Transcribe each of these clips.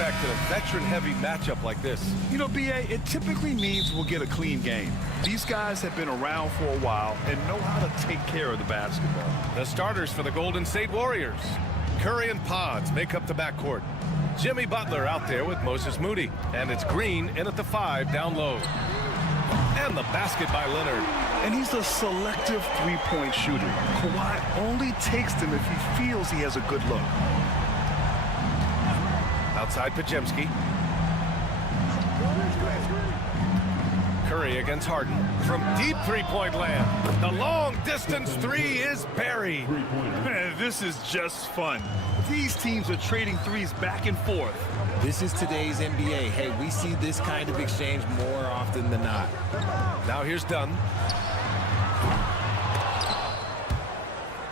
Expect in a veteran-heavy matchup like this? You know, B.A., it typically means we'll get a clean game. These guys have been around for a while and know how to take care of the basketball. The starters for the Golden State Warriors. Curry and Pods make up the backcourt. Jimmy Butler out there with Moses Moody. And it's Green in at the 5 down low. And the basket by Leonard. And he's a selective three-point shooter. Kawhi only takes them if he feels he has a good look. Outside Pajemski. Curry against Harden from deep three-point land. The long-distance three is buried. This is just fun. These teams are trading threes back and forth. This is today's NBA. Hey, we see this kind of exchange more often than not. Now here's Dunn.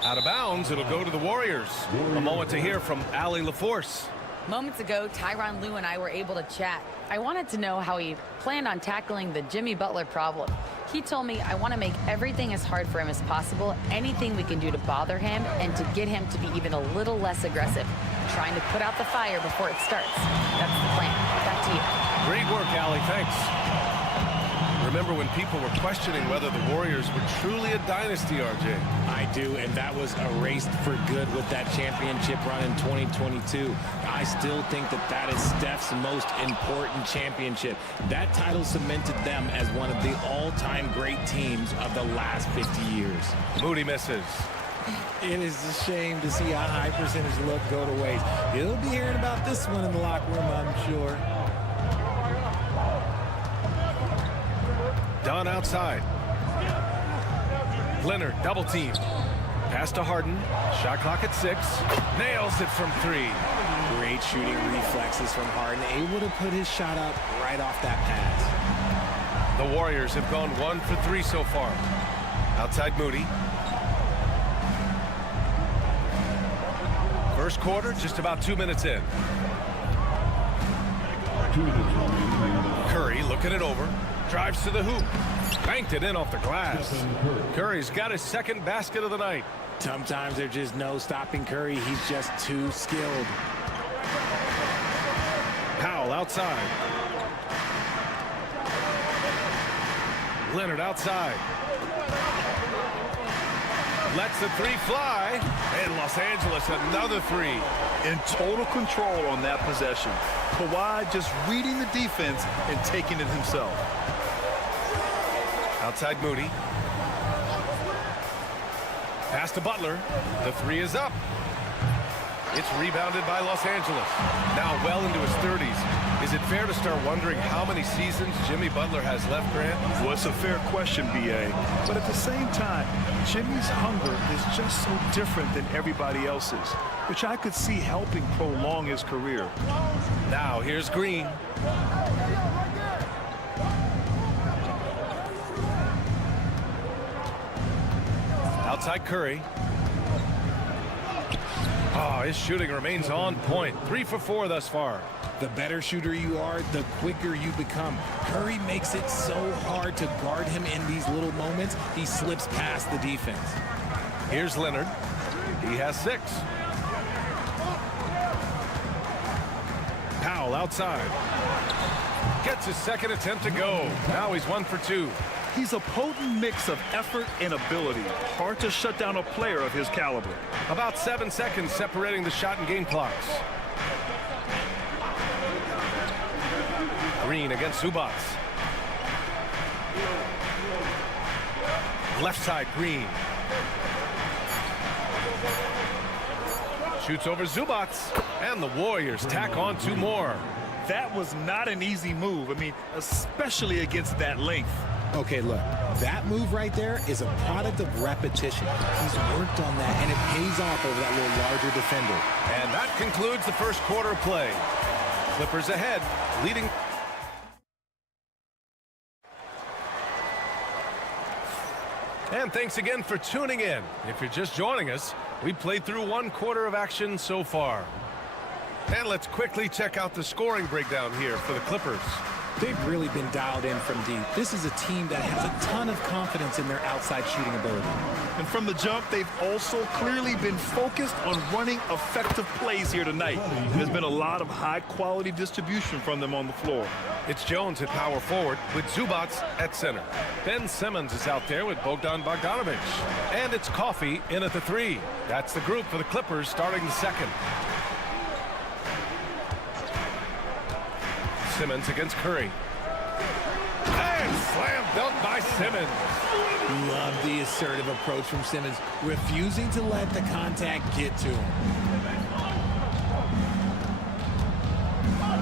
Out of bounds, it'll go to the Warriors. A moment to hear from Allie LaForce. Moments ago, Tyronn Lue and I were able to chat. I wanted to know how he planned on tackling the Jimmy Butler problem. He told me I want to make everything as hard for him as possible, anything we can do to bother him and to get him to be even a little less aggressive, trying to put out the fire before it starts. That's the plan. Back to you. Great work, Allie. Thanks. Remember when people were questioning whether the Warriors were truly a dynasty, RJ? I do, and that was erased for good with that championship run in 2022. I still think that that is Steph's most important championship. That title cemented them as one of the all-time great teams of the last 50 years. Moody misses. It is a shame to see a high percentage look go to waste. You'll be hearing about this one in the locker room, I'm sure. Dunn outside. Leonard double team. Pass to Harden. Shot clock at 6. Nails it from 3. Great shooting reflexes from Harden. Able to put his shot up right off that pass. The Warriors have gone 1 for 3 so far. Outside Moody. First quarter, just about 2 minutes in. Curry looking it over. Drives to the hoop. Banked it in off the glass. Curry's got his second basket of the night. Sometimes there's just no stopping Curry. He's just too skilled. Powell outside. Leonard outside. Lets the 3 fly. And Los Angeles another 3. In total control on that possession. Kawhi just reading the defense and taking it himself. Outside Moody. Pass to Butler. The 3 is up. It's rebounded by Los Angeles. Now well into his 30s. Is it fair to start wondering how many seasons Jimmy Butler has left, Grant? Well, it's a fair question, B.A. But at the same time, Jimmy's hunger is just so different than everybody else's, which I could see helping prolong his career. Now here's Green. Outside Curry. Oh, his shooting remains on point. 3 for 4 thus far. The better shooter you are, the quicker you become. Curry makes it so hard to guard him in these little moments. He slips past the defense. Here's Leonard. He has 6. Powell outside. Gets his second attempt to go. Now he's 1 for 2. He's a potent mix of effort and ability. Hard to shut down a player of his caliber. About 7 seconds separating the shot and game clocks. Green against Zubats. Left side Green. Shoots over Zubac. And the Warriors tack on 2 more. That was not an easy move. I mean, especially against that length. Okay, look, that move right there is a product of repetition. He's worked on that, and it pays off over that little larger defender. And that concludes the first quarter of play. Clippers ahead, leading. And thanks again for tuning in. If you're just joining us, we played through 1 quarter of action so far. And let's quickly check out the scoring breakdown here for the Clippers. They've really been dialed in from deep. This is a team that has a ton of confidence in their outside shooting ability. And from the jump, they've also clearly been focused on running effective plays here tonight. There's been a lot of high-quality distribution from them on the floor. It's Jones at power forward with Zubac at center. Ben Simmons is out there with Bogdan Bogdanovic. And it's Coffey in at the 3. That's the group for the Clippers starting the second. Simmons against Curry. And slam dunk by Simmons. Love the assertive approach from Simmons, refusing to let the contact get to him.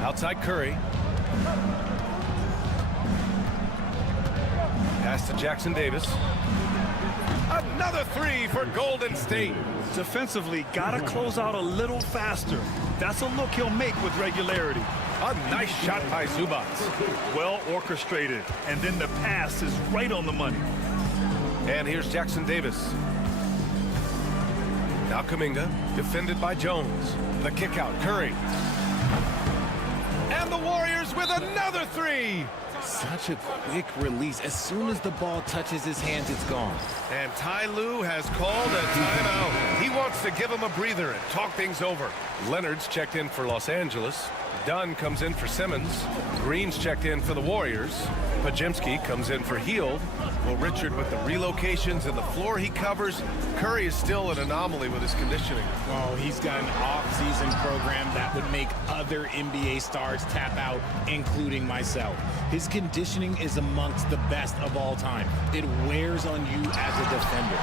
Outside Curry. Pass to Jackson Davis. Another 3 for Golden State. Defensively, gotta close out a little faster. That's a look he'll make with regularity. A nice shot by Zubac. Well orchestrated, and then the pass is right on the money. And here's Jackson Davis. Now Kuminga, defended by Jones. The kick out, Curry. And the Warriors with another 3. Such a quick release. As soon as the ball touches his hands, it's gone. And Ty Lue has called a timeout. He wants to give him a breather and talk things over. Leonard's checked in for Los Angeles. Dunn comes in for Simmons. Green's checked in for the Warriors. Pajemski comes in for Hield. Well, Richard, with the relocations and the floor he covers, Curry is still an anomaly with his conditioning. Oh, he's got an off-season program that would make other NBA stars tap out, including myself. His conditioning is amongst the best of all time. It wears on you as a defender.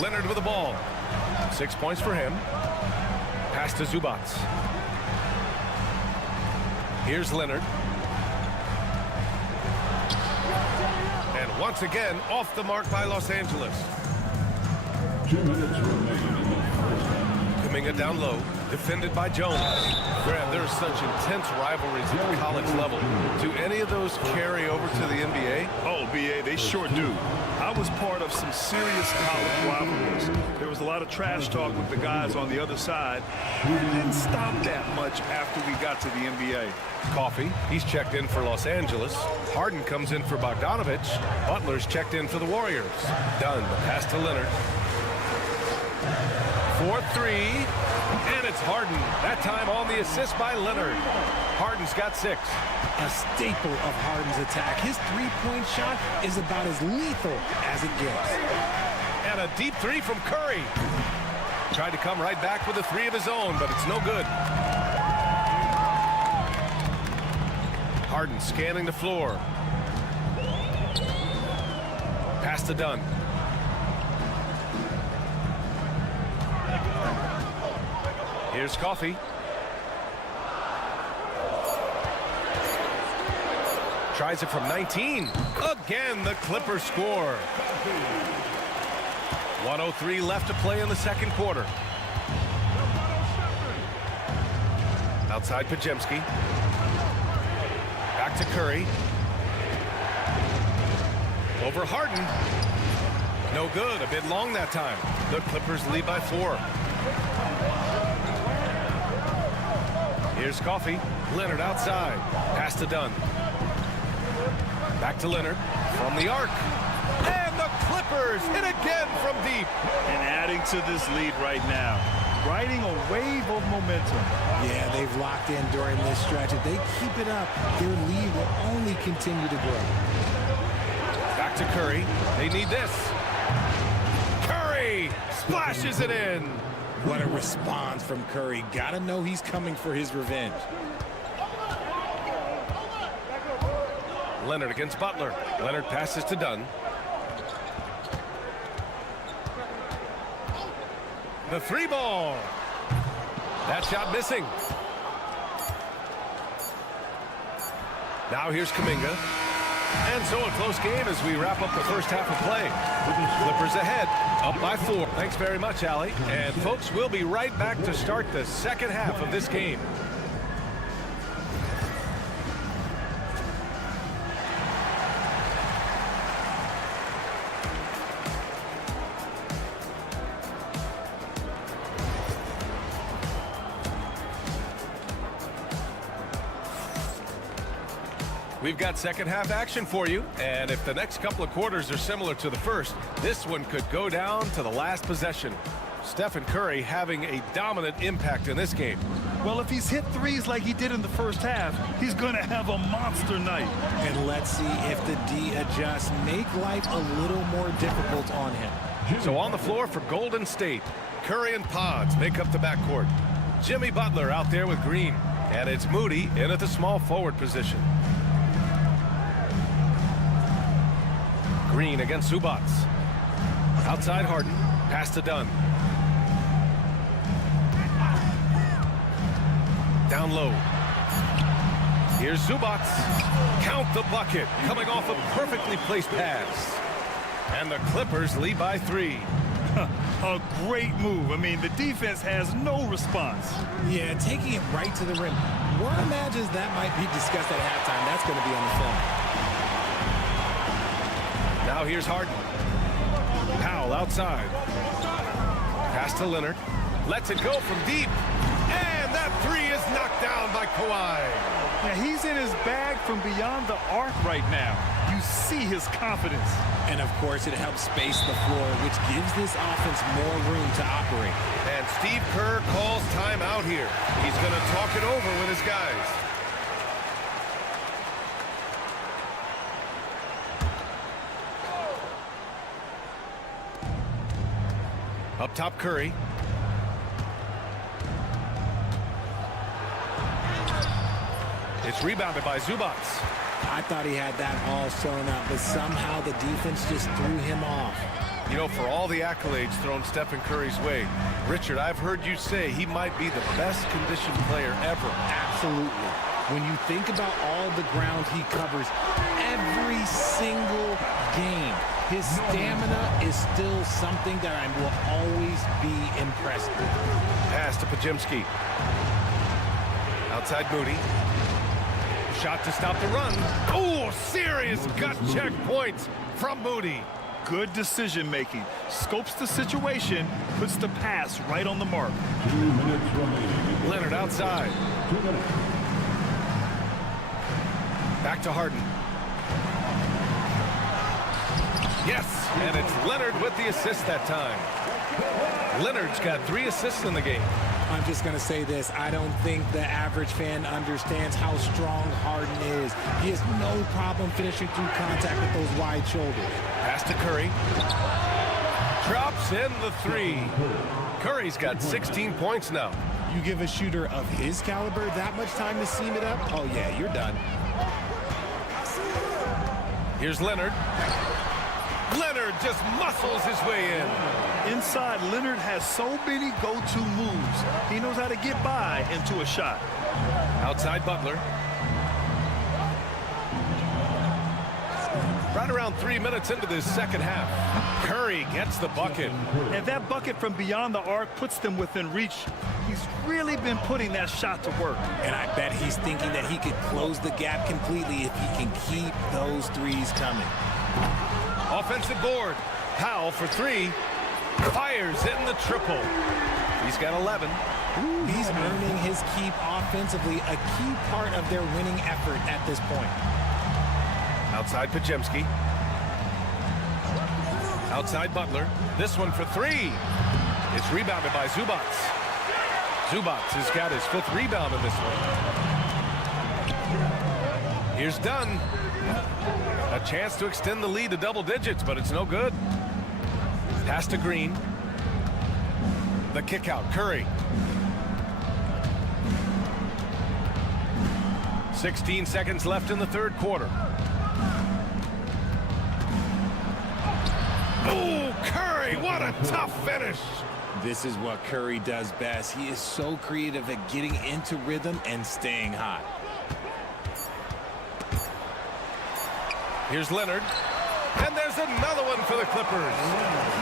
Leonard with the ball. 6 points for him. Pass to Zubac. Here's Leonard. And once again, off the mark by Los Angeles. 2 minutes remaining. Kuminga down low, defended by Jones. Graham, there's such intense rivalries at the college level. Do any of those carry over to the NBA? Oh, BA, they sure do. I was part of some serious college rivalries. There was a lot of trash talk with the guys on the other side. It didn't stop that much after we got to the NBA. Coffey, he's checked in for Los Angeles. Harden comes in for Bogdanovic. Butler's checked in for the Warriors. Dunn, the pass to Leonard. 4-3, and it's Harden. That time on the assist by Leonard. Harden's got 6. A staple of Harden's attack. His three-point shot is about as lethal as it gets. And a deep 3 from Curry. Tried to come right back with a 3 of his own, but it's no good. Harden scanning the floor. Pass to Dunn. Here's Coffey. Tries it from 19. Again, the Clippers score. 1:03 left to play in the second quarter. Outside Pajemski. Back to Curry. Over Harden. No good. A bit long that time. The Clippers lead by 4. Here's Coffey. Leonard outside. Pass to Dunn. Back to Leonard. From the arc. And the Clippers hit again from deep. And adding to this lead right now. Riding a wave of momentum. Yeah, they've locked in during this stretch. If they keep it up, their lead will only continue to grow. Back to Curry. They need this. Curry splashes it in. What a response from Curry. Gotta know he's coming for his revenge. Leonard against Butler. Leonard passes to Dunn. The three ball. That shot missing. Now here's Kuminga. And so a close game as we wrap up the first half of play. Clippers ahead, up by 4. Thanks very much, Allie. And folks, we'll be right back to start the second half of this game. We've got second half action for you, and if the next couple of quarters are similar to the first, this one could go down to the last possession. Stephen Curry having a dominant impact in this game. Well, if he's hit threes like he did in the first half, he's going to have a monster night. And let's see if the D adjusts, make life a little more difficult on him. So on the floor for Golden State, Curry and Pods make up the backcourt. Jimmy Butler out there with Green, and it's Moody in at the small forward position. Green against Zubac. Outside Harden. Pass to Dunn. Down low. Here's Zubac. Count the bucket. Coming off a perfectly placed pass. And the Clippers lead by 3. A great move. I mean, the defense has no response. Yeah, taking it right to the rim. One imagines that might be discussed at halftime. That's going to be on the film. Now here's Harden. Powell outside. Pass to Leonard. Lets it go from deep. And that three is knocked down by Kawhi. Yeah, he's in his bag from beyond the arc right now. You see his confidence. And, of course, it helps space the floor, which gives this offense more room to operate. And Steve Kerr calls timeout here. He's going to talk it over with his guys. Up top, Curry. It's rebounded by Zubac. I thought he had that all sewn up, but somehow the defense just threw him off. You know, for all the accolades thrown Stephen Curry's way, Richard, I've heard you say he might be the best conditioned player ever. Absolutely. When you think about all the ground he covers every single game, his stamina is still something that I will always be impressed with. Pass to Pajemski. Outside Moody. Shot to stop the run. Oh, serious gut check points from Moody. Good decision-making. Scopes the situation, puts the pass right on the mark. 2 minutes remaining. Leonard outside. 2 minutes. Back to Harden. Yes, and it's Leonard with the assist that time. Leonard's got 3 assists in the game. I'm just going to say this. I don't think the average fan understands how strong Harden is. He has no problem finishing through contact with those wide shoulders. Pass to Curry. Drops in the 3. Curry's got 16 points now. You give a shooter of his caliber that much time to seam it up? Oh, yeah, you're done. Here's Leonard. Leonard just muscles his way in. Inside, Leonard has so many go-to moves. He knows how to get by into a shot. Outside Butler. Right around 3 minutes into this second half. Curry gets the bucket. And that bucket from beyond the arc puts them within reach. He's really been putting that shot to work. And I bet he's thinking that he could close the gap completely if he can keep those threes coming. Offensive board. Powell for 3. Fires in the triple. He's got 11. Ooh, he's earning his keep offensively, a key part of their winning effort at this point. Outside Pajemski. Outside Butler. This one for 3. It's rebounded by Zubac. Zubac has got his 5th rebound in this one. Here's Dunn. A chance to extend the lead to double digits, but it's no good. Pass to Green. The kick out. Curry. 16 seconds left in the third quarter. Oh, Curry, what a tough finish. This is what Curry does best. He is so creative at getting into rhythm and staying hot. Here's Leonard. And there's another one for the Clippers.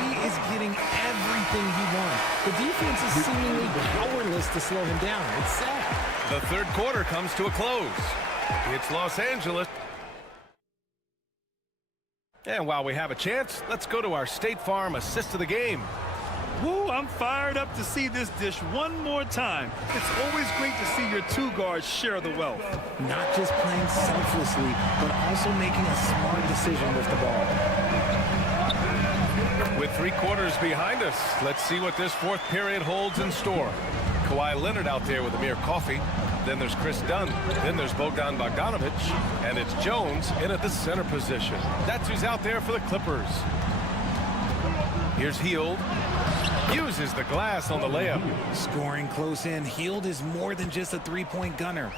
He is getting everything he wants. The defense is seemingly powerless to slow him down. It's sad. The third quarter comes to a close. It's Los Angeles. And while we have a chance, let's go to our State Farm assist of the game. Woo, I'm fired up to see this dish one more time. It's always great to see your two guards share the wealth. Not just playing selflessly, but also making a smart decision with the ball. With 3 quarters behind us, let's see what this fourth period holds in store. Kawhi Leonard out there with Amir Coffey. Then there's Chris Dunn. Then there's Bogdan Bogdanovic. And it's Jones in at the center position. That's who's out there for the Clippers. Here's Hield. Uses the glass on the layup. Scoring close in. Hield is more than just a three-point gunner.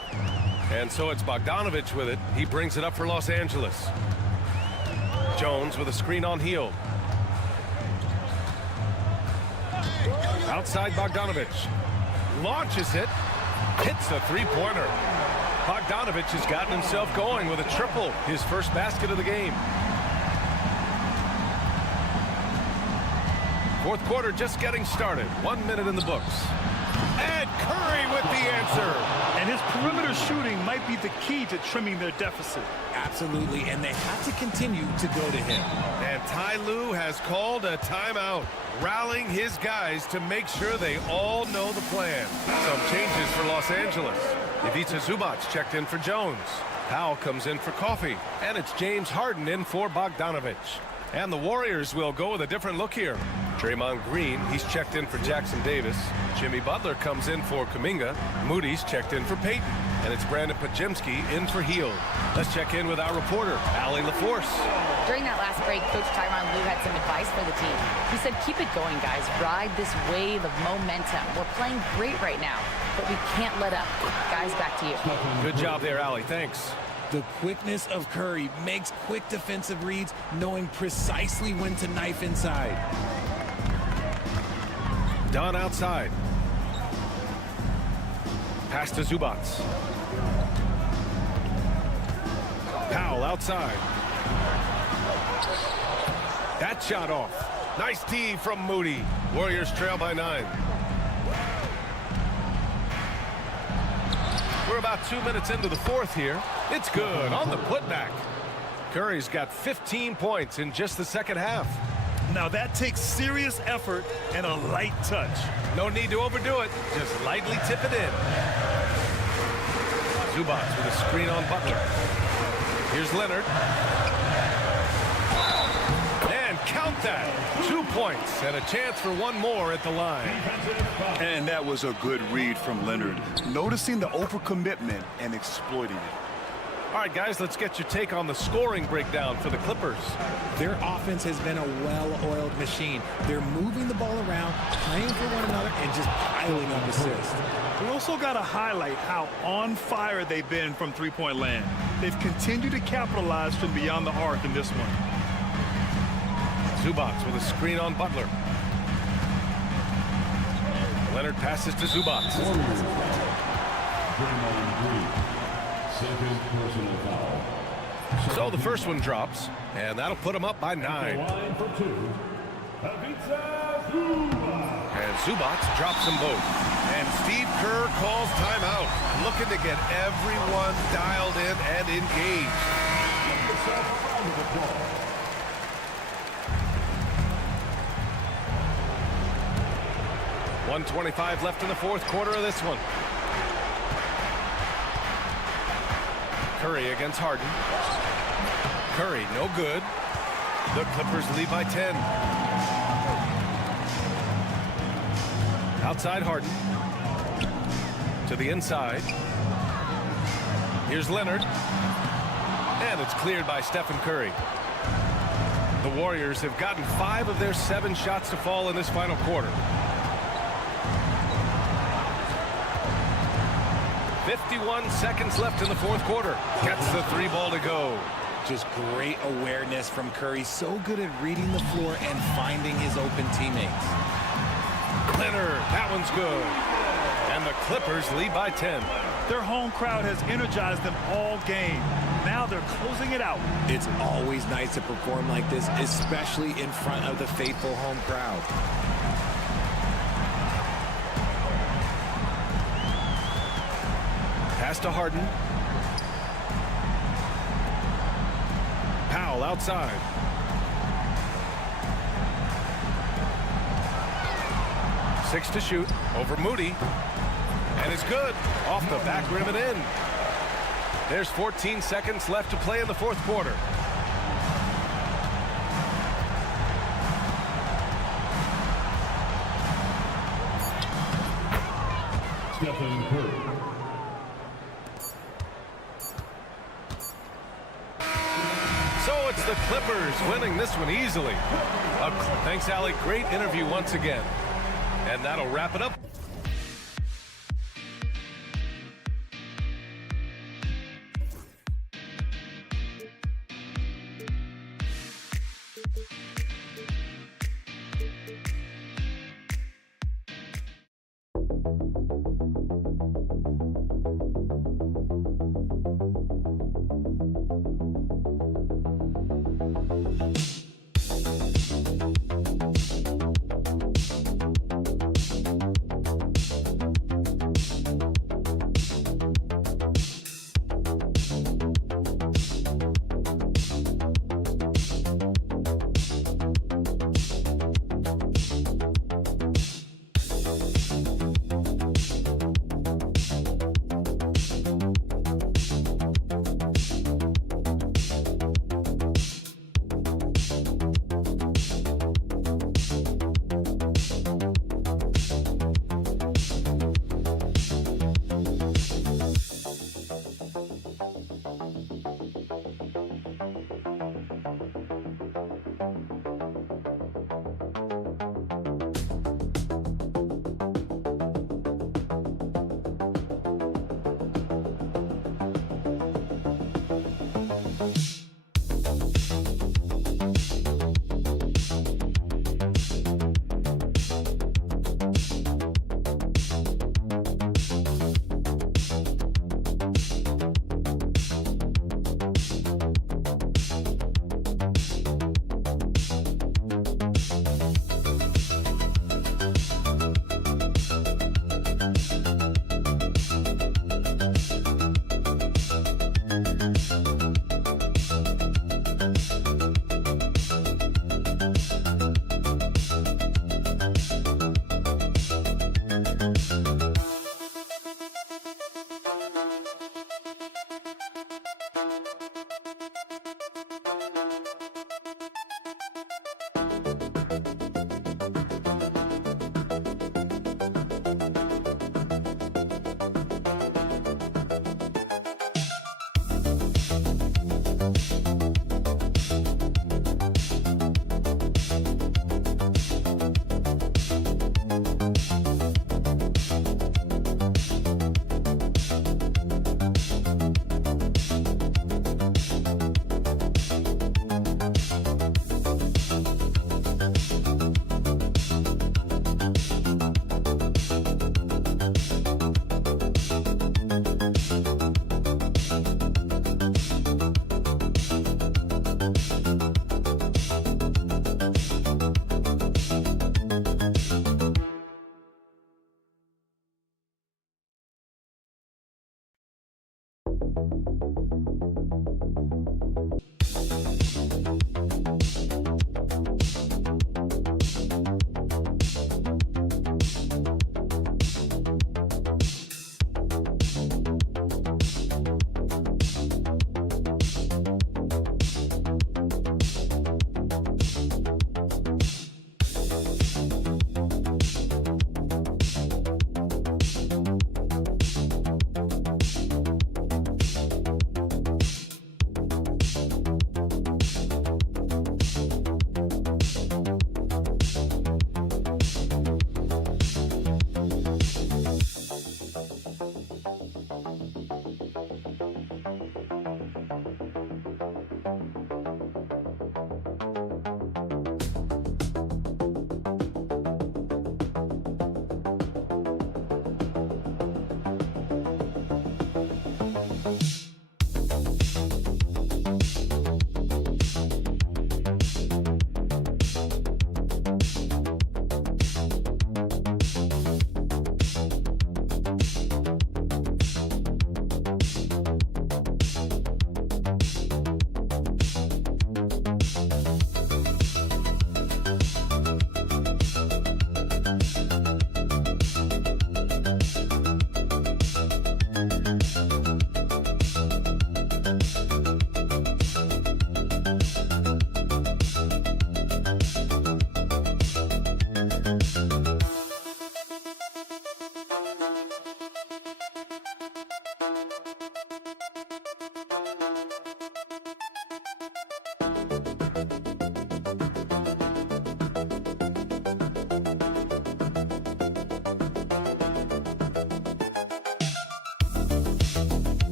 And so it's Bogdanovic with it. He brings it up for Los Angeles. Jones with a screen on Hield. Outside Bogdanovic. Launches it. Hits the three-pointer. Bogdanovic has gotten himself going with a triple. His first basket of the game. Fourth quarter just getting started. 1 minute in the books. And Curry with the answer. And his perimeter shooting might be the key to trimming their deficit. Absolutely, and they have to continue to go to him. And Ty Lue has called a timeout, rallying his guys to make sure they all know the plan. Some changes for Los Angeles. Ivica Zubac checked in for Jones. Powell comes in for Coffey. And it's James Harden in for Bogdanovic. And the Warriors will go with a different look here. Draymond Green, he's checked in for Jackson Davis. Jimmy Butler comes in for Kuminga. Moody's checked in for Payton. And it's Brandon Podziemski in for Hield. Let's check in with our reporter, Allie LaForce. During that last break, Coach Tyronn Lue had some advice for the team. He said, keep it going, guys. Ride this wave of momentum. We're playing great right now, but we can't let up. Guys, back to you. Good job there, Allie. Thanks. The quickness of Curry makes quick defensive reads, knowing precisely when to knife inside. Dunn outside. Pass to Zubac. Powell outside. That shot off. Nice D from Moody. Warriors trail by 9. We're about 2 minutes into the fourth here. It's good on the putback. Curry's got 15 points in just the second half. Now that takes serious effort and a light touch. No need to overdo it. Just lightly tip it in. Zubac with a screen on Butler. Here's Leonard. And count that. 2 points and a chance for one more at the line. And that was a good read from Leonard. Noticing the overcommitment and exploiting it. All right, guys, let's get your take on the scoring breakdown for the Clippers. Their offense has been a well-oiled machine. They're moving the ball around, playing for one another, and just piling up assists. We also got to highlight how on fire they've been from three-point land. They've continued to capitalize from beyond the arc in this one. Zubac with a screen on Butler. Leonard passes to Zubac. Second personal foul. So the first one drops, and that'll put him up by 9. Line for 2. And Zubac drops them both. And Steve Kerr calls timeout, looking to get everyone dialed in and engaged. 1:25 left in the fourth quarter of this one. Curry against Harden. Curry, no good. The Clippers lead by 10. Outside Harden. To the inside. Here's Leonard. And it's cleared by Stephen Curry. The Warriors have gotten 5 of their 7 shots to fall in this final quarter. 51 seconds left in the fourth quarter. Gets the 3 ball to go. Just great awareness from Curry. So good at reading the floor and finding his open teammates. Leonard, that one's good. And the Clippers lead by 10. Their home crowd has energized them all game. Now they're closing it out. It's always nice to perform like this, especially in front of the faithful home crowd. Pass to Harden. Powell outside. Six to shoot. Over Moody. And it's good. Off the back rim and in. There's 14 seconds left to play in the fourth quarter. Stephen Curry. So it's the Clippers winning this one easily. Thanks, Allie. Great interview once again. And that'll wrap it up.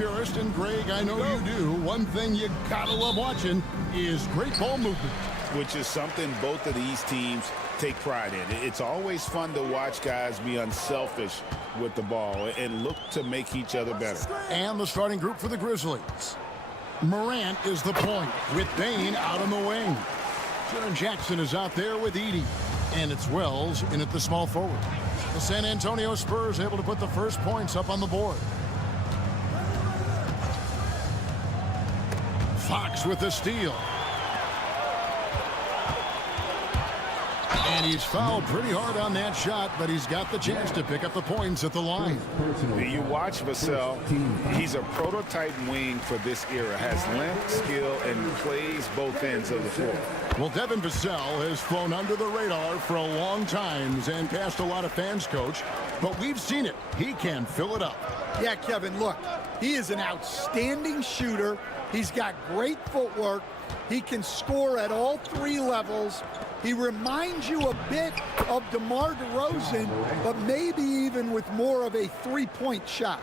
Purist, and Greg, I know you do. One thing you gotta love watching is great ball movement. Which is something both of these teams take pride in. It's always fun to watch guys be unselfish with the ball and look to make each other better. And the starting group for the Grizzlies. Morant is the point, with Bain out on the wing. Jaren Jackson is out there with Edey. And it's Wells in at the small forward. The San Antonio Spurs able to put the first points up on the board. Fox with the steal. And he's fouled pretty hard on that shot, but he's got the chance to pick up the points at the line. You watch Vassell. He's a prototype wing for this era. Has length, skill, and plays both ends of the floor. Well, Devin Vassell has flown under the radar for a long time and passed a lot of fans, Coach. But we've seen it. He can fill it up. Yeah, Kevin, look, he is an outstanding shooter. He's got great footwork. He can score at all three levels. He reminds you a bit of DeMar DeRozan, but maybe even with more of a three-point shot.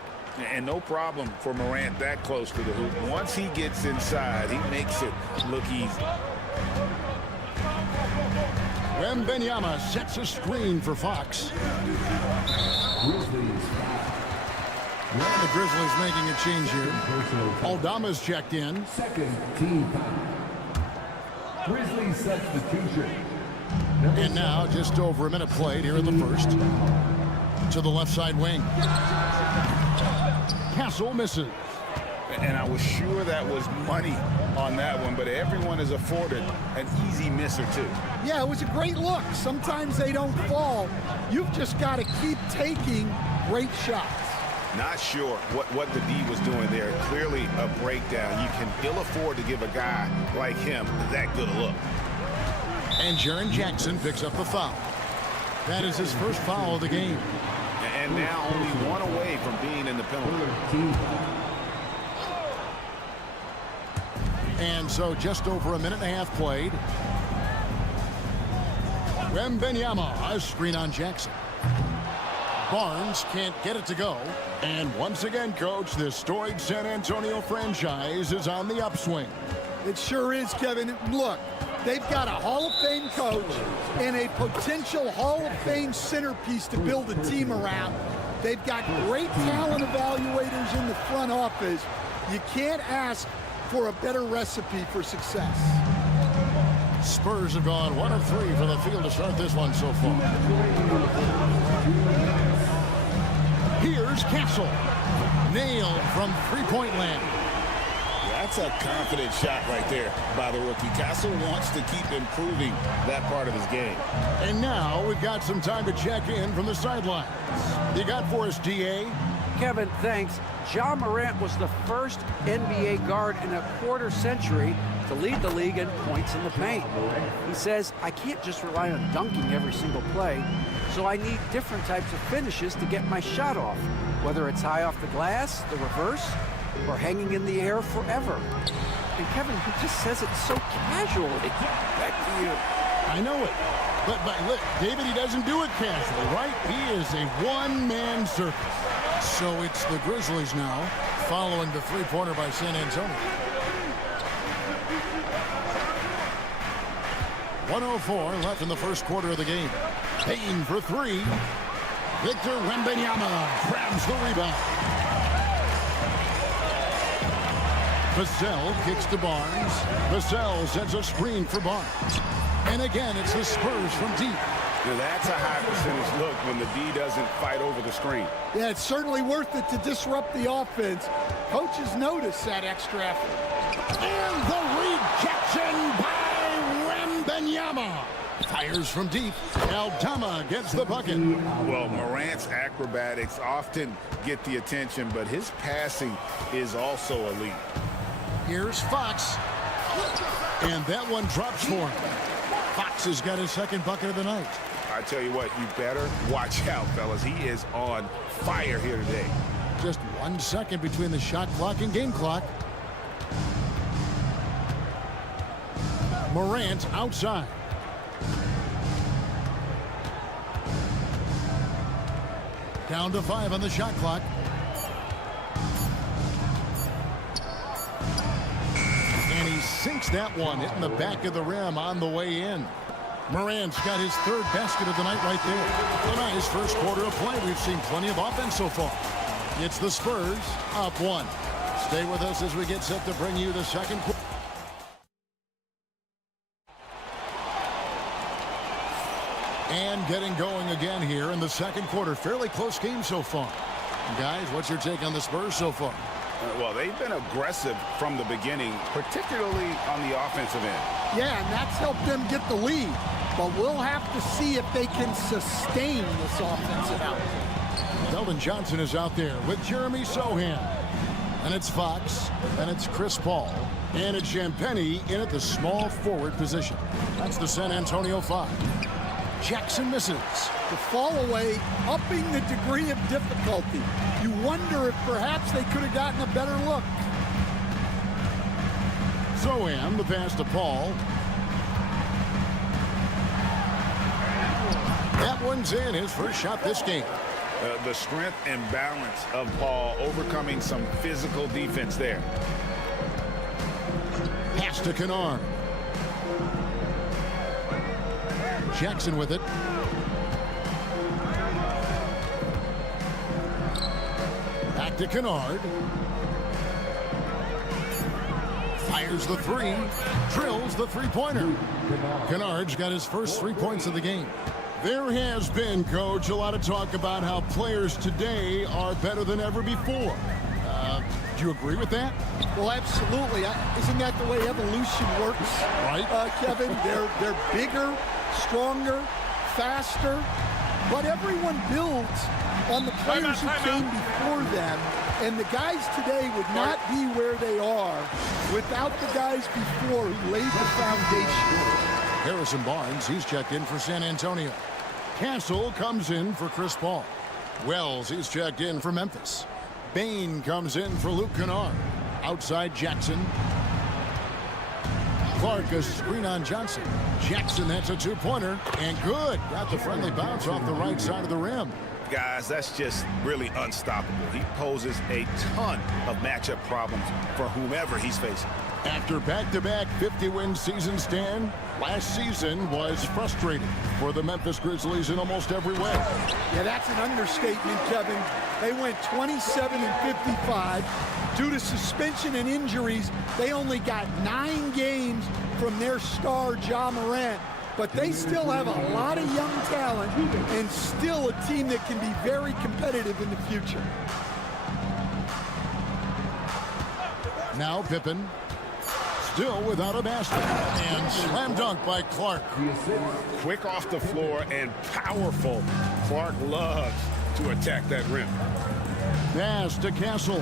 And no problem for Morant that close to the hoop. Once he gets inside, he makes it look easy. Wembanyama sets a screen for Fox. And the Grizzlies making a change here. Aldama's checked in. Second team foul. Grizzlies substitution. And now just over a minute played here in the first. To the left side wing. Castle misses. And I was sure that was money on that one, but everyone is afforded an easy miss or two. Yeah, it was a great look. Sometimes they don't fall. You've just got to keep taking great shots. Not sure what the D was doing there. Clearly a breakdown. You can ill afford to give a guy like him that good a look. And Jaren Jackson picks up the foul. That is his first foul of the game. And now only one away from being in the penalty. And so just over a minute and a half played. Wembanyama, a screen on Jackson. Barnes can't get it to go. And once again, Coach, the storied San Antonio franchise is on the upswing. It sure is, Kevin. Look, they've got a Hall of Fame coach and a potential Hall of Fame centerpiece to build a team around. They've got great talent evaluators in the front office. You can't ask for a better recipe for success. Spurs have gone 1 of 3 from the field to start this one so far. Here's Castle. Nailed from three-point land. That's a confident shot right there by the rookie. Castle wants to keep improving that part of his game. And now we've got some time to check in from the sidelines. You got for us, DA? Kevin, thanks. Ja Morant was the first NBA guard in a quarter century to lead the league in points in the paint. He says, I can't just rely on dunking every single play, so I need different types of finishes to get my shot off, whether it's high off the glass, the reverse, or hanging in the air forever. And Kevin, he just says it so casually. Back to you. I know it. But look, David, he doesn't do it casually, right? He is a one-man circus. So it's the Grizzlies now, following the three-pointer by San Antonio. 1:04 left in the first quarter of the game. Payne for three. Victor Wembanyama grabs the rebound. Vassell kicks to Barnes. Vassell sends a screen for Barnes. And again, it's the Spurs from deep. Now that's a high percentage look when the D doesn't fight over the screen. Yeah, it's certainly worth it to disrupt the offense. Coaches notice that extra effort. And the rejection by Wembanyama. Fires from deep. Aldama gets the bucket. Well, Morant's acrobatics often get the attention, but his passing is also elite. Here's Fox. And that one drops for him. Fox has got his second bucket of the night. I tell you what, you better watch out, fellas. He is on fire here today. Just 1 second between the shot clock and game clock. Morant outside. Down to 5 on the shot clock. And he sinks that one, hitting the back of the rim on the way in. Morant's got his third basket of the night right there. A nice first quarter of play. We've seen plenty of offense so far. It's the Spurs up 1. Stay with us as we get set to bring you the second quarter. And getting going again here in the second quarter. Fairly close game so far. Guys, what's your take on the Spurs so far? Well, they've been aggressive from the beginning, particularly on the offensive end. Yeah, and that's helped them get the lead. But we'll have to see if they can sustain this offensive output. Keldon Johnson is out there with Jeremy Sohan. And it's Fox. And it's Chris Paul. And it's Champagnie in at the small forward position. That's the San Antonio 5. Jackson misses. The fall away, upping the degree of difficulty. You wonder if perhaps they could have gotten a better look. Sohan, the pass to Paul. That one's in, his first shot this game. The strength and balance of Paul overcoming some physical defense there. Pass to Kennard. Jackson with it. Back to Kennard. Fires the three. Drills the three-pointer. Kennard's got his first 3 points of the game. There has been, Coach, a lot of talk about how players today are better than ever before. Do you agree with that? Well, absolutely. Isn't that the way evolution works? Right. Kevin, they're bigger, stronger, faster, but everyone builds on the players who came before them, and the guys today would not be where they are without the guys before who laid the foundation. Harrison Barnes, he's checked in for San Antonio. Castle comes in for Chris Paul. Wells, he's checked in for Memphis. Bain comes in for Luke Kennard. Outside Jackson. Clark, a screen on Johnson. Jackson, that's a two-pointer. And good. Got the friendly bounce off the right side of the rim. Guys, that's just really unstoppable. He poses a ton of matchup problems for whomever he's facing. After back-to-back 50-win seasons, Stan, last season was frustrating for the Memphis Grizzlies in almost every way. Yeah, that's an understatement, Kevin. They went 27-55. Due to suspension and injuries, they only got 9 games from their star, Ja Morant. But they still have a lot of young talent and still a team that can be very competitive in the future. Now Pippen. Still without a basket. And slam dunk by Clark. Quick off the floor and powerful. Clark loves to attack that rim. Pass to Castle.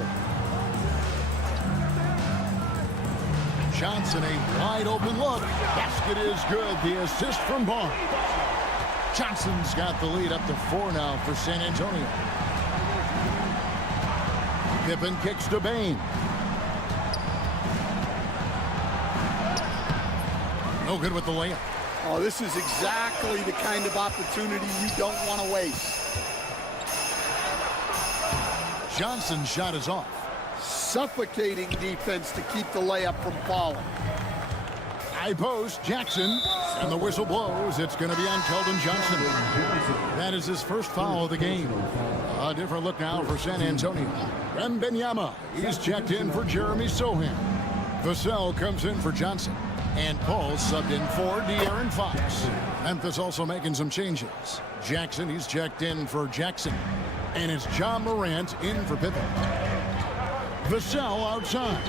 Johnson, a wide open look. Basket is good. The assist from Barnes. Johnson's got the lead up to 4 now for San Antonio. Pippen kicks to Bain. No good with the layup. Oh, this is exactly the kind of opportunity you don't want to waste. Johnson's shot is off. Suffocating defense to keep the layup from falling. High post, Jackson, and the whistle blows. It's going to be on Keldon Johnson. That is his first foul of the game. A different look now for San Antonio. Wembanyama, he's checked in for Jeremy Sohan. Vassell comes in for Johnson. And Paul subbed in for De'Aaron Fox. Memphis also making some changes. Jackson, he's checked in for Jackson. And it's Ja Morant in for Pippen. Vassell outside.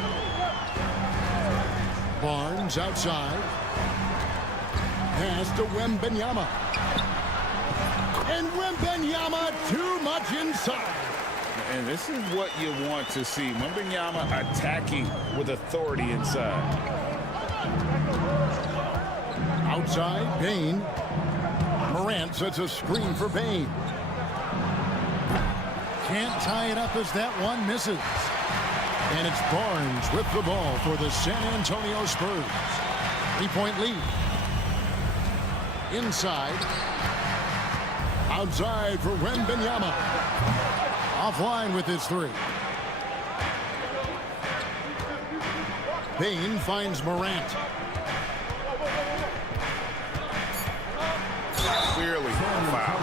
Barnes outside. Pass to Wembanyama. And Wembanyama too much inside. And this is what you want to see. Wembanyama attacking with authority inside. Outside, Bain. Morant sets a screen for Bain. Can't tie it up as that one misses. And it's Barnes with the ball for the San Antonio Spurs. 3-point lead. Inside. Outside for Wembanyama. Offline with his 3. Bain finds Morant. Clearly foul.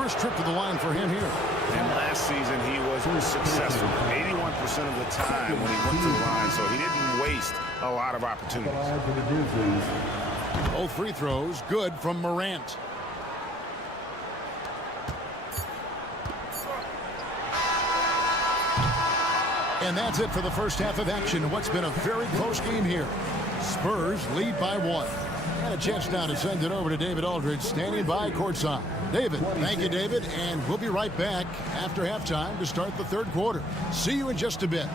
First trip to the line for him here. And last season he was successful 81% of the time when he went to the line, so he didn't waste a lot of opportunities. Both free throws good from Morant. And that's it for the first half of action in what's been a very close game here. Spurs lead by 1. And a chance now to send it over to David Aldridge, standing by courtside. David, thank you, David, and we'll be right back after halftime to start the third quarter. See you in just a bit.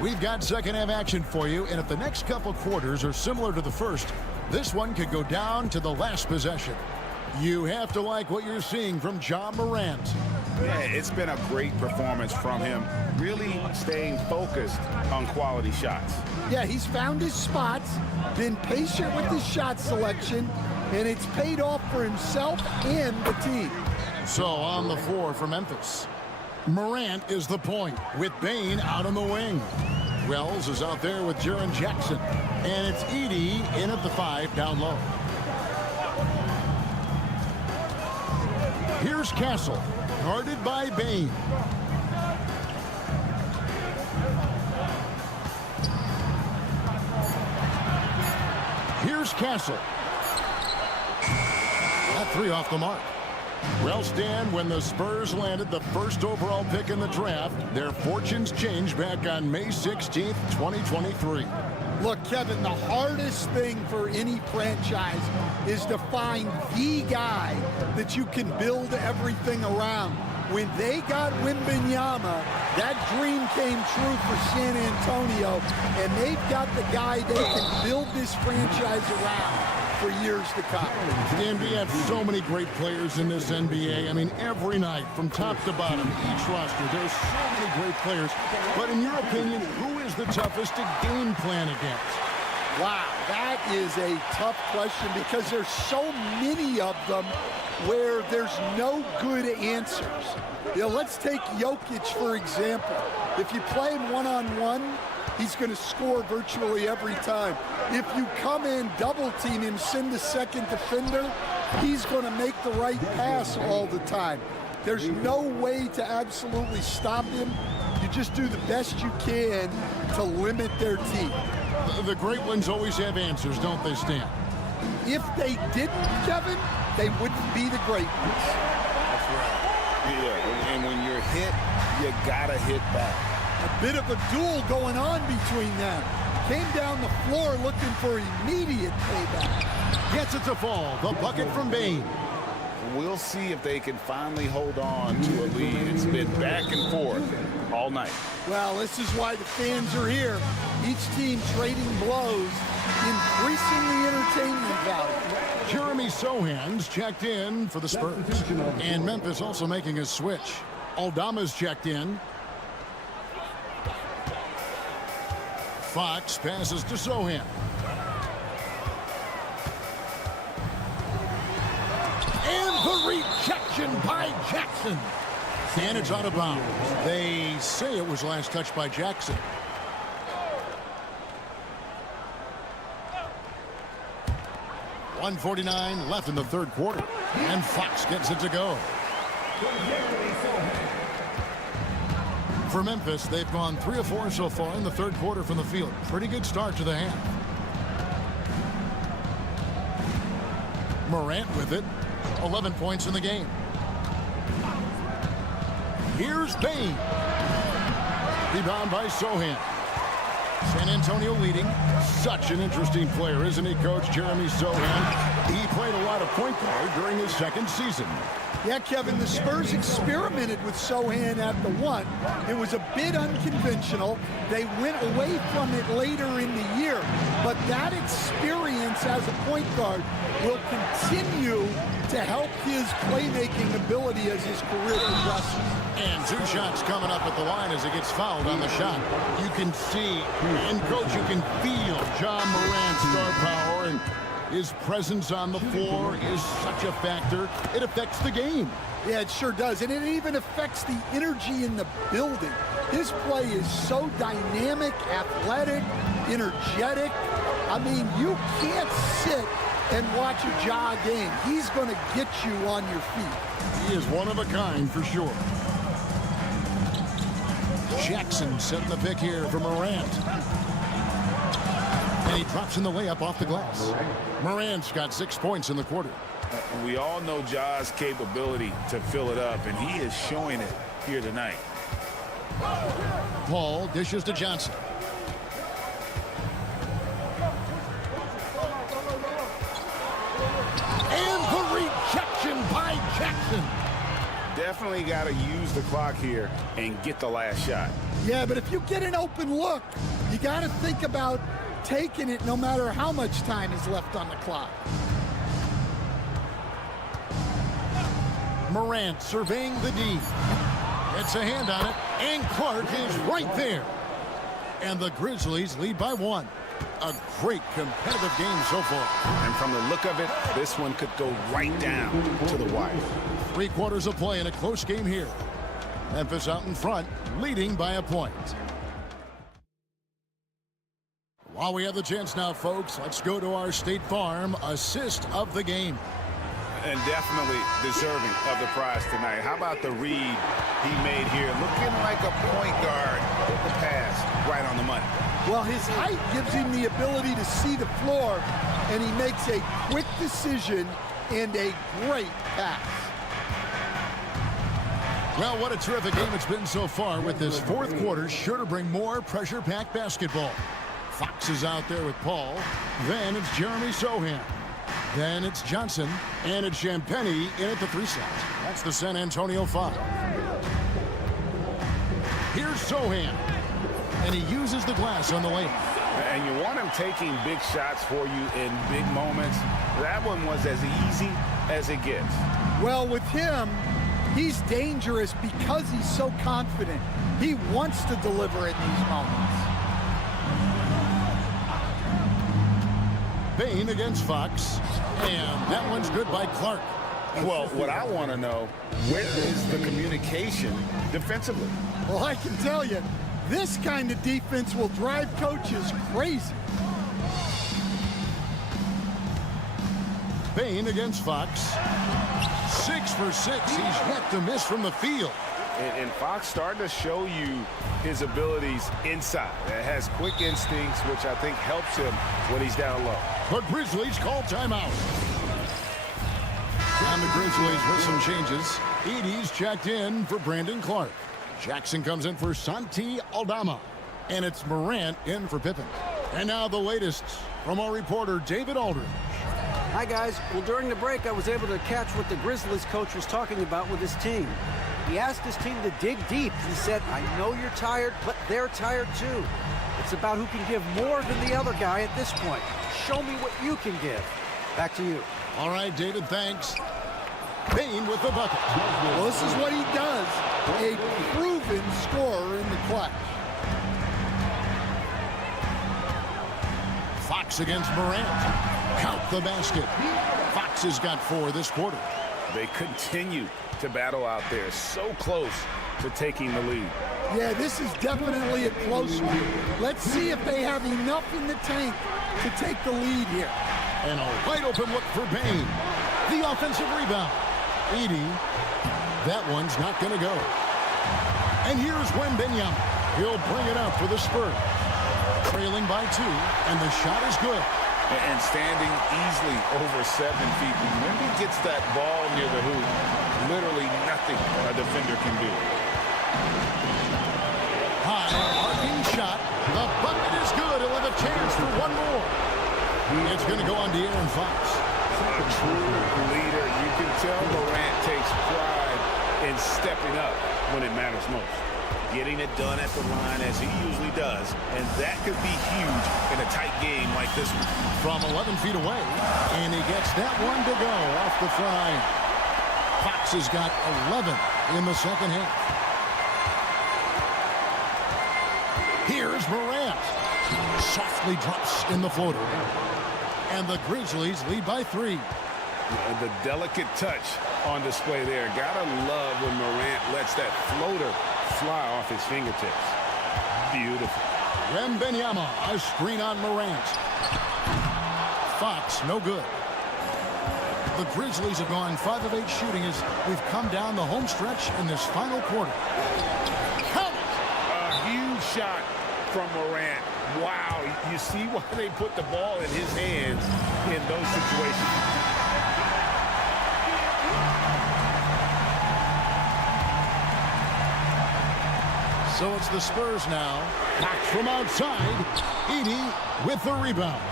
We've got second half action for you, and if the next couple quarters are similar to the first, This one could go down to the last possession. You have to like what you're seeing from Ja Morant. Yeah, it's been a great performance from him, really staying focused on quality shots. Yeah, he's found his spots, been patient with his shot selection, and it's paid off for himself and the team. So on the floor for Memphis, Morant is the point with Bane out on the wing. Wells is out there with Jaren Jackson, and it's Edey in at the 5 down low. Here's Castle, guarded by Bane. Here's Castle. That 3 off the mark. Well, Stan, when the Spurs landed the first overall pick in the draft, their fortunes changed back on May 16th, 2023. Look, Kevin, the hardest thing for any franchise is to find the guy that you can build everything around. When they got Wembanyama, that dream came true for San Antonio, and they've got the guy they can build this franchise around for years to come. The NBA have so many great players in this NBA. I mean, every night, from top to bottom, each roster, there's so many great players. But in your opinion, who is the toughest to game plan against? Wow, that is a tough question because there's so many of them where there's no good answers. You know, let's take Jokic, for example. If you play him one-on-one, he's going to score virtually every time. If you come in, double team him, send the second defender, he's going to make the right pass all the time. There's no way to absolutely stop him. You just do the best you can to limit their team. The great ones always have answers, don't they, Stan? If they didn't, Kevin, they wouldn't be the great ones. That's right. Yeah, and when you're hit, you gotta hit back. A bit of a duel going on between them. Came down the floor looking for immediate payback. Gets it to fall. The bucket from Bane. We'll see if they can finally hold on to a lead. It's been back and forth all night. Well, this is why the fans are here. Each team trading blows, increasing the entertainment value. Jeremy Sohan's checked in for the Spurs. And Memphis also making a switch. Aldama's checked in. Fox passes to Sohan. And the rejection by Jackson. And it's out of bounds. They say it was last touched by Jackson. .149 left in the third quarter. And Fox gets it to go. For Memphis, they've gone 3 of 4 so far in the third quarter from the field. Pretty good start to the half. Morant with it. 11 points in the game. Here's Bane. Rebound by Sohan. San Antonio leading. Such an interesting player, isn't he, Coach? Jeremy Sohan. He played a lot of point guard during his second season. Yeah, Kevin, the Spurs experimented with Sohan at the 1. It was a bit unconventional. They went away from it later in the year. But that experience as a point guard will continue to help his playmaking ability as his career progresses. And 2 shots coming up at the line as he gets fouled on the shot. You can see, and Coach, you can feel Ja Morant's star power, and his presence on the floor is such a factor. It affects the game. Yeah, it sure does. And it even affects the energy in the building. His play is so dynamic, athletic, energetic. I mean, you can't sit and watch a Ja game. He's going to get you on your feet. He is one of a kind for sure. Jackson setting the pick here for Morant. And he drops in the layup off the glass. Morant's got 6 points in the quarter. We all know Ja's capability to fill it up, and he is showing it here tonight. Paul dishes to Johnson. And the rejection by Jackson. Definitely got to use the clock here and get the last shot. Yeah, but if you get an open look, you got to think about taking it no matter how much time is left on the clock. Morant surveying the D. Gets a hand on it, and Clark is right there. And the Grizzlies lead by 1. A great competitive game so far. And from the look of it, this one could go right down to the wire. 3 quarters of play in a close game here. Memphis out in front, leading by a point. While we have the chance now, folks, let's go to our State Farm assist of the game. And definitely deserving of the prize tonight. How about the read he made here? Looking like a point guard with the pass right on the money. Well, his height gives him the ability to see the floor, and he makes a quick decision and a great pass. Well, what a terrific game it's been so far, with this 4th quarter sure to bring more pressure-packed basketball. Fox is out there with Paul. Then it's Jeremy Sohan. Then it's Johnson, and it's Champagnie in at the 3 slot. That's the San Antonio 5. Here's Sohan, and he uses the glass on the layup. And you want him taking big shots for you in big moments. That one was as easy as it gets. Well, with him, he's dangerous because he's so confident. He wants to deliver in these moments. Bain against Fox, and that one's good by Clark. Well, what I want to know, where is the communication defensively? Well, I can tell you, this kind of defense will drive coaches crazy. Bain against Fox. 6 for 6. He's yet to miss from the field. And Fox starting to show you his abilities inside. It has quick instincts, which I think helps him when he's down low. The Grizzlies call timeout. And the Grizzlies with some changes. Edie's checked in for Brandon Clark. Jackson comes in for Santi Aldama. And it's Morant in for Pippen. And now the latest from our reporter, David Aldridge. Hi, guys. Well, during the break, I was able to catch what the Grizzlies coach was talking about with his team. He asked his team to dig deep. He said, I know you're tired, but they're tired too. It's about who can give more than the other guy at this point. Show me what you can give. Back to you. All right, David, thanks. Bain with the bucket. Well, this is what he does. A proven scorer in the clutch. Fox against Morant. Count the basket. Fox has got 4 this quarter. They continue to battle out there, so close to taking the lead. Yeah, this is definitely a close one. Let's see if they have enough in the tank to take the lead here. And a wide open look for Bain. The offensive rebound. Edie. That one's not going to go. And here's Wembanyama. He'll bring it up for the Spurs. Trailing by 2, and the shot is good. And standing easily over 7 feet. When he gets that ball near the hoop, literally nothing a defender can do. High, arcing shot. The bucket is good. He'll have a chance for one more. It's going to go on to Aaron Fox. A true leader. You can tell Morant takes pride in stepping up when it matters most. Getting it done at the line as he usually does. And that could be huge in a tight game like this one. From 11 feet away. And he gets that one to go off the fly. Fox has got 11 in the second half. Here's Morant. Softly drops in the floater. And the Grizzlies lead by 3. The delicate touch on display there. Gotta love when Morant lets that floater fly off his fingertips. Beautiful. Wembanyama, a screen on Morant. Fox, no good. The Grizzlies have gone 5 of 8 shooting as we've come down the home stretch in this final quarter. Count it! A huge shot from Morant. Wow, you see why they put the ball in his hands in those situations. So it's the Spurs now. Back from outside. Edie with the rebound.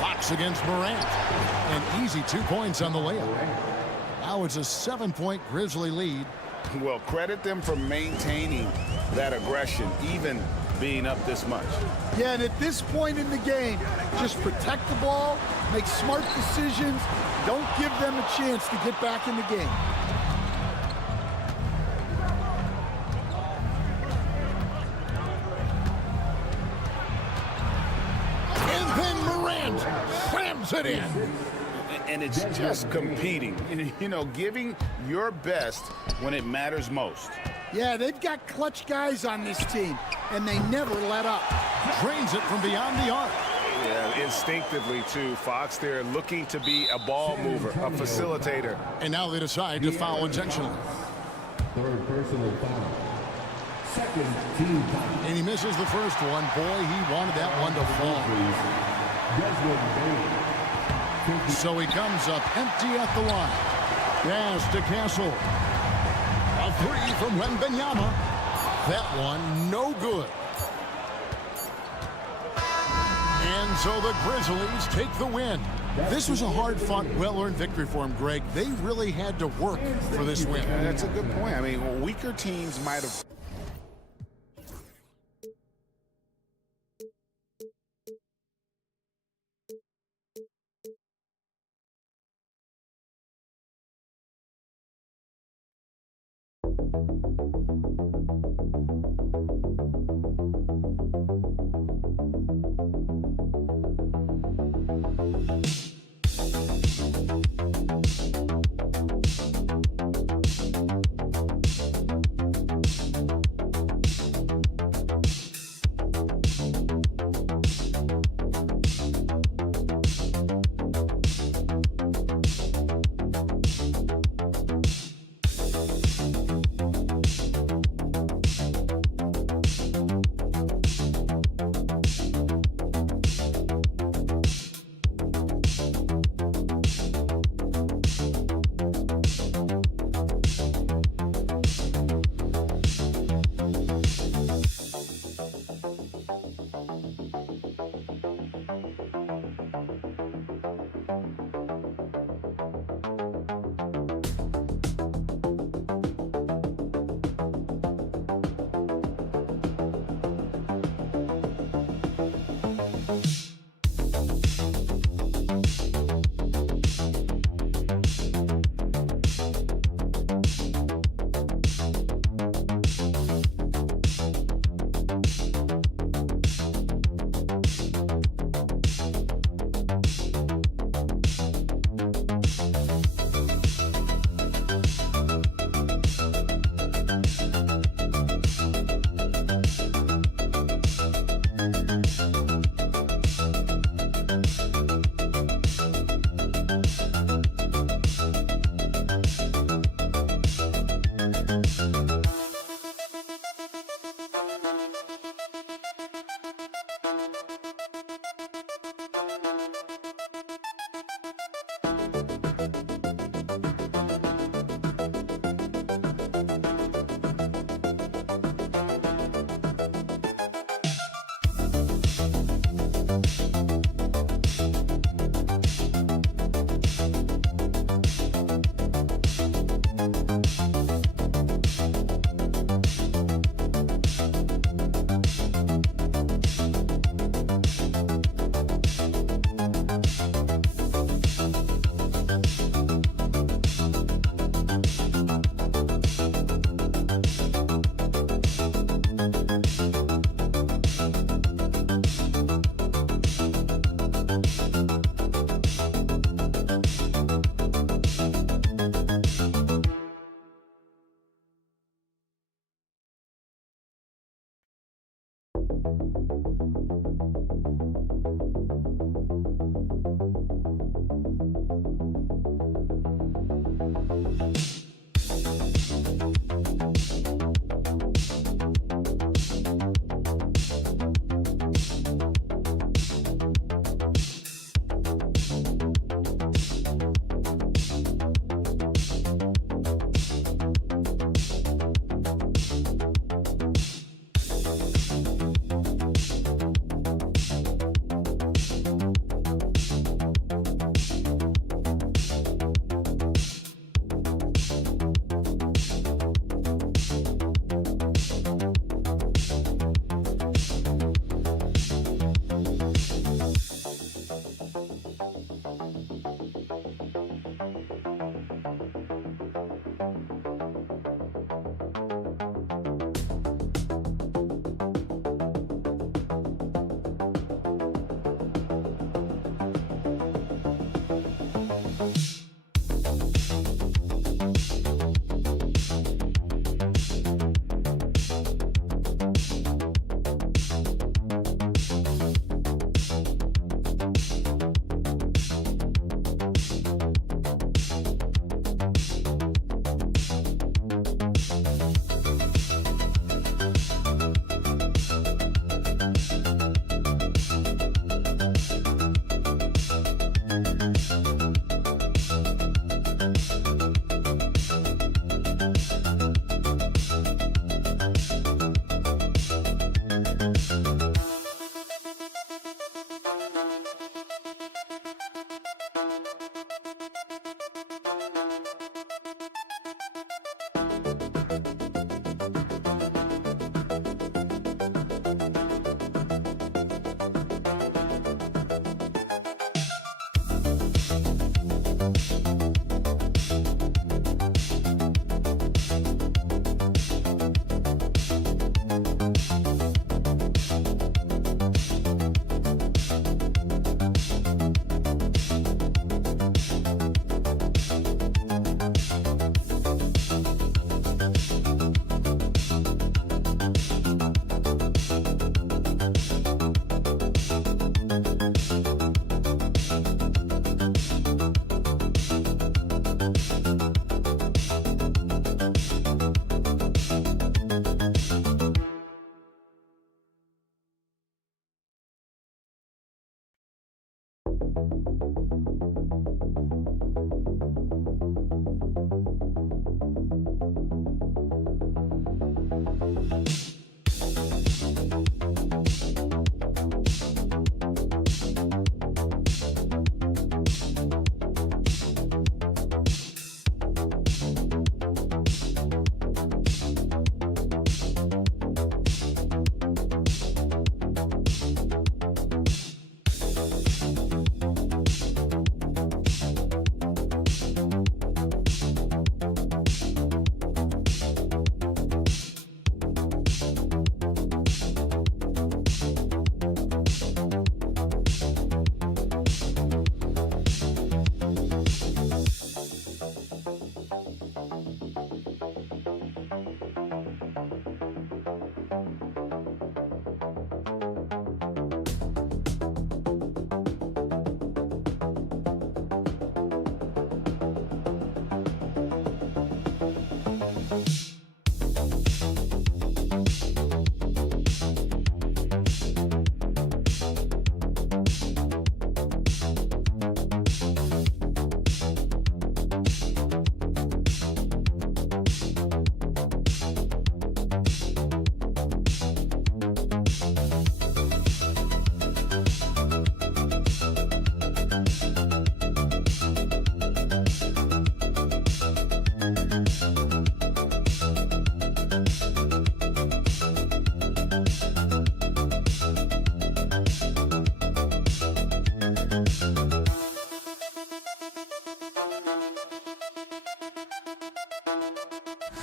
Fox against Morant. An easy 2 points on the layup. Now it's a 7-point Grizzly lead. Well, credit them for maintaining that aggression, even being up this much. Yeah, and at this point in the game, just protect the ball, make smart decisions, don't give them a chance to get back in the game. And then Morant slams it in. And it's just competing, you know, giving your best when it matters most. Yeah, they've got clutch guys on this team, and they never let up. Drains it from beyond the arc. Yeah, instinctively, too. Fox, they're looking to be a ball mover, a facilitator. And now they decide to foul intentionally. Third personal foul. Second team foul. And he misses the first one. Boy, he wanted that one to fall. So he comes up empty at the line. Yes, to Castle. A three from Wembanyama. That one, no good. And so the Grizzlies take the win. This was a hard-fought, well-earned victory for him, Greg. They really had to work for this win. That's a good point. I mean, weaker teams might have...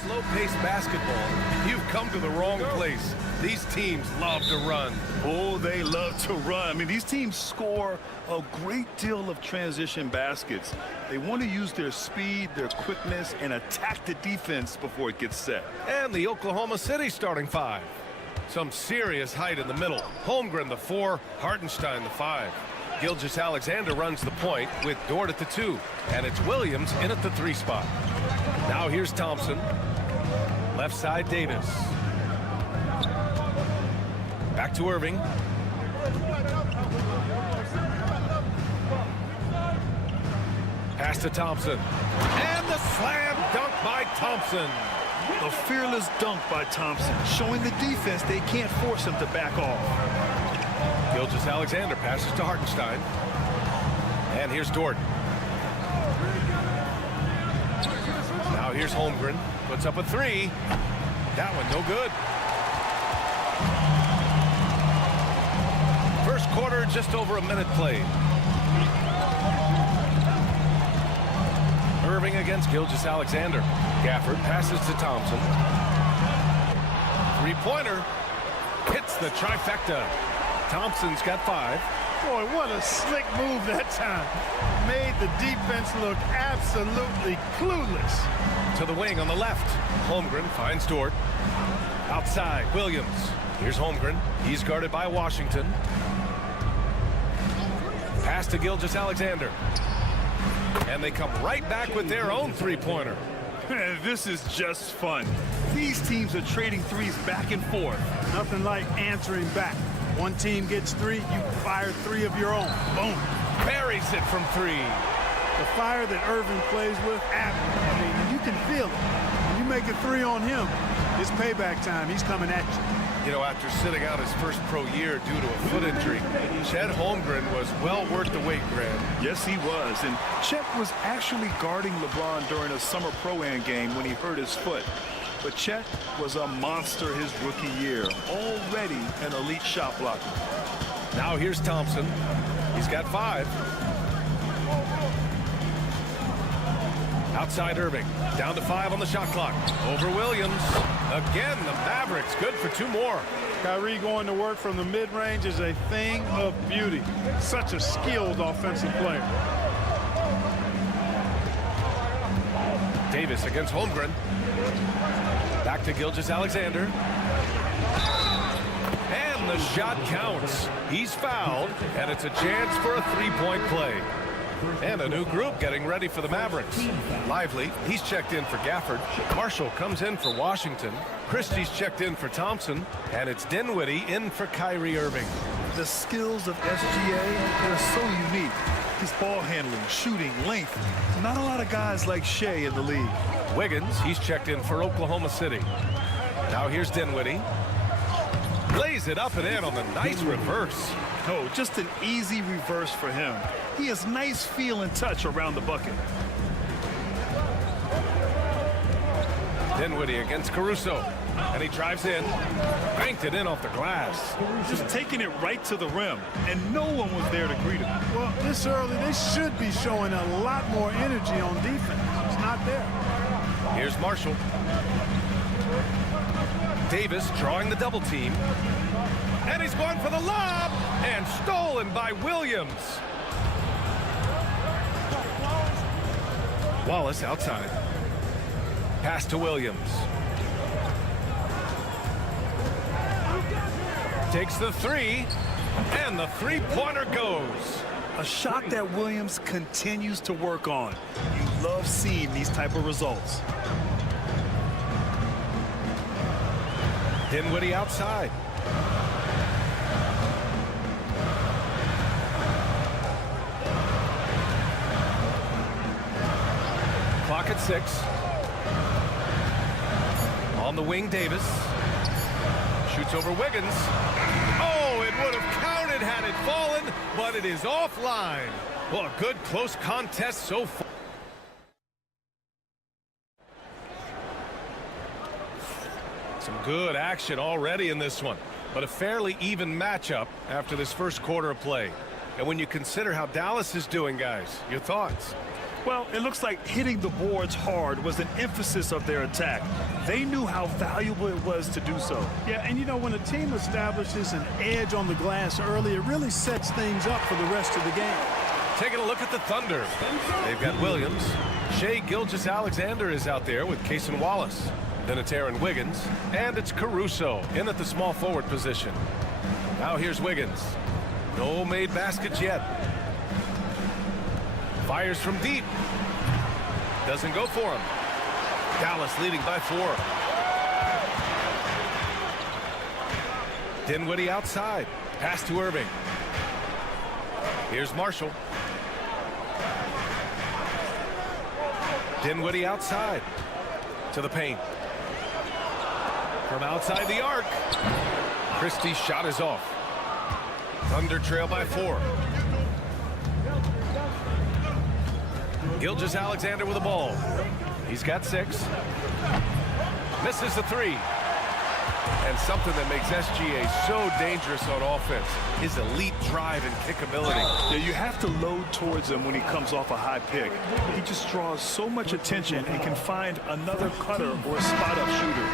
Slow-paced basketball, you've come to the wrong place. These teams love to run. Oh, they love to run. I mean, these teams score a great deal of transition baskets. They want to use their speed, their quickness, and attack the defense before it gets set. And the Oklahoma City starting five. Some serious height in the middle. Holmgren, the 4, Hartenstein, the 5. Gilgeous-Alexander runs the point with Dort at the 2. And it's Williams in at the 3 spot. Now here's Thompson. Left side, Davis. Back to Irving. Pass to Thompson. And the slam dunk by Thompson. A fearless dunk by Thompson, showing the defense they can't force him to back off. Gilgeous-Alexander passes to Hartenstein. And here's Dort. Now here's Holmgren. Puts up a 3. That one no good. First quarter, just over a minute played. Irving against Gilgeous-Alexander. Gafford passes to Thompson. Three-pointer. Hits the trifecta. Thompson's got 5. Boy, what a slick move that time. Made the defense look absolutely clueless. To the wing on the left. Holmgren finds Dort. Outside, Williams. Here's Holmgren. He's guarded by Washington. Pass to Gilgeous-Alexander. And they come right back with their own three-pointer. This is just fun. These teams are trading threes back and forth. Nothing like answering back. One team gets 3, you fire 3 of your own. Boom. Buries it from 3. The fire that Irving plays with, I mean, you can feel it. When you make a 3 on him, it's payback time. He's coming at you. You know, after sitting out his first pro year due to a foot injury, Chet Holmgren was well worth the wait, Grant. Yes, he was. And Chet was actually guarding LeBron during a summer Pro-Am game when he hurt his foot. But Chet was a monster his rookie year, already an elite shot blocker. Now here's Thompson. He's got 5. Outside Irving. Down to 5 on the shot clock. Over Williams. Again, the Mavericks good for 2 more. Kyrie going to work from the mid-range is a thing of beauty. Such a skilled offensive player. Davis against Holmgren. Back to Gilgeous-Alexander. And the shot counts. He's fouled, and it's a chance for a 3-point play. And a new group getting ready for the Mavericks. Lively, he's checked in for Gafford. Marshall comes in for Washington. Christie's checked in for Thompson. And it's Dinwiddie in for Kyrie Irving. The skills of SGA are so unique. His ball handling, shooting, length. Not a lot of guys like Shea in the league. Wiggins, he's checked in for Oklahoma City. Now here's Dinwiddie. Lays it up and in on the nice reverse. No, just an easy reverse for him. He has nice feel and touch around the bucket. Dinwiddie against Caruso. And he drives in. Banked it in off the glass. Just taking it right to the rim. And no one was there to greet him. Well, this early, they should be showing a lot more energy on defense. It's not there. Here's Marshall. Davis drawing the double team. And he's going for the lob. And stolen by Williams. Wallace outside. Pass to Williams. Takes the three. And the three-pointer goes. A shot that Williams continues to work on. You love seeing these type of results. Dinwiddie outside. Clock at 6. On the wing, Davis. Shoots over Wiggins. Oh, it would have counted had it fallen, but it is offline. Well, a good close contest so far. Some good action already in this one, but a fairly even matchup after this first quarter of play. And when you consider how Dallas is doing, guys, your thoughts? Well, it looks like hitting the boards hard was an emphasis of their attack. They knew how valuable it was to do so. Yeah, and you know, when a team establishes an edge on the glass early, it really sets things up for the rest of the game. Taking a look at the Thunder. They've got Williams. Shea Gilgeous-Alexander is out there with Cason Wallace. Then it's Aaron Wiggins. And it's Caruso in at the small forward position. Now here's Wiggins. No made baskets yet. Fires from deep. Doesn't go for him. Dallas leading by 4. Dinwiddie outside. Pass to Irving. Here's Marshall. Dinwiddie outside. To the paint. From outside the arc. Christie's shot is off. Thunder trail by 4. Gilgeous-Alexander with the ball. He's got 6. Misses the 3. And something that makes SGA so dangerous on offense, his elite drive and kick ability. Yeah, you have to load towards him when he comes off a high pick. He just draws so much attention and can find another cutter or spot-up shooter.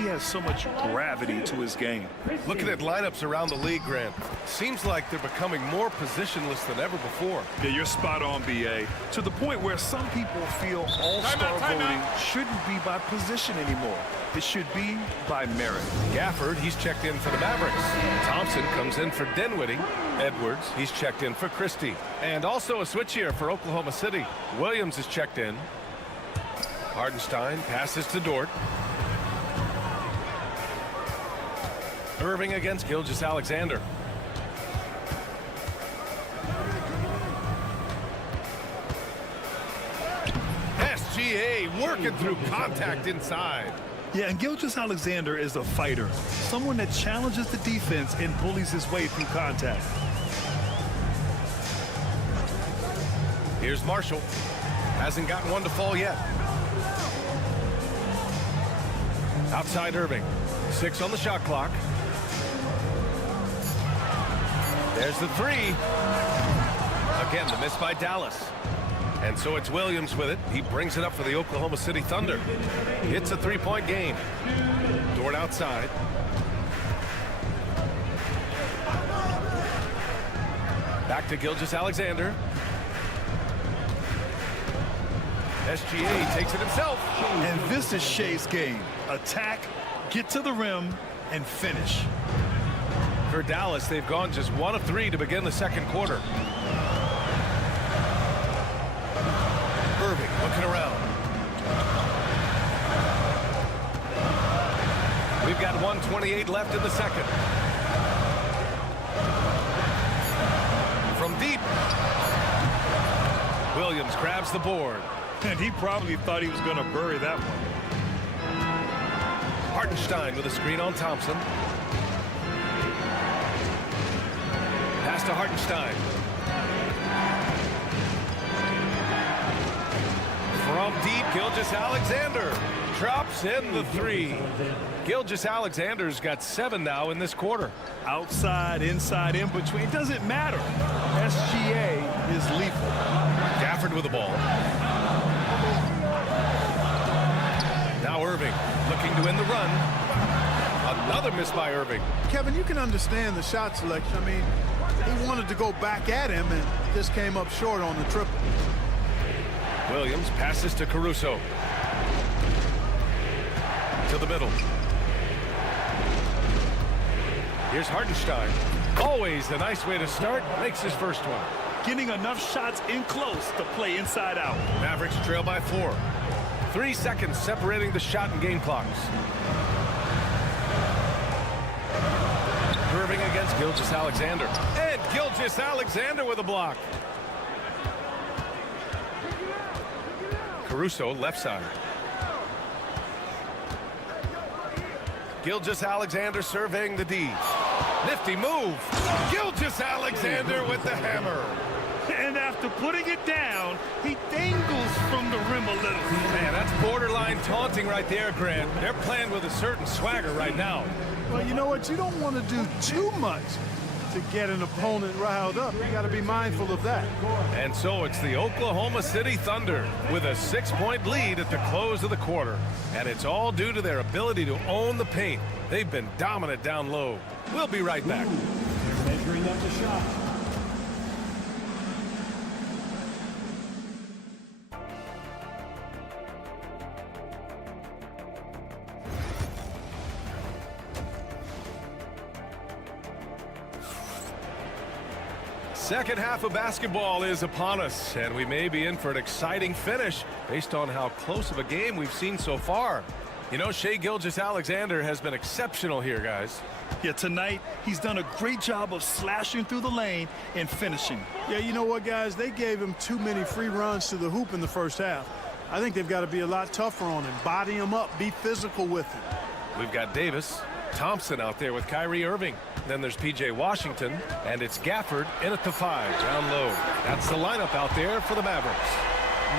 He has so much gravity to his game. Looking at lineups around the league, Grant, seems like they're becoming more positionless than ever before. Yeah, you're spot on, BA. To the point where some people feel all-star voting shouldn't be by position anymore. It should be by merit. Gafford, he's checked in for the Mavericks. Thompson comes in for Dinwiddie. Edwards, he's checked in for Christie. And also a switch here for Oklahoma City. Williams is checked in. Hardenstein passes to Dort. Irving against Gilgeous-Alexander. SGA working through contact inside. Yeah, and Gilgeous-Alexander is a fighter. Someone that challenges the defense and bullies his way through contact. Here's Marshall. Hasn't gotten one to fall yet. Outside Irving. 6 on the shot clock. There's the 3. Again, the miss by Dallas. And so it's Williams with it. He brings it up for the Oklahoma City Thunder. It's a 3-point game. Dort outside. Back to Gilgeous-Alexander. SGA takes it himself. And this is Shea's game. Attack, get to the rim, and finish. For Dallas, they've gone just 1 of 3 to begin the second quarter. looking around. We've got 1:28 left in the second. From deep. Williams grabs the board. And he probably thought he was going to bury that one. Hartenstein with a screen on Thompson. Pass to Hartenstein. From deep, Gilgeous-Alexander drops in the three. Gilgeous-Alexander's got 7 now in this quarter. Outside, inside, in between. It doesn't matter. SGA is lethal. Gafford with the ball. Now Irving looking to win the run. Another miss by Irving. Kevin, you can understand the shot selection. I mean, he wanted to go back at him and just came up short on the triple. Williams passes to Caruso. To the middle. Here's Hartenstein. Always a nice way to start. Makes his first one. Getting enough shots in close to play inside out. Mavericks trail by 4. 3 seconds separating the shot and game clocks. Irving against Gilgeous-Alexander. And Gilgeous-Alexander with a block. Caruso left side. Gilgeous-Alexander surveying the D. Nifty move. Gilgeous-Alexander with the hammer. And after putting it down, he dangles from the rim a little. Man, that's borderline taunting right there, Grant. They're playing with a certain swagger right now. Well, you know what? You don't want to do too much to get an opponent riled up. You got to be mindful of that. And so it's the Oklahoma City Thunder with a 6-point lead at the close of the quarter. And it's all due to their ability to own the paint. They've been dominant down low. We'll be right back. They're measuring up the shot. Second half of basketball is upon us, and we may be in for an exciting finish based on how close of a game we've seen so far. You know, Shai Gilgeous-Alexander has been exceptional here, guys. Yeah, tonight he's done a great job of slashing through the lane and finishing. Yeah, you know what, guys? They gave him too many free runs to the hoop in the first half. I think they've got to be a lot tougher on him. Body him up. Be physical with him. We've got Davis, Thompson out there with Kyrie Irving. Then there's P.J. Washington, and it's Gafford in at the 5, down low. That's the lineup out there for the Mavericks.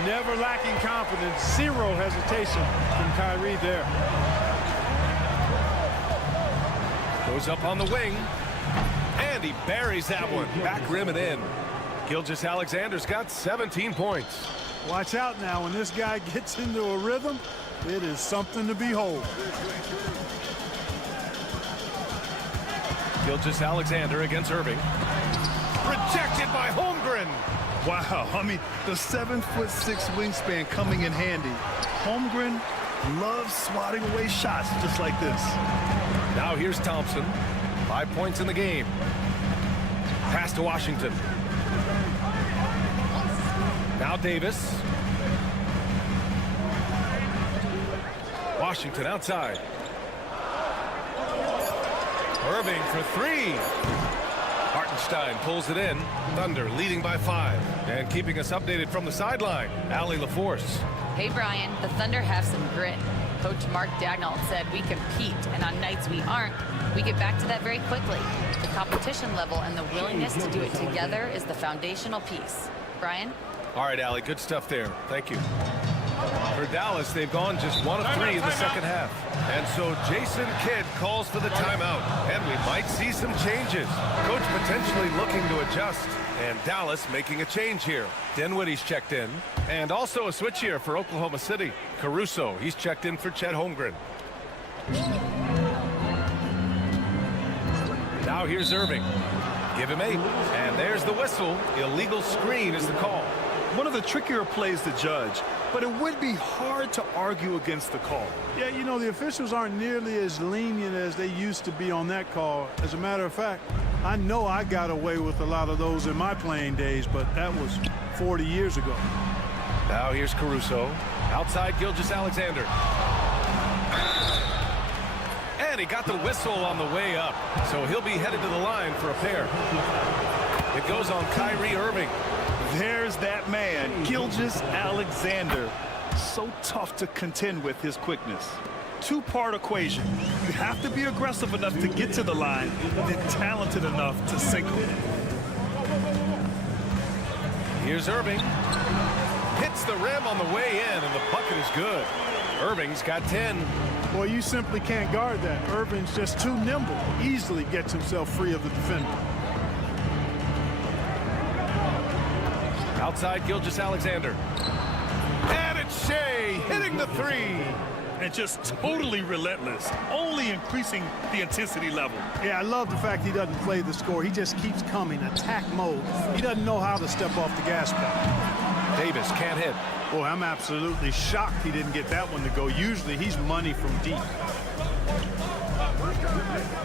Never lacking confidence. Zero hesitation from Kyrie there. Goes up on the wing, and he buries that one. Back rim and in. Gilgeous-Alexander's got 17 points. Watch out now. When this guy gets into a rhythm, it is something to behold. Gilgeous-Alexander against Irving. Rejected by Holmgren. Wow, I mean, the 7'6" wingspan coming in handy. Holmgren loves swatting away shots just like this. Now here's Thompson. 5 points in the game. Pass to Washington. Now Davis. Washington outside. Irving for 3. Hartenstein pulls it in. Thunder leading by 5. And keeping us updated from the sideline, Allie LaForce. Hey, Brian, the Thunder have some grit. Coach Mark Dagnall said we compete, and on nights we aren't, we get back to that very quickly. The competition level and the willingness to do it together is the foundational piece. Brian? All right, Allie, good stuff there. Thank you. For Dallas, they've gone just 1 of 3 in the second half. And so Jason Kidd calls for the timeout. And we might see some changes. Coach potentially looking to adjust. And Dallas making a change here. Dinwiddie's checked in. And also a switch here for Oklahoma City. Caruso, he's checked in for Chet Holmgren. Now here's Irving. Give him 8. And there's the whistle. Illegal screen is the call. One of the trickier plays to judge, but it would be hard to argue against the call. Yeah, you know, the officials aren't nearly as lenient as they used to be on that call. As a matter of fact, I know I got away with a lot of those in my playing days, but that was 40 years ago. Now here's Caruso. Outside Gilgeous-Alexander. And he got the whistle on the way up. So he'll be headed to the line for a pair. It goes on Kyrie Irving. There's that man, Gilgeous-Alexander. So tough to contend with his quickness. Two-part equation. You have to be aggressive enough to get to the line, then talented enough to sink it. Here's Irving. Hits the rim on the way in, and the bucket is good. Irving's got 10. Boy, you simply can't guard that. Irving's just too nimble. Easily gets himself free of the defender. Outside Gilgeous-Alexander. And it's Shea hitting the three. And just totally relentless, only increasing the intensity level. Yeah, I love the fact he doesn't play the score. He just keeps coming, attack mode. He doesn't know how to step off the gas pedal. Davis can't hit. Boy, I'm absolutely shocked he didn't get that one to go. Usually he's money from deep.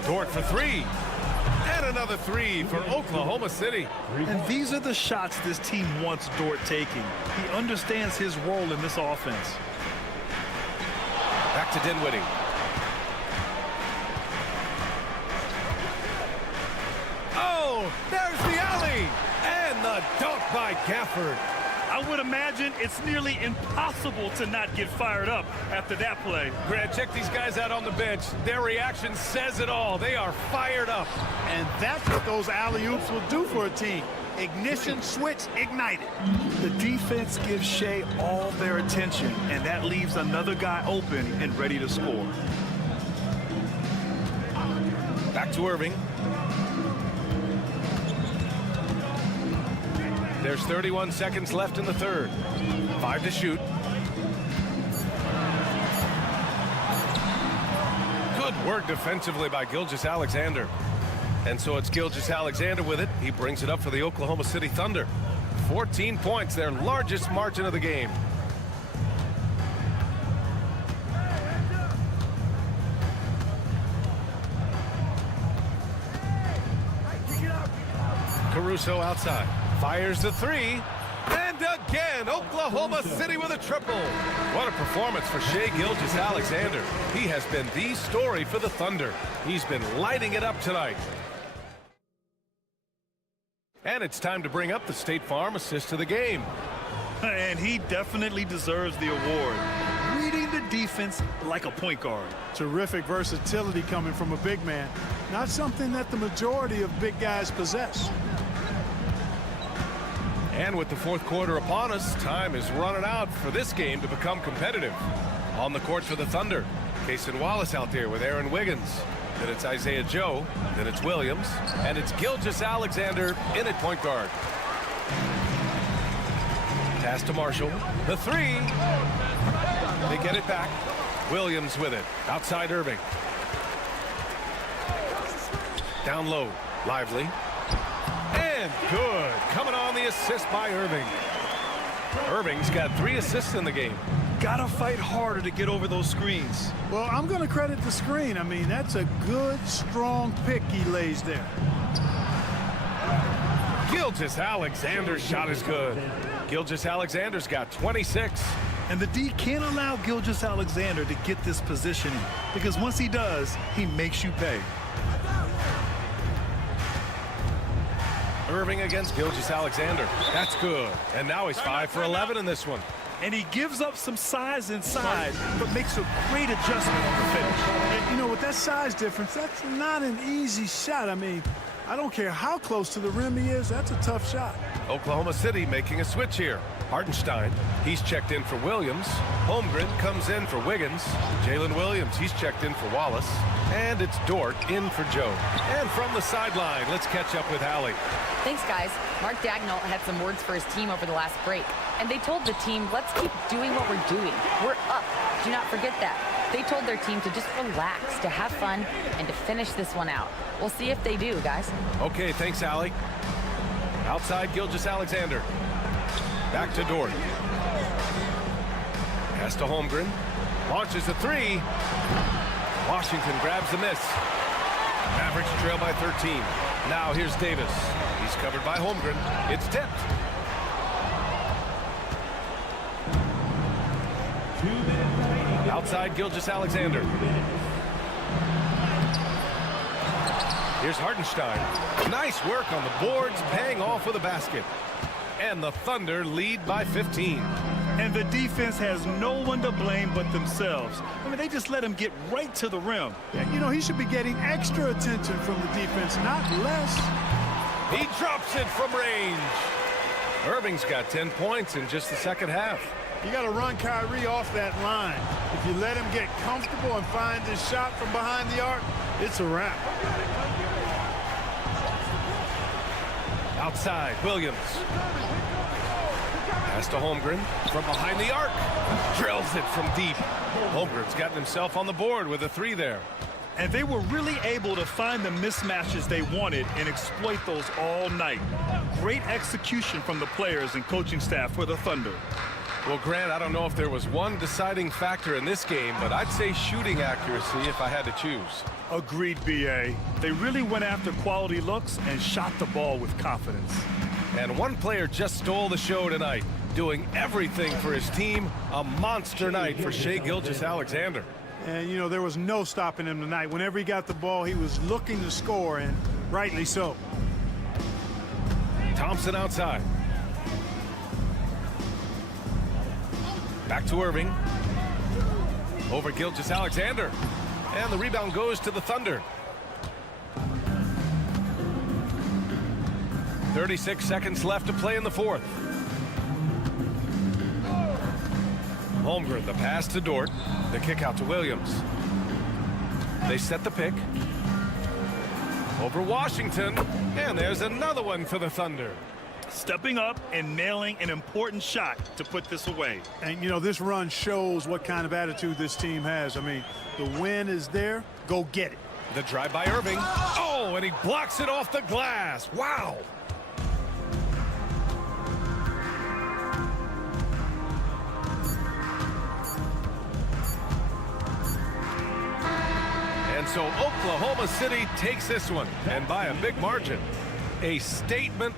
Dort for three. And another three for Oklahoma City. And these are the shots this team wants Dort taking. He understands his role in this offense. Back to Dinwiddie. Oh, there's the alley. And the dunk by Gafford. I would imagine it's nearly impossible to not get fired up after that play. Grant, check these guys out on the bench. Their reaction says it all. They are fired up. And that's what those alley-oops will do for a team. Ignition, switch, ignited. The defense gives Shea all their attention, and that leaves another guy open and ready to score. Back to Irving. There's 31 seconds left in the third. 5 to shoot. Good work defensively by Gilgeous-Alexander. And so it's Gilgeous-Alexander with it. He brings it up for the Oklahoma City Thunder. 14 points, their largest margin of the game. Caruso outside. Fires the three. And again, Oklahoma City with a triple. What a performance for Shai Gilgeous-Alexander. He has been the story for the Thunder. He's been lighting it up tonight. And it's time to bring up the State Farm assist of the game. And he definitely deserves the award. Reading the defense like a point guard. Terrific versatility coming from a big man. Not something that the majority of big guys possess. And with the fourth quarter upon us, time is running out for this game to become competitive. On the court for the Thunder, Cason Wallace out there with Aaron Wiggins. Then it's Isaiah Joe, then it's Williams, and it's Gilgeous-Alexander in at point guard. Pass to Marshall, the three. They get it back. Williams with it, outside Irving. Down low, Lively. And good, coming on the assist by Irving. Irving's got 3 assists in the game. Gotta fight harder to get over those screens. Well, I'm going to credit the screen. I mean, that's a good, strong pick he lays there. Gilgeous-Alexander's shot is good. Gilgeous-Alexander's got 26. And the D can't allow Gilgeous-Alexander to get this positioning, because once he does, he makes you pay. Irving against Gilgeous-Alexander. That's good. And now he's 5 for 11 in this one. And he gives up some size inside, but makes a great adjustment on the finish. And, you know, with that size difference, that's not an easy shot. I mean, I don't care how close to the rim he is, that's a tough shot. Oklahoma City making a switch here. Hartenstein, he's checked in for Williams. Holmgren comes in for Wiggins. Jalen Williams, he's checked in for Wallace. And it's Dort in for Joe. And from the sideline, let's catch up with Allie. Thanks, guys. Mark Dagnall had some words for his team over the last break. And they told the team, let's keep doing what we're doing. We're up. Do not forget that. They told their team to just relax, to have fun, and to finish this one out. We'll see if they do, guys. Okay, thanks, Allie. Outside Gilgeous-Alexander. Back to Dort. Pass to Holmgren. Launches the three. Washington grabs the miss. Mavericks trail by 13. Now here's Davis. He's covered by Holmgren. It's tipped. Outside Gilgeous-Alexander. Here's Hartenstein. Nice work on the boards, paying off with a basket. And the Thunder lead by 15. And the defense has no one to blame but themselves. I mean, they just let him get right to the rim. Yeah, you know, he should be getting extra attention from the defense, not less. He drops it from range. Irving's got 10 points in just the second half. You got to run Kyrie off that line. If you let him get comfortable and find his shot from behind the arc, it's a wrap. Outside, Williams. Pass to Holmgren from behind the arc. Drills it from deep. Holmgren's gotten himself on the board with a 3 there. And they were really able to find the mismatches they wanted and exploit those all night. Great execution from the players and coaching staff for the Thunder. Well, Grant, I don't know if there was one deciding factor in this game, but I'd say shooting accuracy if I had to choose. Agreed, B.A. They really went after quality looks and shot the ball with confidence. And one player just stole the show tonight, doing everything for his team. A monster night for Shai Gilgeous-Alexander. And, you know, there was no stopping him tonight. Whenever he got the ball, he was looking to score, and rightly so. Thompson outside. Back to Irving. Over Gilgeous-Alexander. And the rebound goes to the Thunder. 36 seconds left to play in the fourth. Holmgren, the pass to Dort. The kick out to Williams. They set the pick. Over Washington. And there's another one for the Thunder. Stepping up and nailing an important shot to put this away. And, you know, this run shows what kind of attitude this team has. I mean, the win is there. Go get it. The drive by Irving. Oh, and he blocks it off the glass. Wow. And so Oklahoma City takes this one, and by a big margin. A statement.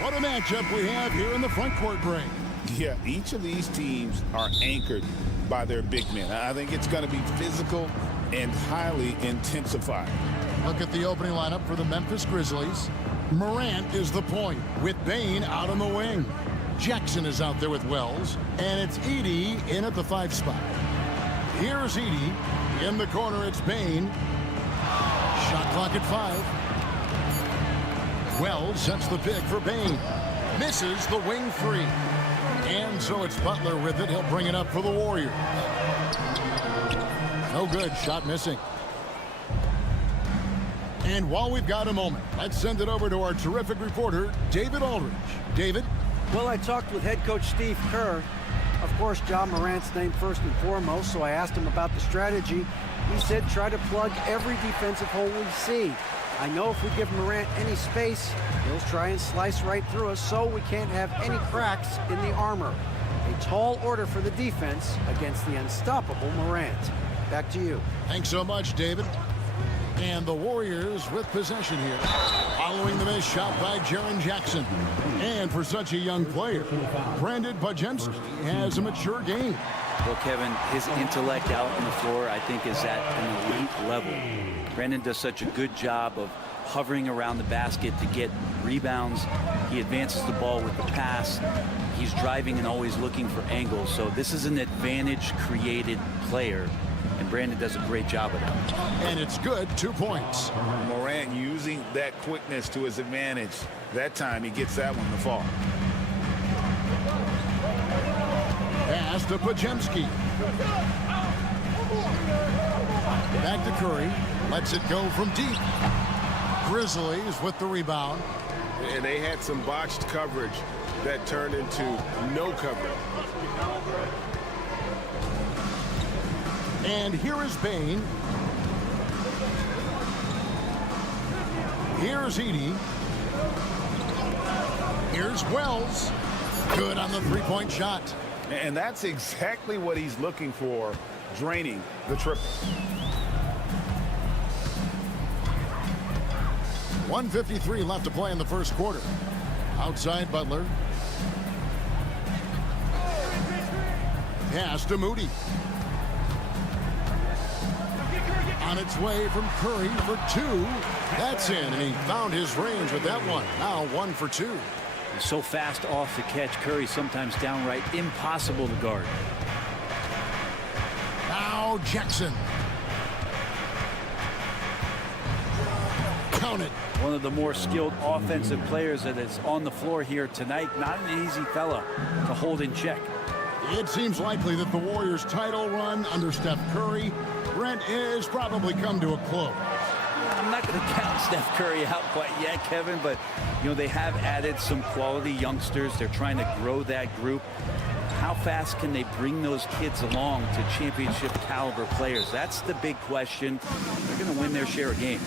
What a matchup we have here in the front court break. Yeah, each of these teams are anchored by their big men. I think it's going to be physical and highly intensified. Look at the opening lineup for the Memphis Grizzlies. Morant is the point with Bane out on the wing. Jackson is out there with Wells, and it's Edey in at the 5 spot. Here's Edey. In the corner, it's Bane. Shot clock at 5. Wells sets the pick for Bane. Misses the wing 3. And so it's Butler with it. He'll bring it up for the Warriors. No good. Shot missing. And while we've got a moment, let's send it over to our terrific reporter, David Aldridge. David? Well, I talked with head coach Steve Kerr. Of course, Ja Morant's named first and foremost, so I asked him about the strategy. He said try to plug every defensive hole we see. I know if we give Morant any space, he'll try and slice right through us, so we can't have any cracks in the armor. A tall order for the defense against the unstoppable Morant. Back to you. Thanks so much, David. And the Warriors with possession here, following the missed shot by Jaren Jackson. And for such a young player, Brandon Bajemski has a mature game. Well, Kevin, his intellect out on the floor, I think, is at an elite level. Brandon does such a good job of hovering around the basket to get rebounds. He advances the ball with the pass. He's driving and always looking for angles. So this is an advantage-created player, and Brandon does a great job of that. And it's good, 2 points. Morant using that quickness to his advantage. That time he gets that one to fall. Pass to Bajemski. Back to Curry. Lets it go from deep. Grizzlies with the rebound. And they had some botched coverage that turned into no coverage. And here is Bane. Here's Edey. Here's Wells. Good on the three-point shot. And that's exactly what he's looking for, draining the triple. 1:53 left to play in the first quarter. Outside Butler. Pass to Moody. On its way from Curry for 2. That's in, and he found his range with that one. Now 1 for 2. So fast off the catch, Curry sometimes downright impossible to guard. Now Jackson. Count it. One of the more skilled offensive players that is on the floor here tonight. Not an easy fella to hold in check. It seems likely that the Warriors' title run under Steph Curry, Brent, is probably come to a close. I'm not going to count Steph Curry out quite yet, Kevin, but, you know, they have added some quality youngsters. They're trying to grow that group. How fast can they bring those kids along to championship caliber players? That's the big question. They're going to win their share of games.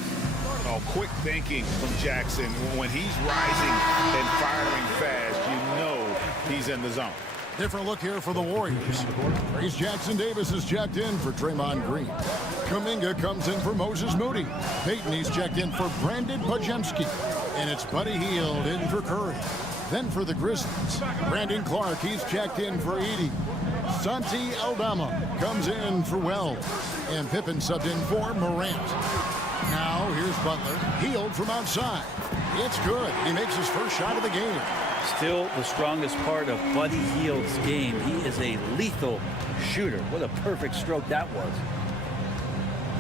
Oh, quick thinking from Jackson. When he's rising and firing fast, you know he's in the zone. Different look here for the Warriors. Trace Jackson-Davis is checked in for Draymond Green. Kuminga comes in for Moses Moody. Payton, he's checked in for Brandon Bajemski. And it's Buddy Hield in for Curry. Then for the Grizzlies, Brandon Clark, he's checked in for Edey. Santi Aldama comes in for Wells. And Pippen subbed in for Morant. Now here's Butler. Hield from outside. It's good. He makes his first shot of the game. Still the strongest part of Buddy Hield's game. He is a lethal shooter. What a perfect stroke that was.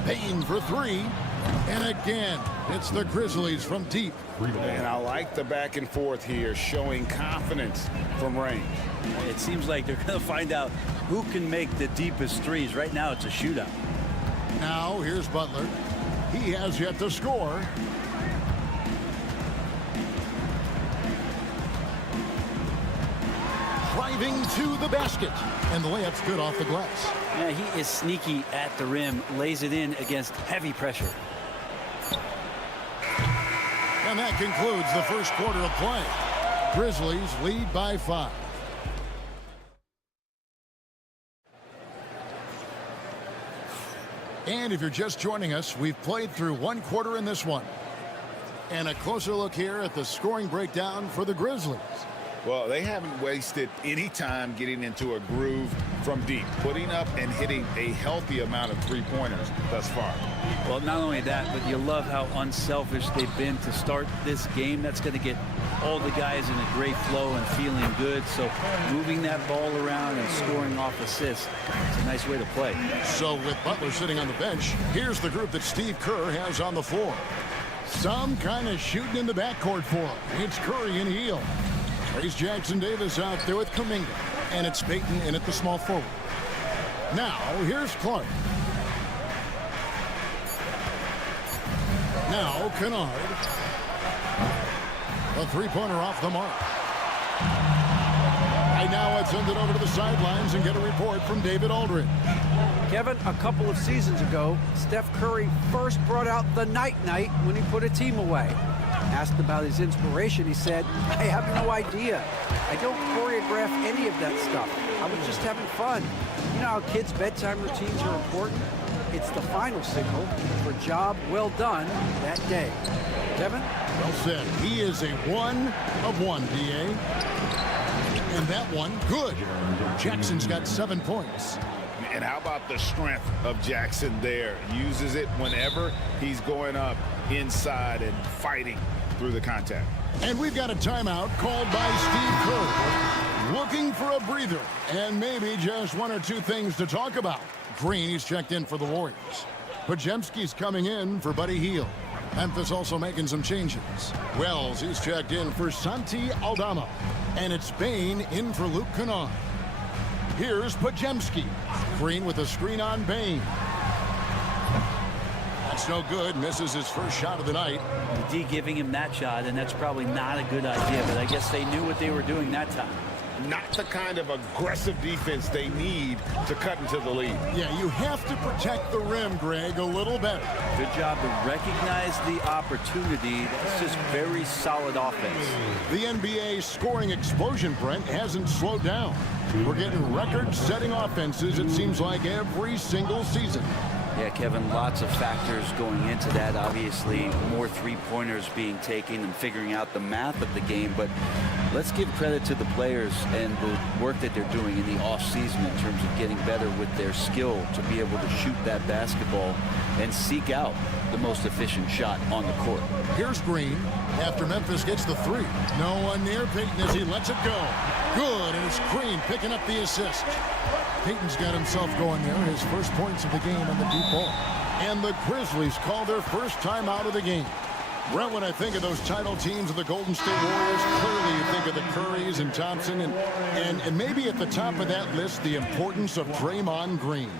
Payne for three. And again, it's the Grizzlies from deep. And I like the back and forth here, showing confidence from range. It seems like they're going to find out who can make the deepest threes. Right now, it's a shootout. Now, here's Butler. He has yet to score. Driving to the basket. And the layup's good off the glass. Yeah, he is sneaky at the rim, lays it in against heavy pressure. And that concludes the first quarter of play. Grizzlies lead by 5. And if you're just joining us, we've played through one quarter in this one. And a closer look here at the scoring breakdown for the Grizzlies. Well, they haven't wasted any time getting into a groove from deep, putting up and hitting a healthy amount of three-pointers thus far. Well, not only that, but you love how unselfish they've been to start this game. That's going to get all the guys in a great flow and feeling good. So moving that ball around and scoring off assists, it's a nice way to play. So with Butler sitting on the bench, here's the group that Steve Kerr has on the floor. Some kind of shooting in the backcourt for him. It's Curry and Hield. Trace Jackson-Davis out there with Kuminga. And it's Payton in at the small forward. Now, here's Clark. Now, Kennard. A three-pointer off the mark. Right now, let's send it over to the sidelines and get a report from David Aldridge. Kevin, a couple of seasons ago, Steph Curry first brought out the night-night when he put a team away. Asked about his inspiration, he said, I have no idea. I don't choreograph any of that stuff. I was just having fun. You know how kids' bedtime routines are important? It's the final signal for job well done that day. Kevin? Well said. He is a 1 of 1, D.A. And that one, good. Jackson's got 7 points. And how about the strength of Jackson there? Uses it whenever he's going up inside and fighting through the contact. And we've got a timeout called by Steve Kerr. Looking for a breather and maybe just one or two things to talk about. Green, he's checked in for the Warriors. Podziemski's coming in for Buddy Hield. Memphis also making some changes. Wells, he's checked in for Santi Aldama. And it's Payne in for Luke Kennard. Here's Podziemski. Green with a screen on Payne. That's no good. Misses his first shot of the night. The D giving him that shot, and that's probably not a good idea, but I guess they knew what they were doing that time. Not the kind of aggressive defense they need to cut into the lead. Yeah, you have to protect the rim, Greg, a little better. Good job to recognize the opportunity. That's just very solid offense. The NBA scoring explosion, Brent, hasn't slowed down. We're getting record-setting offenses, it seems like, every single season. Yeah, Kevin, lots of factors going into that. Obviously, more three-pointers being taken and figuring out the math of the game. But let's give credit to the players and the work that they're doing in the offseason in terms of getting better with their skill to be able to shoot that basketball and seek out the most efficient shot on the court. Here's Green after Memphis gets the three. No one near Payton as he lets it go. Good, and it's Green picking up the assist. Payton's got himself going there, his first points of the game on the deep ball. And the Grizzlies call their first time out of the game. Brent, when I think of those title teams of the Golden State Warriors, clearly you think of the Currys and Thompson, and maybe at the top of that list, the importance of Draymond Green.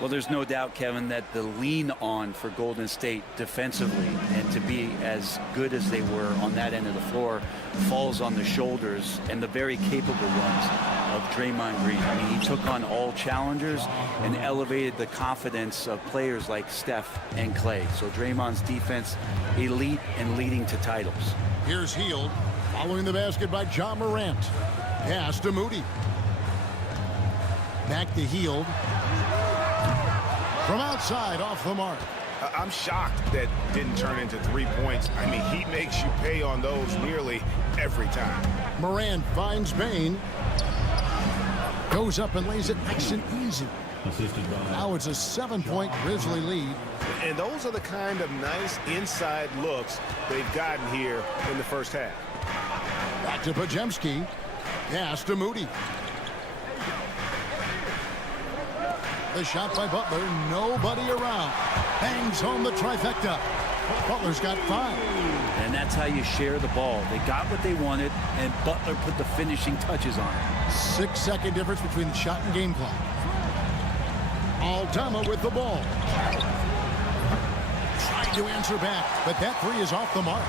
Well, there's no doubt, Kevin, that the lean on for Golden State defensively and to be as good as they were on that end of the floor falls on the shoulders and the very capable ones of Draymond Green. I mean, he took on all challengers and elevated the confidence of players like Steph and Clay. So Draymond's defense, elite and leading to titles. Here's Hield, following the basket by Ja Morant. Pass to Moody. Back to Hield. From outside, off the mark. I'm shocked that didn't turn into 3 points. I mean, he makes you pay on those nearly every time. Morant finds Payne. Goes up and lays it nice and easy. Now it's a 7-point Grizzly lead. And those are the kind of nice inside looks they've gotten here in the first half. Back to Pajemski. Pass to Moody. The shot by Butler. Nobody around. Hangs home the trifecta. Butler's got 5. And that's how you share the ball. They got what they wanted, and Butler put the finishing touches on it. 6-second difference between the shot and game clock. Aldama with the ball. Trying to answer back, but that 3 is off the mark.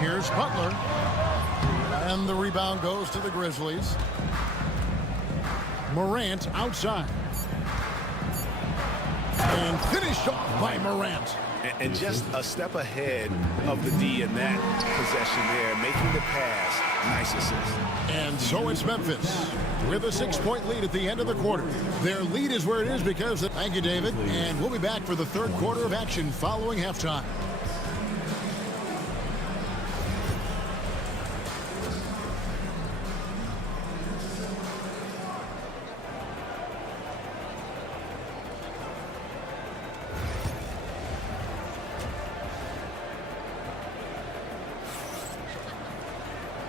Here's Butler. And the rebound goes to the Grizzlies. Morant outside. And finished off by Morant. And just a step ahead of the D in that possession there, making the pass. Nice assist. And so it's Memphis with a 6-point lead at the end of the quarter. Their lead is where it is because of... Thank you, David. And we'll be back for the third quarter of action following halftime.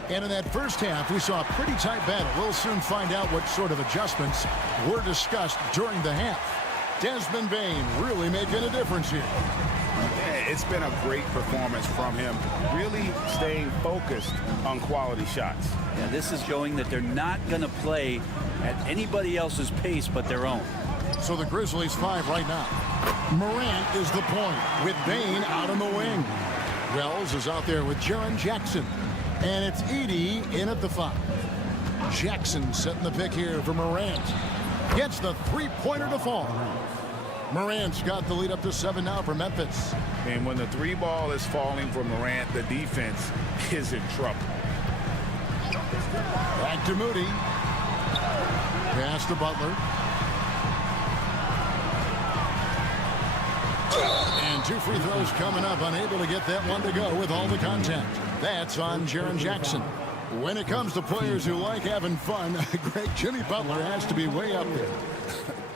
And in that first half, we saw a pretty tight battle. We'll soon find out what sort of adjustments were discussed during the half. Desmond Bane really making a difference here. Yeah, it's been a great performance from him, really staying focused on quality shots. Yeah, this is showing that they're not going to play at anybody else's pace but their own. So the Grizzlies 5 right now. Morant is the point with Bane out on the wing. Wells is out there with Jaren Jackson. And it's Edey in at the 5. Jackson setting the pick here for Morant. Gets the 3-pointer to fall. Morant's got the lead up to 7 now for Memphis. And when the 3 ball is falling for Morant, the defense is in trouble. Back to Moody. Pass to Butler. And 2 free throws coming up. Unable to get that one to go with all the contact. That's on Jaren Jackson. When it comes to players who like having fun, great Jimmy Butler has to be way up there.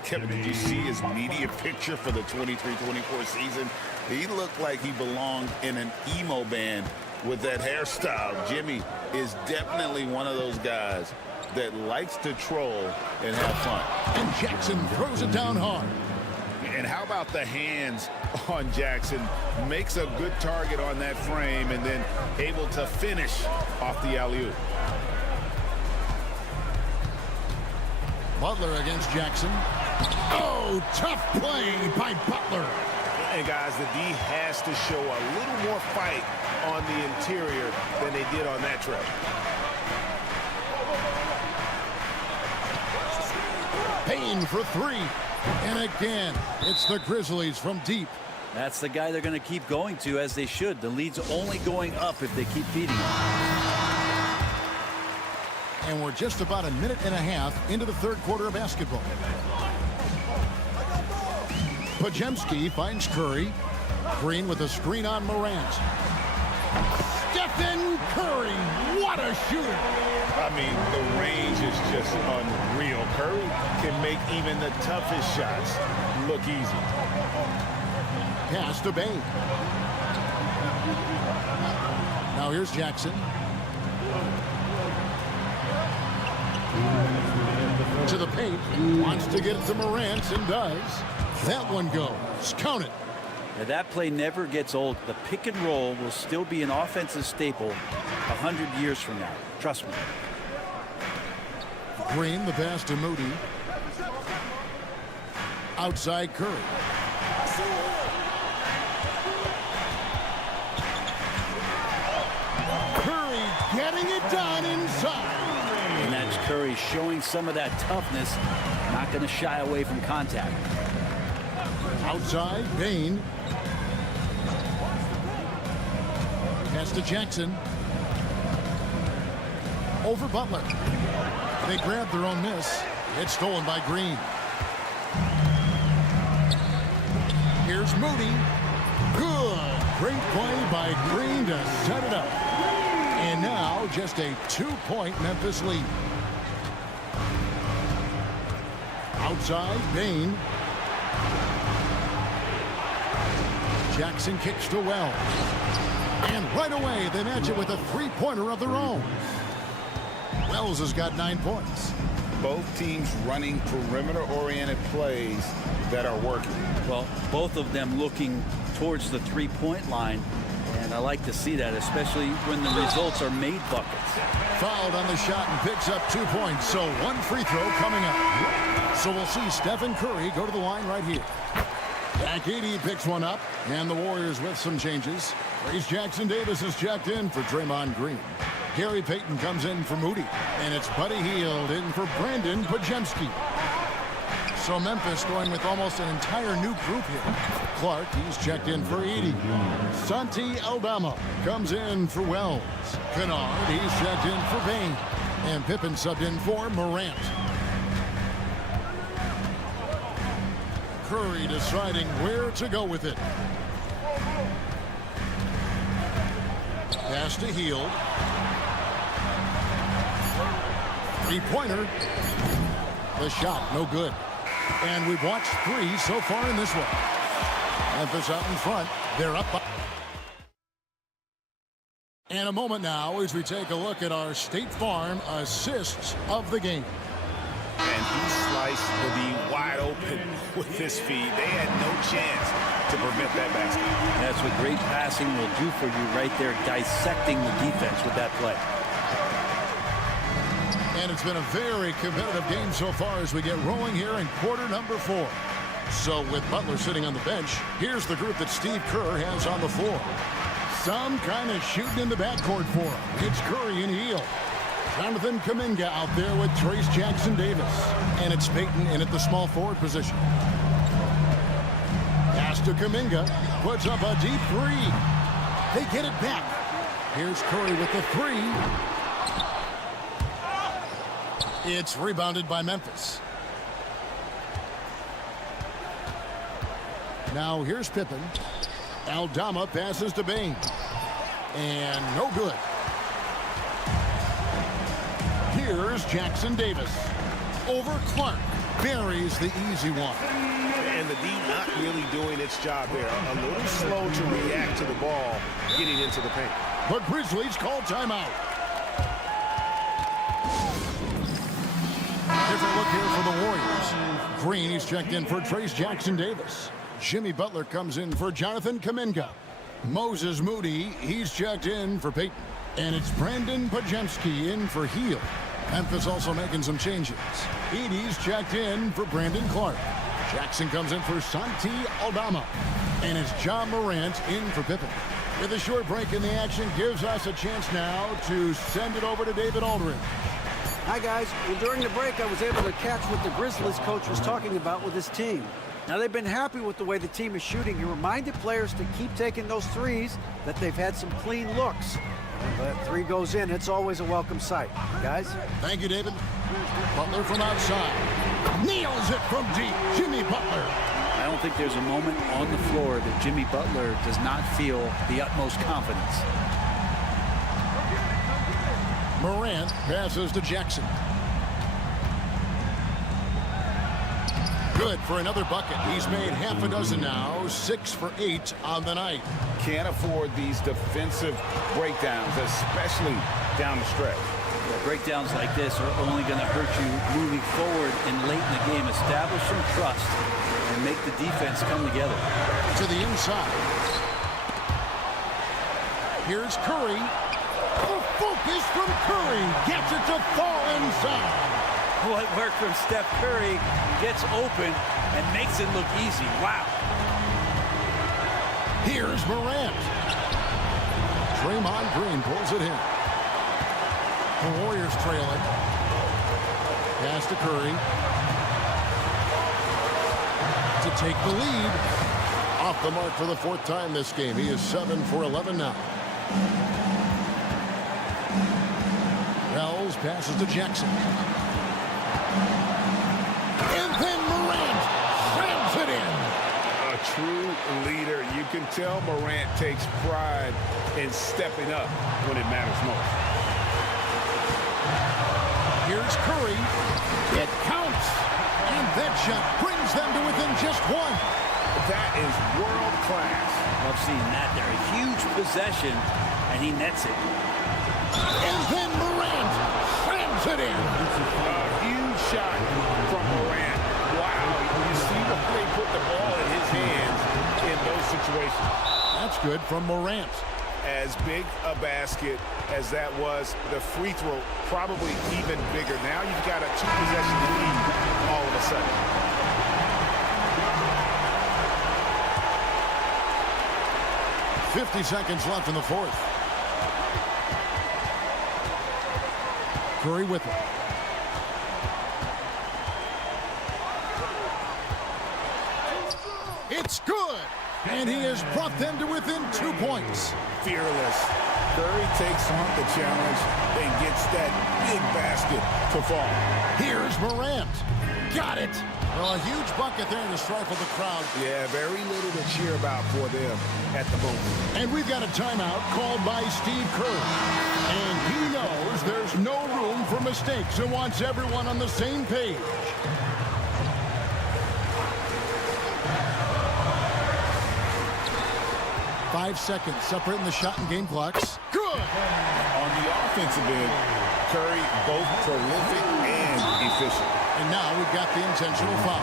Kevin, did you see his media picture for the 23-24 season? He looked like he belonged in an emo band with that hairstyle. Jimmy is definitely one of those guys that likes to troll and have fun. And Jackson throws it down hard. And how about the hands on Jackson? Makes a good target on that frame and then able to finish off the alley-oop. Butler against Jackson. Oh, tough play by Butler. And guys, the D has to show a little more fight on the interior than they did on that trip. Payne for 3. And again, it's the Grizzlies from deep. That's the guy they're going to keep going to, as they should. The lead's only going up if they keep feeding him. And we're just about a minute and a half into the third quarter of basketball. Pajemski finds Curry. Green with a screen on Morant. Stephen Curry, what a shooter. I mean, the range is just unreal. Curry can make even the toughest shots look easy. Pass to Bane. Now here's Jackson. To the paint. Wants to get it to Morant and does. That one goes. Count it. Now, that play never gets old. The pick and roll will still be an offensive staple 100 years from now. Trust me. Green, the pass to Moody. Outside Curry. Curry getting it done inside. And that's Curry showing some of that toughness. Not going to shy away from contact. Outside, Bane. Pass to Jackson. Over Butler. They grabbed their own miss. It's stolen by Green. Here's Moody. Good. Great play by Green to set it up. And now just a 2-point Memphis lead. Outside, Bane. Jackson kicks to Wells. And right away, they match it with a three-pointer of their own. Wells has got 9 points. Both teams running perimeter-oriented plays that are working. Well, both of them looking towards the three-point line, and I like to see that, especially when the results are made buckets. Fouled on the shot and picks up 2 points, so 1 free throw coming up. So we'll see Stephen Curry go to the line right here. Jack Edey picks one up, and the Warriors with some changes. Trace Jackson-Davis is checked in for Draymond Green. Gary Payton comes in for Moody, and it's Buddy Hield in for Brandon Podziemski. So Memphis going with almost an entire new group here. Clark, he's checked in for Edey. Santi Aldama comes in for Wells. Kennard, he's checked in for Bain. And Pippen subbed in for Morant. Curry deciding where to go with it. Pass to Hield. Three-pointer. The shot, no good. And we've watched 3 so far in this one. Memphis out in front. They're up by. And a moment now as we take a look at our State Farm assists of the game. And he sliced the D wide open with his feed. They had no chance to prevent that basket. That's what great passing will do for you right there, dissecting the defense with that play. And it's been a very competitive game so far as we get rolling here in quarter number 4. So with Butler sitting on the bench, here's the group that Steve Kerr has on the floor. Some kind of shooting in the backcourt for him. It's Curry and Hield. Jonathan Kuminga out there with Trace Jackson-Davis. And it's Payton in at the small forward position. Pass to Kuminga. Puts up a deep 3. They get it back. Here's Curry with the 3. It's rebounded by Memphis. Now here's Pippen. Aldama passes to Bain. And no good. Here's Jackson-Davis. Over Clark. Buries the easy one. And the D not really doing its job there. A little slow to react to the ball getting into the paint. The Grizzlies call timeout. Different look here for the Warriors. Green, he's checked in for Trace Jackson-Davis. Jimmy Butler comes in for Jonathan Kuminga. Moses Moody, he's checked in for Payton. And it's Brandon Podziemski in for Hield. Memphis also making some changes. Edey's checked in for Brandon Clark. Jackson comes in for Santi Aldama. And it's John Morant in for Pippen. With a short break in the action, gives us a chance now to send it over to David Aldridge. Hi, guys. Well, during the break, I was able to catch what the Grizzlies coach was talking about with his team. Now, they've been happy with the way the team is shooting. He reminded players to keep taking those threes, that they've had some clean looks. But 3 goes in, it's always a welcome sight. Guys? Thank you, David. Butler from outside. Nails it from deep. Jimmy Butler. I don't think there's a moment on the floor that Jimmy Butler does not feel the utmost confidence. Morant passes to Jackson. Good for another bucket. He's made half a dozen now, 6 for 8 on the night. Can't afford these defensive breakdowns, especially down the stretch. Well, breakdowns like this are only going to hurt you moving forward and late in the game. Establish some trust and make the defense come together. To the inside. Here's Curry. The focus from Curry gets it to fall inside. What work from Steph Curry, gets open and makes it look easy. Wow. Here's Morant. Draymond Green pulls it in. The Warriors trail it. Pass to Curry. To take the lead. Off the mark for the 4th time this game. He is 7 for 11 now. Wells passes to Jackson. And then Morant slams it in. A true leader. You can tell Morant takes pride in stepping up when it matters most. Here's Curry. It counts. And that shot brings them to within just 1. That is world class. Love seeing that there. A huge possession, and he nets it. And then Morant slams it in. A huge shot from Morant. Wow, you see the they put the ball in his hands in those situations. That's good from Morant. As big a basket as that was, the free throw probably even bigger. Now you've got a two-possession lead all of a sudden. .50 seconds left in the fourth. Curry with it. It's good. And he has brought them to within 2 points. Fearless. Curry takes on the challenge and gets that big basket to fall. Here's Morant. Got it. Well, a huge bucket there to stifle the crowd. Yeah, very little to cheer about for them at the moment. And we've got a timeout called by Steve Kerr. And he knows there's no room for mistakes and wants everyone on the same page. .5 seconds separating the shot and game clocks. Good! On the offensive end, Curry both prolific and efficient. And now we've got the intentional foul.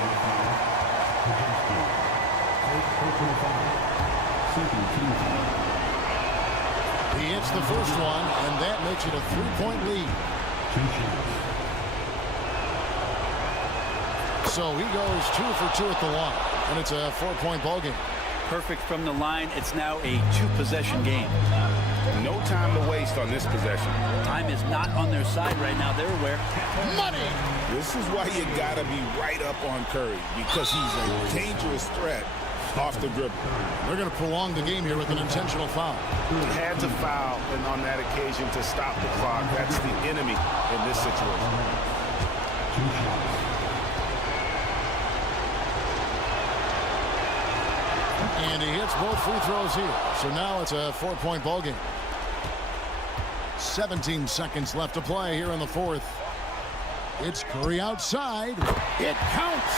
He hits the first one, and that makes it a 3-point lead. So he goes 2 for 2 at the line, and it's a 4-point ball game. Perfect from the line. It's now a two-possession game. No time to waste on this possession. Time is not on their side right now. They're aware. Money! This is why you got to be right up on Curry, because he's a dangerous threat off the dribble. They're going to prolong the game here with an intentional foul. Had to foul and on that occasion to stop the clock. That's the enemy in this situation. And he hits both free throws here. So now it's a 4-point ball game. 17 seconds left to play here in the fourth. It's Curry outside. It counts.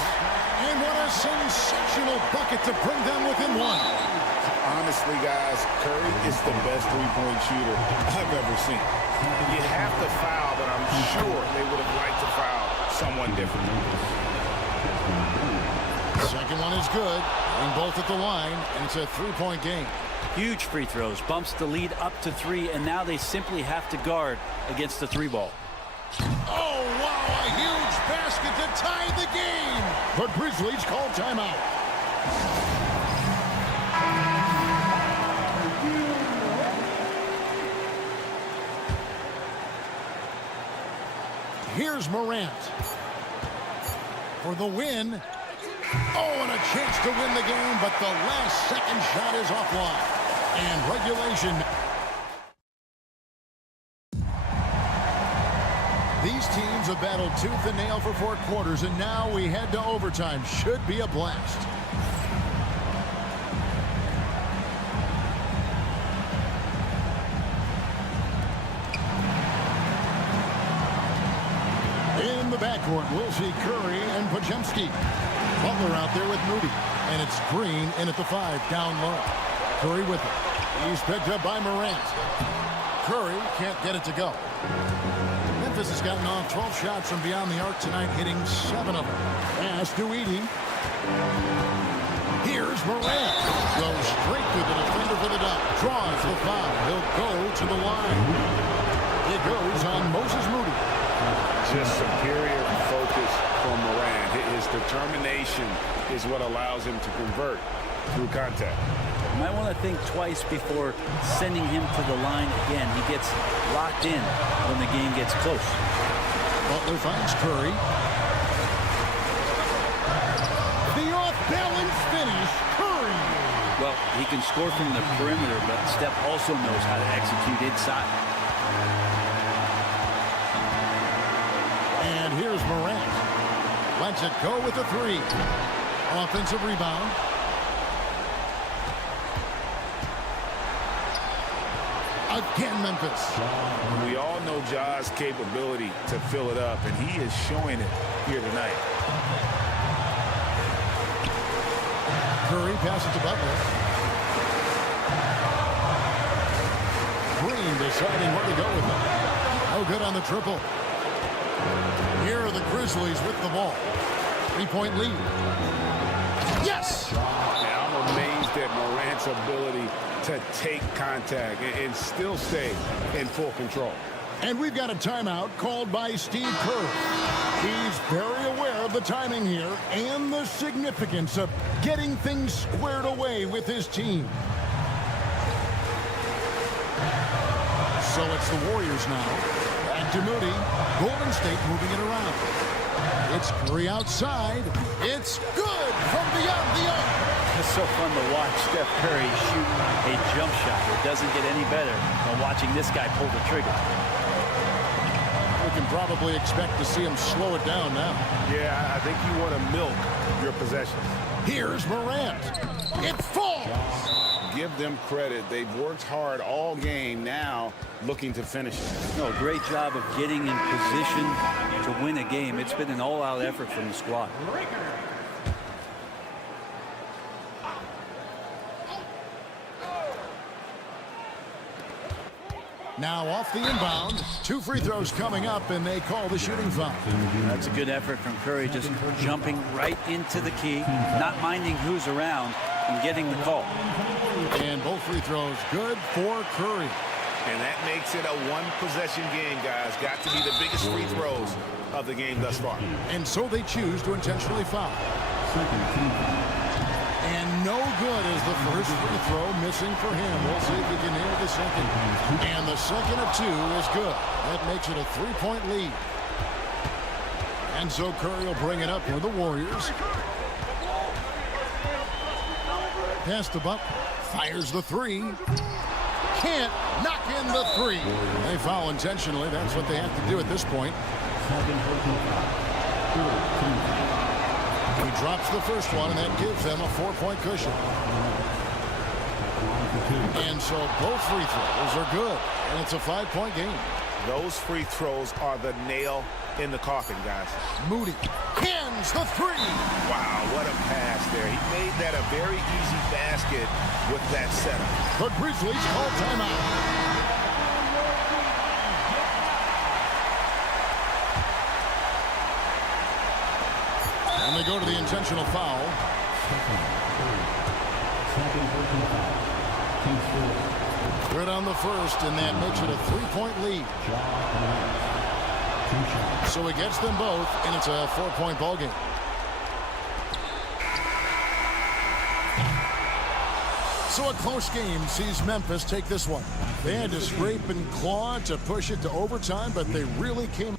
And what a sensational bucket to bring them within one. Honestly, guys, Curry is the best three-point shooter I've ever seen. You have to foul, but I'm sure they would have liked to foul someone different. Second one is good. And both at the line, and it's a 3-point game. Huge free throws. Bumps the lead up to 3, and now they simply have to guard against the 3-ball. Oh, wow, a huge basket to tie the game. The Grizzlies call timeout. Here's Morant for the win. Oh, and a chance to win the game, but the last second shot is offline. And regulation. These teams have battled tooth and nail for 4 quarters, and now we head to overtime. Should be a blast. In the backcourt, we'll see Curry and Podziemski. Butler out there with Moody. And it's Green in at the 5, down low. Curry with it. He's picked up by Morant. Curry can't get it to go. Memphis has gotten off 12 shots from beyond the arc tonight, hitting 7 of them. Pass to Edey. Here's Morant. Goes straight to the defender for the dunk. Draws the foul. He'll go to the line. It goes on Moses Moody. Just superior focus from Morant. His determination is what allows him to convert through contact. You might want to think twice before sending him to the line again. He gets locked in when the game gets close. Butler finds Curry. The off-balance finish, Curry. Well, he can score from the perimeter, but Steph also knows how to execute inside. And here's Morant. Lets it go with a 3. Offensive rebound. Again, Memphis. We all know Ja's capability to fill it up, and he is showing it here tonight. Curry passes to Butler. Green deciding where to go with it. No good on the triple. Here are the Grizzlies with the ball. 3-point lead. Yes! Yeah, I'm amazed at Morant's ability to take contact and still stay in full control. And we've got a timeout called by Steve Kerr. He's very aware of the timing here and the significance of getting things squared away with his team. So it's the Warriors now. Back to Moody. Golden State moving it around. It's Curry outside. It's good from beyond the arc. It's so fun to watch Steph Curry shoot a jump shot. It doesn't get any better than watching this guy pull the trigger. We can probably expect to see him slow it down now. Yeah, I think you want to milk your possessions. Here's Morant. It falls. Give them credit. They've worked hard all game, now looking to finish it. No, great job of getting in position to win a game. It's been an all-out effort from the squad. Now off the inbound. 2 free throws coming up, and they call the shooting foul. That's a good effort from Curry, just jumping right into the key, not minding who's around, and getting the call. And both free throws good for Curry. And that makes it a one-possession game, guys. Got to be the biggest free throws of the game thus far. And so they choose to intentionally foul. And no good is the first free throw missing for him. We'll see if he can nail the second. And the second of 2 is good. That makes it a 3-point lead. And so Curry will bring it up for the Warriors. Pass to Butler. Fires the 3. Can't knock in the 3. They foul intentionally. That's what they have to do at this point. He drops the first one, and that gives them a 4-point cushion. And so both free throws are good, and it's a 5-point game. Those free throws are the nail in the coffin, guys. Moody hands the 3. Wow, what a pass there. He made that a very easy basket with that setup. The Grizzlies call timeout. And they go to the intentional foul. Good on the first, and that makes it a 3-point lead. So he gets them both, and it's a 4-point ball game. So a close game sees Memphis take this one. They had to scrape and claw to push it to overtime, but they really came.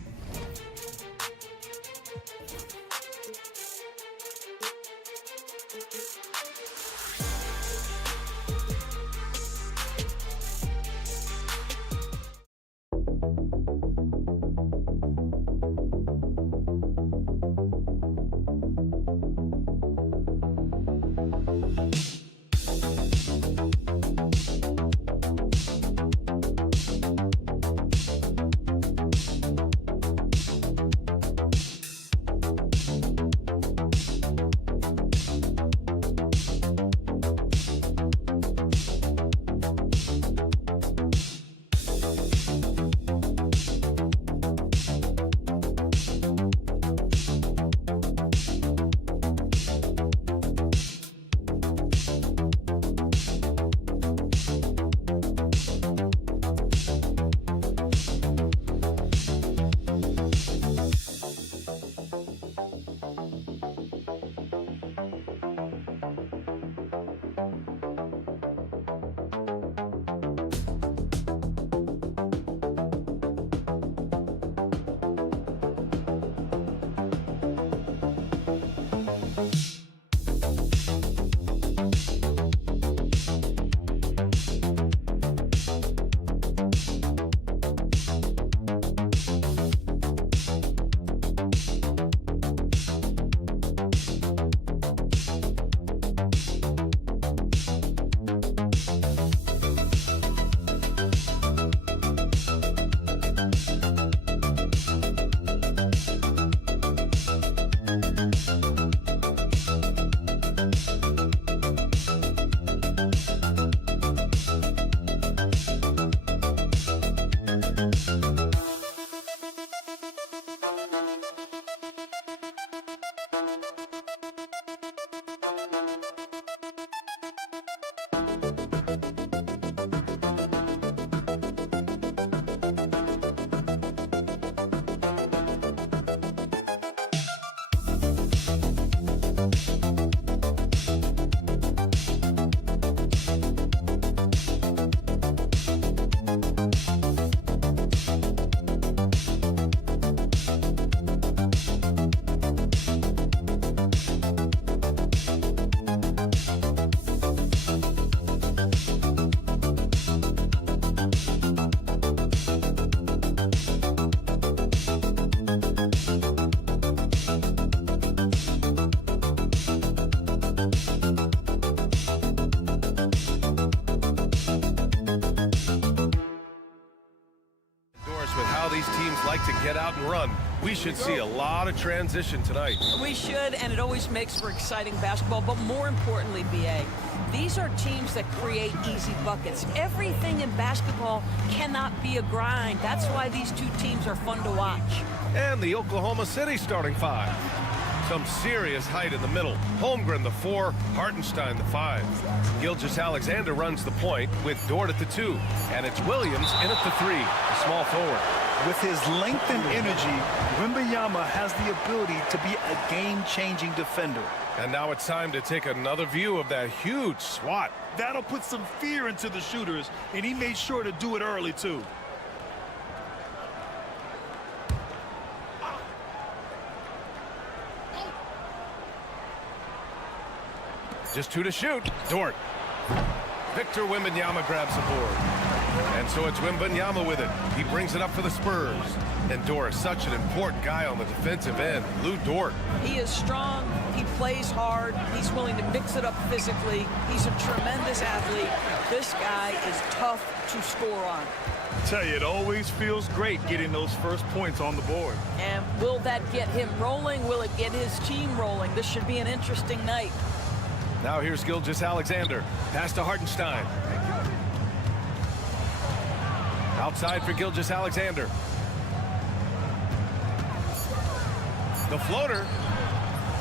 like to get out and run. We should see a lot of transition tonight. We should, and it always makes for exciting basketball. But more importantly, B.A., these are teams that create easy buckets. Everything in basketball cannot be a grind. That's why these two teams are fun to watch. And the Oklahoma City starting five. Some serious height in the middle. Holmgren, the 4, Hartenstein, the 5. Gilgeous-Alexander runs the point with Dort at the 2. And it's Williams in at the 3, the small forward. With his length and energy, Wembanyama has the ability to be a game-changing defender. And now it's time to take another view of that huge swat. That'll put some fear into the shooters, and he made sure to do it early, too. Just 2 to shoot. Dort. Victor Wembanyama grabs the board. And so it's Wembanyama with it. He brings it up for the Spurs. And Dort is such an important guy on the defensive end. Lou Dort. He is strong. He plays hard. He's willing to mix it up physically. He's a tremendous athlete. This guy is tough to score on. I tell you, it always feels great getting those first points on the board. And will that get him rolling? Will it get his team rolling? This should be an interesting night. Now here's Gilgeous-Alexander. Pass to Hartenstein. Outside for Gilgeous-Alexander. The floater.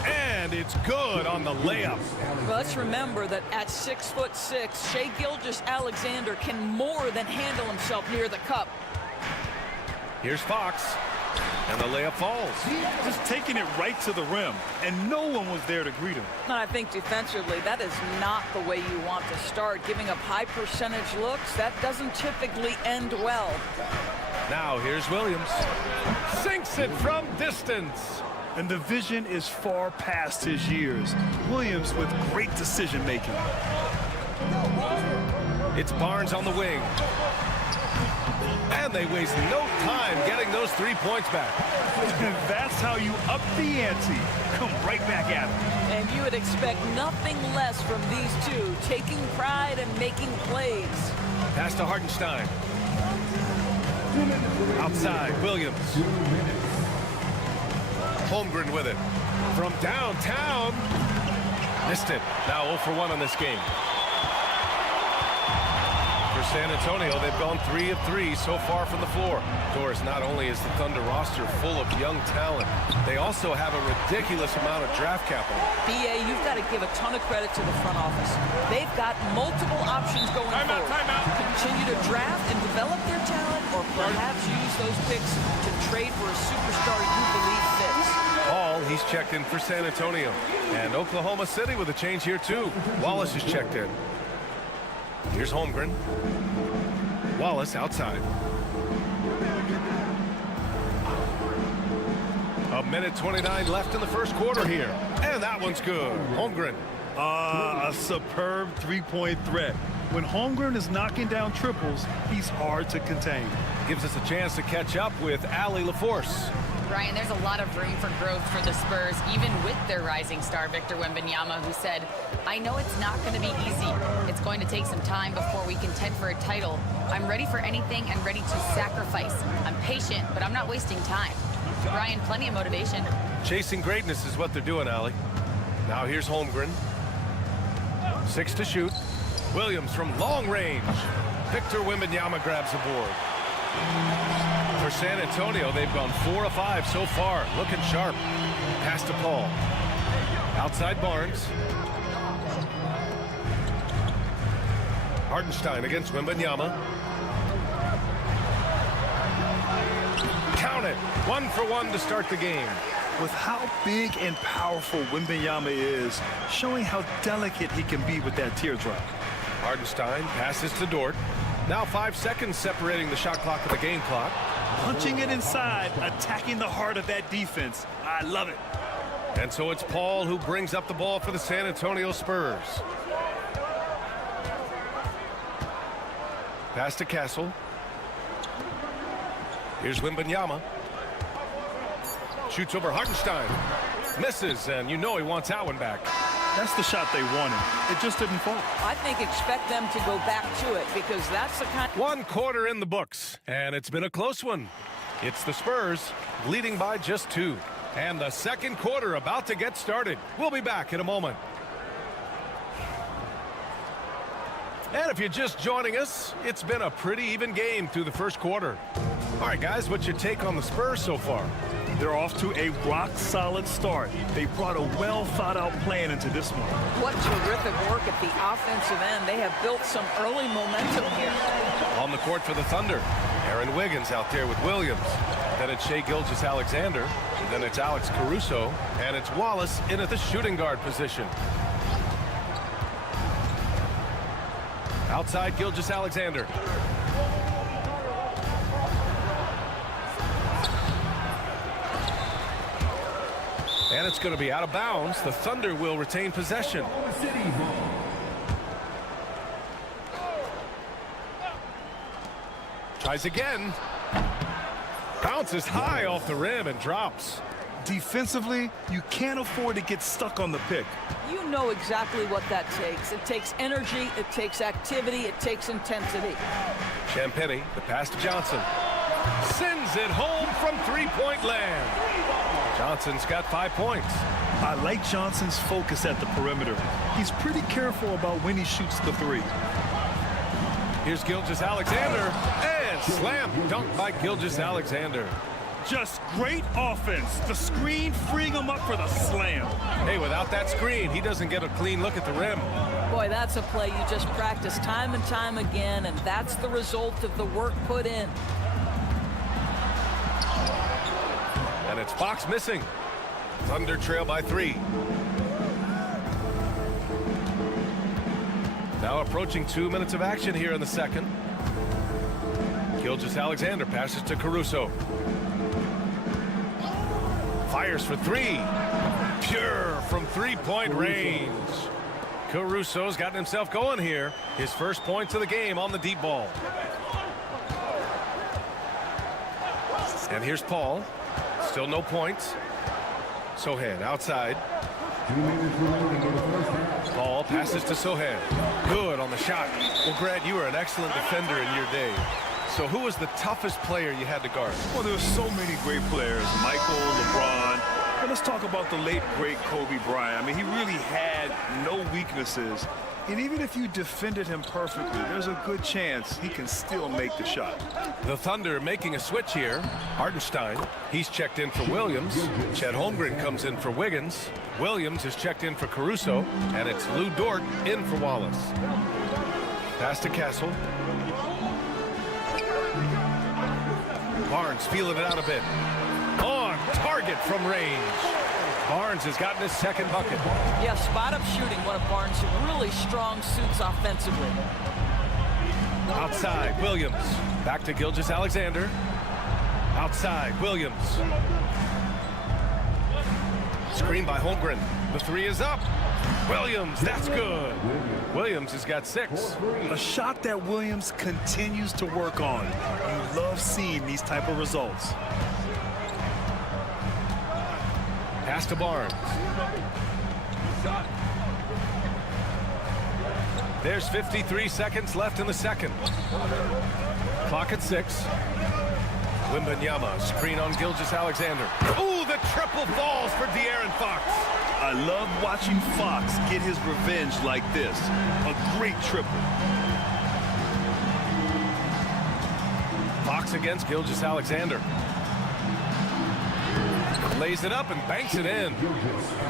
And it's good on the layup. Well, let's remember that at 6'6", Shai Gilgeous-Alexander can more than handle himself near the cup. Here's Fox. And the layup falls. Just taking it right to the rim, and no one was there to greet him. I think defensively, that is not the way you want to start. Giving up high percentage looks, that doesn't typically end well. Now here's Williams. Sinks it from distance. And the vision is far past his years. Williams with great decision making. It's Barnes on the wing. And they waste no time getting those 3 points back. And that's how you up the ante. Come right back at him. And you would expect nothing less from these two, taking pride and making plays. Pass to Hartenstein. Outside, Williams. Holmgren with it. From downtown. Missed it. Now 0 for 1 on this game. For San Antonio, they've gone 3 of 3 so far from the floor. Doors, not only is the Thunder roster full of young talent, they also have a ridiculous amount of draft capital. BA, you've got to give a ton of credit to the front office. They've got multiple options going forward. Timeout. Continue to draft and develop their talent, or perhaps use those picks to trade for a superstar you believe fits. Hall, he's checked in for San Antonio. And Oklahoma City with a change here, too. Wallace is checked in. Here's Holmgren. Wallace outside. 1:29 left in the first quarter here. And that one's good. Holmgren. A superb three-point threat. When Holmgren is knocking down triples, he's hard to contain. Gives us a chance to catch up with Allie LaForce. Ryan, there's a lot of room for growth for the Spurs, even with their rising star, Victor Wembanyama, who said, I know it's not going to be easy. It's going to take some time before we contend for a title. I'm ready for anything and ready to sacrifice. I'm patient, but I'm not wasting time. Ryan, plenty of motivation. Chasing greatness is what they're doing, Allie. Now here's Holmgren. 6 to shoot. Williams from long range. Victor Wembanyama grabs the board. For San Antonio, they've gone 4 of 5 so far. Looking sharp. Pass to Paul. Outside Barnes. Hartenstein against Wembanyama. Count it. 1 for 1 to start the game. With how big and powerful Wembanyama is, showing how delicate he can be with that teardrop. Hartenstein passes to Dort. Now 5 seconds separating the shot clock and the game clock. Punching it inside, attacking the heart of that defense. I love it. And so it's Paul who brings up the ball for the San Antonio Spurs. Pass to Castle. Here's Wembanyama. Shoots over Hartenstein. Misses, and you know he wants that one back. That's the shot they wanted. It just didn't fall. I think expect them to go back to it, because that's the kind... 1 quarter in the books, and it's been a close one. It's the Spurs leading by just 2. And the second quarter about to get started. We'll be back in a moment. And if you're just joining us, it's been a pretty even game through the first quarter. All right, guys, what's your take on the Spurs so far? They're off to a rock-solid start. They brought a well-thought-out plan into this one. What terrific work at the offensive end. They have built some early momentum here. On the court for the Thunder, Aaron Wiggins out there with Williams. Then it's Shai Gilgeous-Alexander. Then it's Alex Caruso. And it's Wallace in at the shooting guard position. Outside Gilgeous-Alexander. And it's going to be out of bounds. The Thunder will retain possession. Tries again. Bounces high off the rim and drops. Defensively, you can't afford to get stuck on the pick. You know exactly what that takes. It takes energy, it takes activity, it takes intensity. Champagnie, the pass to Johnson. Sends it home from three-point land. Johnson's got 5 points. I like Johnson's focus at the perimeter. He's pretty careful about when he shoots the three. Here's Gilgeous-Alexander, and slam dunk by Gilgeous-Alexander. Just great offense. The screen freeing him up for the slam. Hey, without that screen, he doesn't get a clean look at the rim. Boy, that's a play you just practice time and time again, and that's the result of the work put in. And it's Fox missing. Thunder trail by 3. Now approaching 2 minutes of action here in the second. Gilgeous-Alexander passes to Caruso. Fires for 3. Pure from three-point range. Caruso's gotten himself going here. His first points of the game on the deep ball. And here's Paul. Still no points. Sohan outside. Paul passes to Sohan. Good on the shot. Well, Grant, you were an excellent defender in your day. So who was the toughest player you had to guard? Well, there were so many great players. Michael, LeBron. But let's talk about the late, great Kobe Bryant. I mean, he really had no weaknesses. And even if you defended him perfectly, there's a good chance he can still make the shot. The Thunder making a switch here. Hartenstein, he's checked in for Williams. Chet Holmgren comes in for Wiggins. Williams is checked in for Caruso. And it's Lou Dort in for Wallace. Pass to Castle. Barnes feeling it out a bit. On target from range. Barnes has gotten his second bucket. Yeah, spot-up shooting, one of Barnes' really strong suits offensively. Outside, Williams. Back to Gilgeous-Alexander. Outside, Williams. Screen by Holmgren. The 3 is up. Williams, that's good. Williams has got 6. A shot that Williams continues to work on. You love seeing these type of results. Pass to Barnes. There's 53 seconds left in the second. Clock at 6. Wembanyama, screen on Gilgeous-Alexander. Ooh, the triple falls for De'Aaron Fox. I love watching Fox get his revenge like this. A great triple. Fox against Gilgeous-Alexander. Lays it up and banks it in.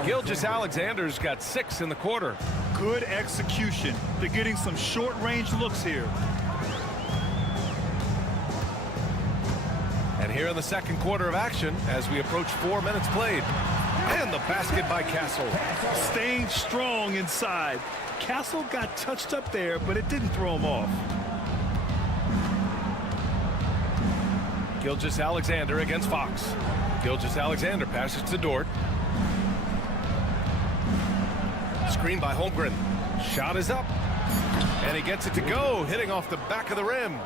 Gilgeous-Alexander's got 6 in the quarter. Good execution. They're getting some short-range looks here. And here in the second quarter of action, as we approach 4 minutes played. And the basket by Castle. Staying strong inside. Castle got touched up there, but it didn't throw him off. Gilgeous-Alexander against Fox. Gilgeous-Alexander passes to Dort. Screen by Holmgren. Shot is up. And he gets it to go, hitting off the back of the rim.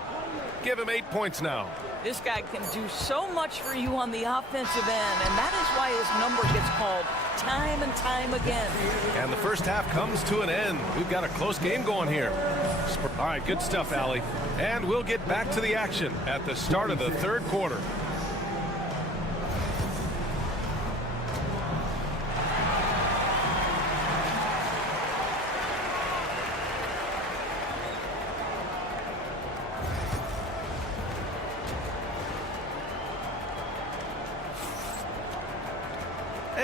Give him 8 points now. This guy can do so much for you on the offensive end, and that is why his number gets called time and time again. And the first half comes to an end. We've got a close game going here. All right, good stuff, Allie. And we'll get back to the action at the start of the third quarter.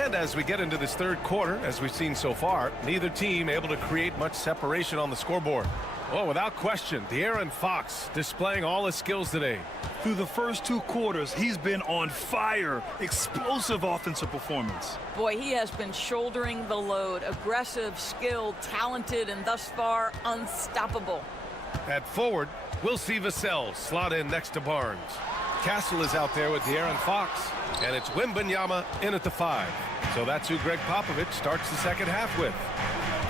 And as we get into this third quarter, as we've seen so far, neither team able to create much separation on the scoreboard. Oh, without question, De'Aaron Fox displaying all his skills today. Through the first 2 quarters, he's been on fire. Explosive offensive performance. Boy, he has been shouldering the load. Aggressive, skilled, talented, and thus far unstoppable. At forward, we'll see Vassell slot in next to Barnes. Castle is out there with De'Aaron Fox, and it's Wembanyama in at the 5. So that's who Greg Popovich starts the second half with.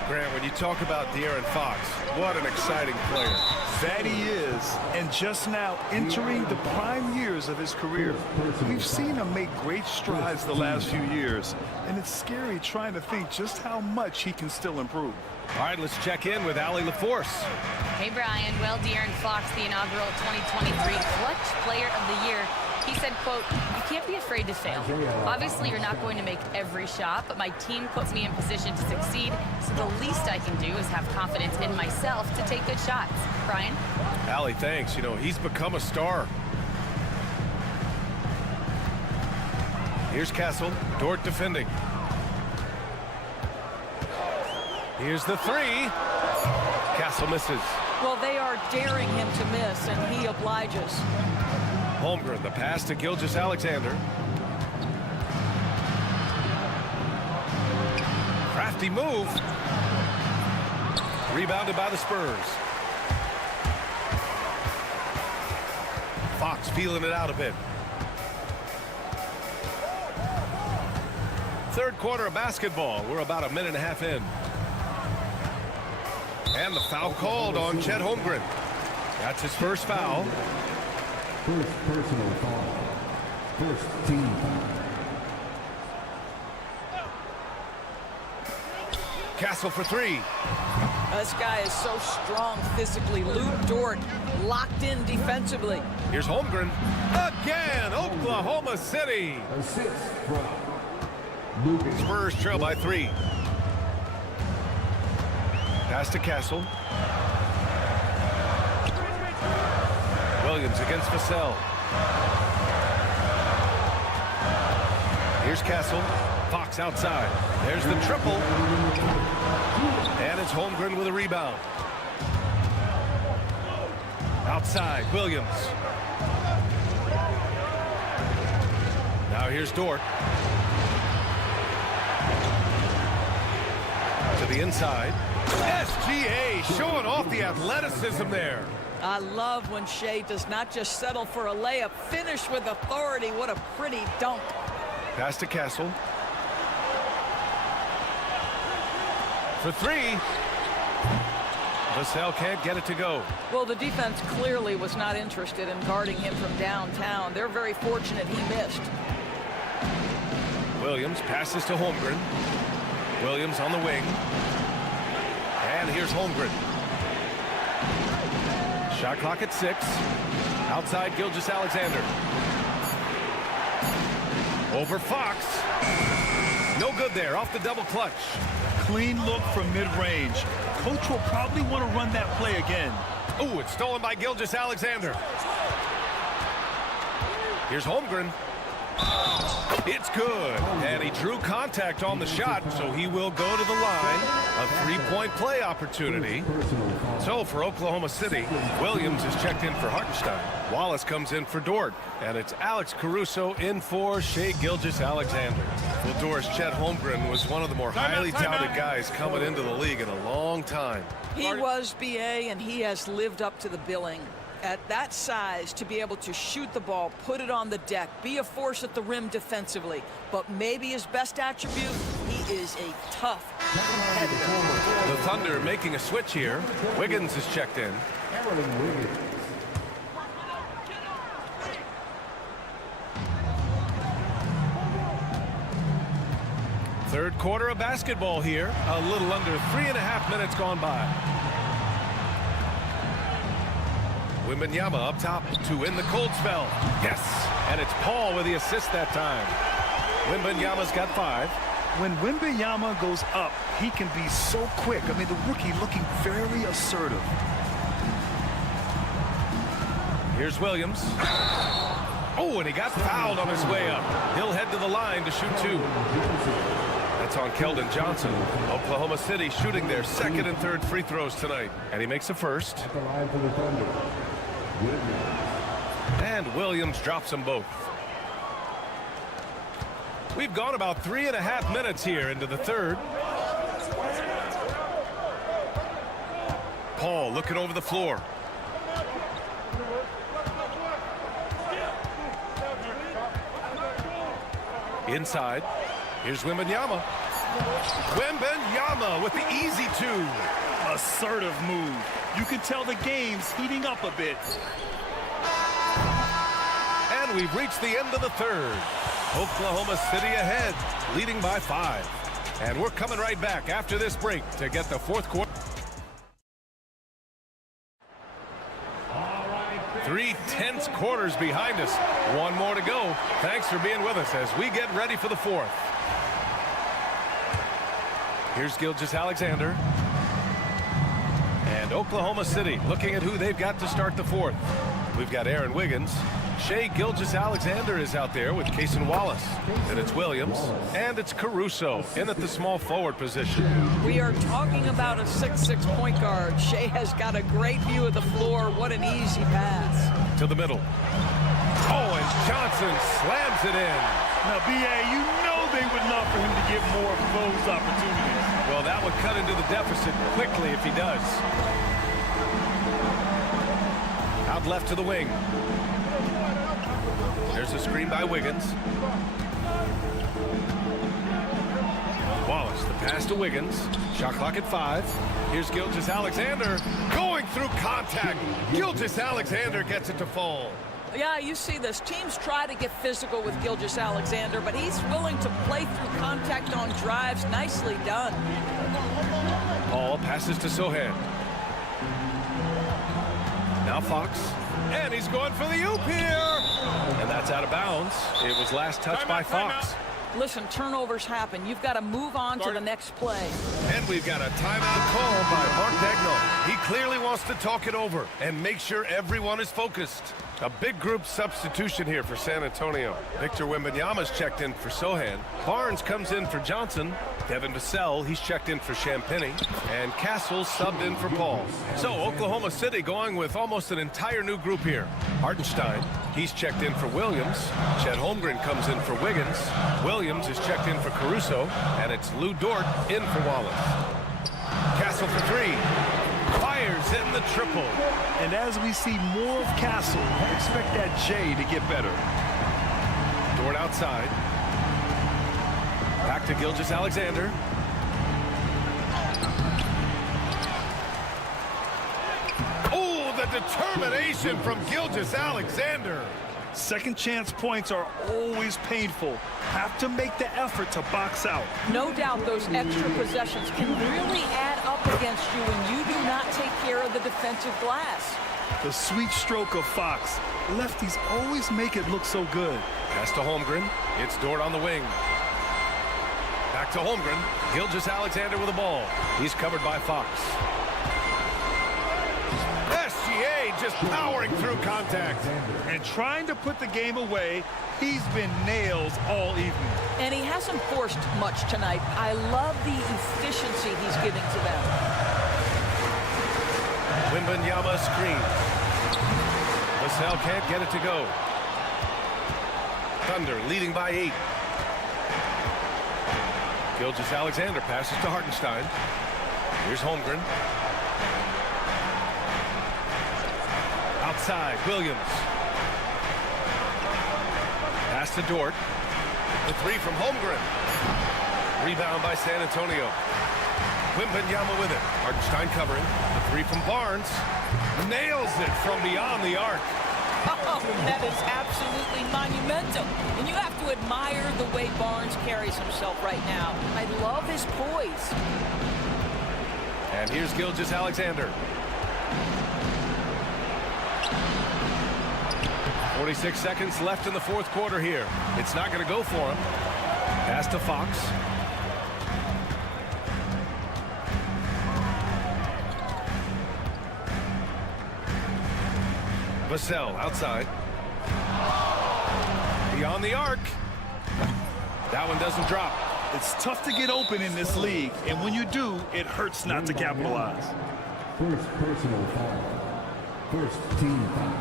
Grant, when you talk about De'Aaron Fox, what an exciting player. That he is, and just now entering the prime years of his career. We've seen him make great strides the last few years, and it's scary trying to think just how much he can still improve. All right, let's check in with Allie LaForce. Hey, Brian. Well, De'Aaron Fox, the inaugural 2023 Clutch Player of the Year, he said, quote, "You can't be afraid to fail. Obviously, you're not going to make every shot, but my team puts me in position to succeed, so the least I can do is have confidence in myself to take good shots." Brian? Allie, thanks. You know, he's become a star. Here's Castle. Dort defending. Here's the 3. Castle misses. Well, they are daring him to miss, and he obliges. Holmgren, the pass to Gilgeous-Alexander. Crafty move. Rebounded by the Spurs. Fox feeling it out a bit. Third quarter of basketball. We're about a minute and a half in. And the foul called on Chet Holmgren. That's his first foul. First personal foul. First team foul. Castle for 3. This guy is so strong physically. Luke Dort locked in defensively. Here's Holmgren. Again, Oklahoma City. Assist from Lucas. Spurs trail by 3. Pass to Castle. Williams against Vassell. Here's Castle. Fox outside. There's the triple. And it's Holmgren with a rebound. Outside, Williams. Now here's Dort. To the inside. SGA showing off the athleticism there. I love when Shea does not just settle for a layup, finish with authority. What a pretty dunk. Pass to Castle. For 3. Vassell can't get it to go. Well, the defense clearly was not interested in guarding him from downtown. They're very fortunate he missed. Williams passes to Holmgren. Williams on the wing. And here's Holmgren. Shot clock at 6. Outside Gilgeous-Alexander. Over Fox. No good there. Off the double clutch. Clean look from mid-range. Coach will probably want to run that play again. Oh, it's stolen by Gilgeous-Alexander. Here's Holmgren. It's good. And he drew contact on the shot, so he will go to the line. A 3-point play opportunity. So for Oklahoma City, Williams is checked in for Hartenstein. Wallace comes in for Dort. And it's Alex Caruso in for Shea Gilgeous-Alexander. Well, Doris, Chet Holmgren was one of the more highly touted guys coming into the league in a long time. He was BA, and he has lived up to the billing. At that size, to be able to shoot the ball, put it on the deck, be a force at the rim defensively. But maybe his best attribute, he is a tough competitor. The Thunder making a switch here. Wiggins is checked in. Third quarter of basketball here. A little under 3.5 minutes gone by. Wembanyama up top to win the cold spell. Yes, and it's Paul with the assist that time. Wembanyama's got 5. When Wembanyama goes up, he can be so quick. I mean, the rookie looking very assertive. Here's Williams. Oh, and he got fouled on his way up. He'll head to the line to shoot 2. That's on Keldon Johnson. Oklahoma City shooting their second and third free throws tonight. And he makes a first. At the line for the Thunder, Williams. And Williams drops them both. We've gone about 3.5 minutes here into the third. Paul looking over the floor. Inside. Here's Wembanyama. Wembanyama with the easy 2. Assertive move. You can tell the game's heating up a bit. And we've reached the end of the third. Oklahoma City ahead, leading by 5. And we're coming right back after this break to get the fourth quarter. 3 tense quarters behind us. One more to go. Thanks for being with us as we get ready for the fourth. Here's Gilgeous-Alexander. And Oklahoma City looking at who they've got to start the fourth. We've got Aaron Wiggins. Shai Gilgeous-Alexander is out there with Cason Wallace. And it's Williams. And it's Caruso in at the small forward position. We are talking about a 6'6" point guard. Shai has got a great view of the floor. What an easy pass. To the middle. Oh, and Johnson slams it in. Now, B.A., you know they would love for him to get more of those opportunities. Well, that would cut into the deficit quickly if he does. Out left to the wing. There's a screen by Wiggins. Wallace, the pass to Wiggins. Shot clock at 5. Here's Gilgeous-Alexander going through contact. Gilgeous-Alexander gets it to fall. Yeah, you see this. Teams try to get physical with Gilgeous-Alexander, but he's willing to play through contact on drives. Nicely done. Paul passes to Sohan. Now Fox. And he's going for the oop here. And that's out of bounds. It was last touched by Fox. Listen, turnovers happen. You've got to move on to the next play. And we've got a timeout call by Mark Daigneault. He clearly wants to talk it over and make sure everyone is focused. A big group substitution here for San Antonio. Victor Wembanyama's checked in for Sohan. Barnes comes in for Johnson. Devin Vassell, he's checked in for Champagnie. And Castle subbed in for Paul. So Oklahoma City going with almost an entire new group here. Hartenstein, he's checked in for Williams. Chet Holmgren comes in for Wiggins. Williams is checked in for Caruso. And it's Lou Dort in for Wallace. Castle for 3. Fires in the triple. And as we see more of Castle, expect that J to get better. Dort outside. Back to Gilgeous-Alexander. Oh, the determination from Gilgeous-Alexander. Second chance points are always painful. Have to make the effort to box out. No doubt those extra possessions can really add up against you when you do not take care of the defensive glass. The sweet stroke of Fox. Lefties always make it look so good. Pass to Holmgren. It's Dort on the wing. Back to Holmgren. Gilgeous-Alexander with the ball. He's covered by Fox. SGA just powering through contact. And trying to put the game away, he's been nails all evening. And he hasn't forced much tonight. I love the efficiency he's giving to them. Wembanyama screen. Vassell can't get it to go. Thunder leading by 8. Gilgeous-Alexander passes to Hartenstein. Here's Holmgren. Outside, Williams. Pass to Dort. The 3 from Holmgren. Rebound by San Antonio. Wembanyama with it. Hartenstein covering. The 3 from Barnes. Nails it from beyond the arc. Oh, that is absolutely monumental. And you have to admire the way Barnes carries himself right now. I love his poise. And here's Gilgeous-Alexander. 46 seconds left in the fourth quarter here. It's not going to go for him. Pass to Fox. Vassell outside. Beyond the arc. That one doesn't drop. It's tough to get open in this league, and when you do, it hurts not to capitalize. First personal foul. First team foul.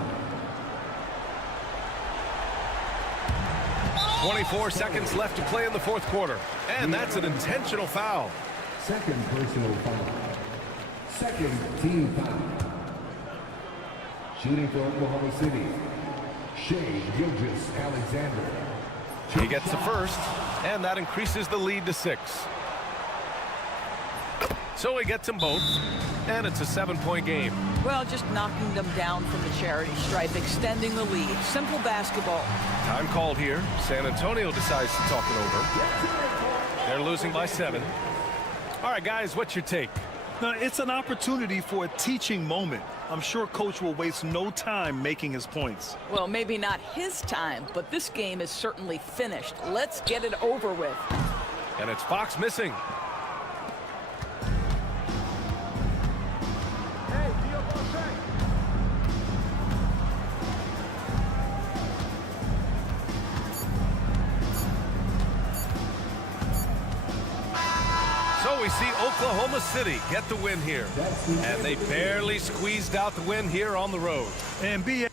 24 seconds left to play in the fourth quarter. And that's an intentional foul. Second personal foul. Second team foul. Shooting for Oklahoma City, Shea Gilgeous-Alexander. He gets the first, and that increases the lead to 6. So he gets them both, and it's a 7-point game. Well, just knocking them down from the charity stripe, extending the lead. Simple basketball. Time called here. San Antonio decides to talk it over. They're losing by 7. All right, guys, what's your take? Now, it's an opportunity for a teaching moment. I'm sure Coach will waste no time making his points. Well, maybe not his time, but this game is certainly finished. Let's get it over with. And it's Fox missing. So we see Oklahoma City get the win here. And they barely squeezed out the win here on the road. And B.A.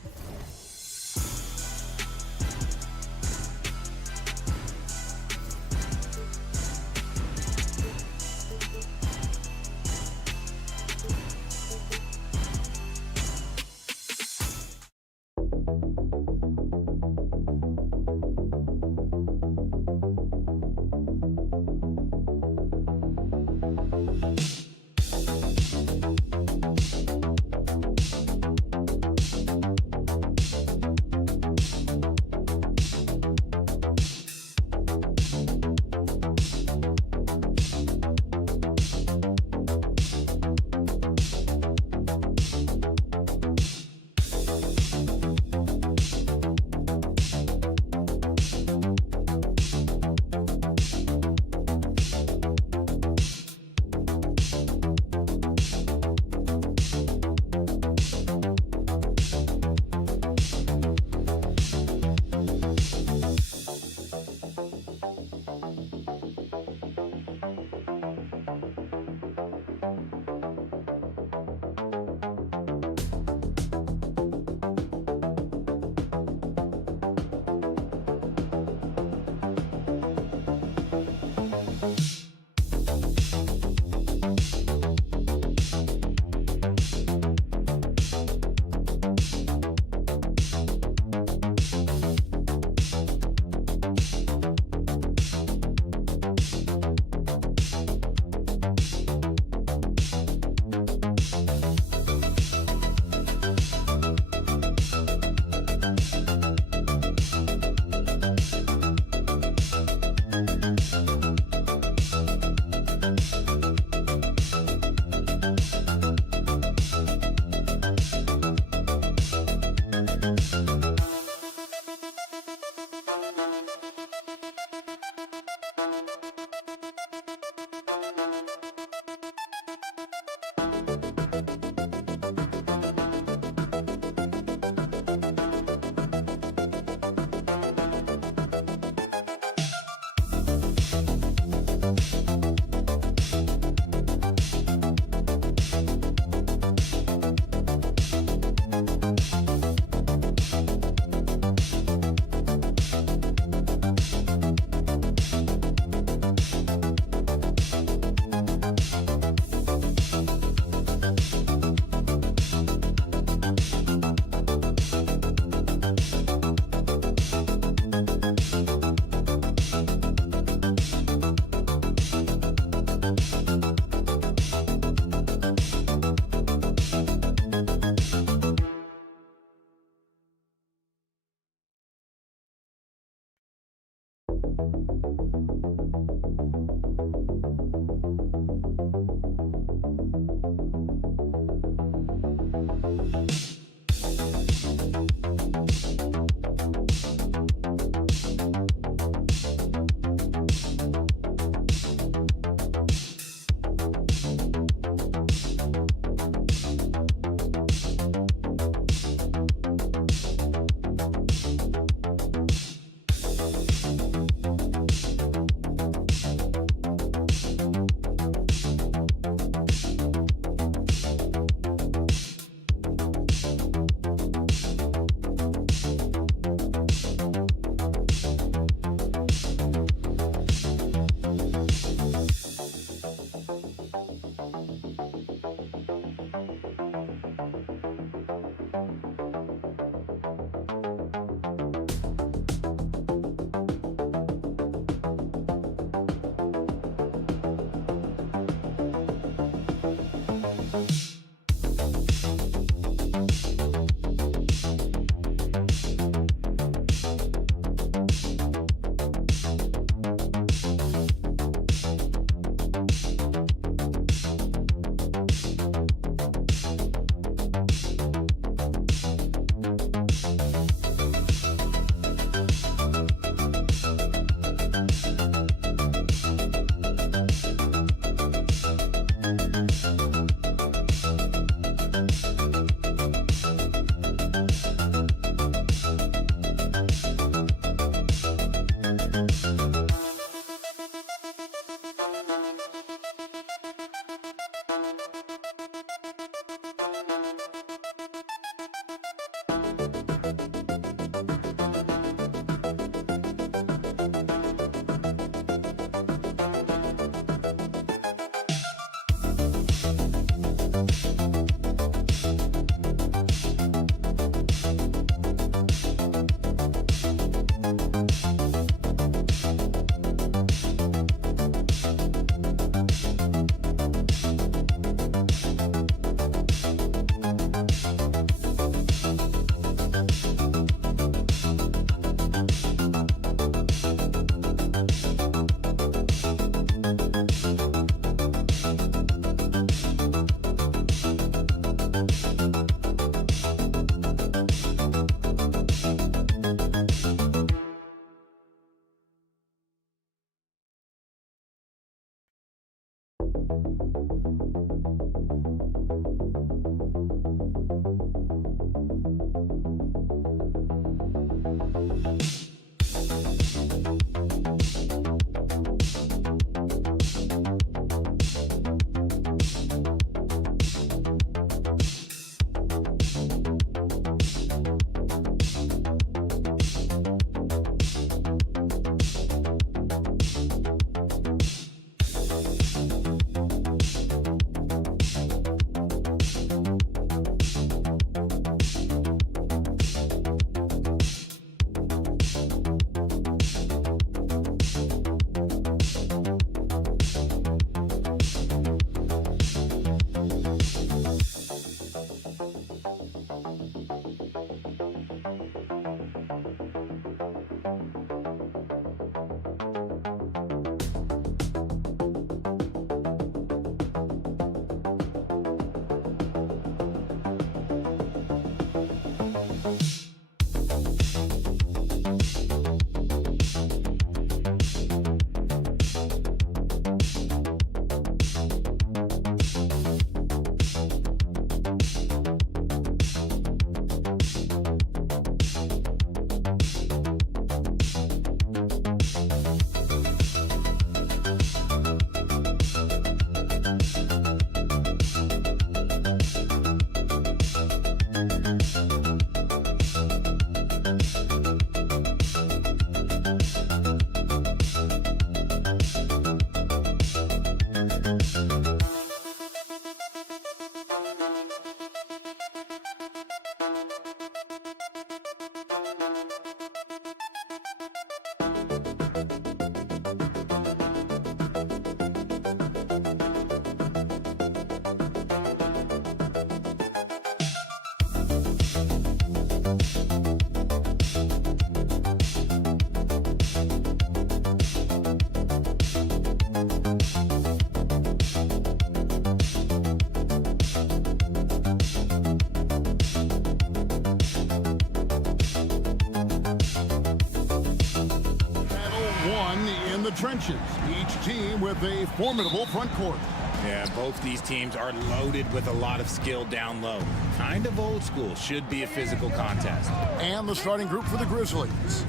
trenches, each team with a formidable front court. Yeah, both these teams are loaded with a lot of skill down low. Kind of old school. Should be a physical contest. And the starting group for the Grizzlies.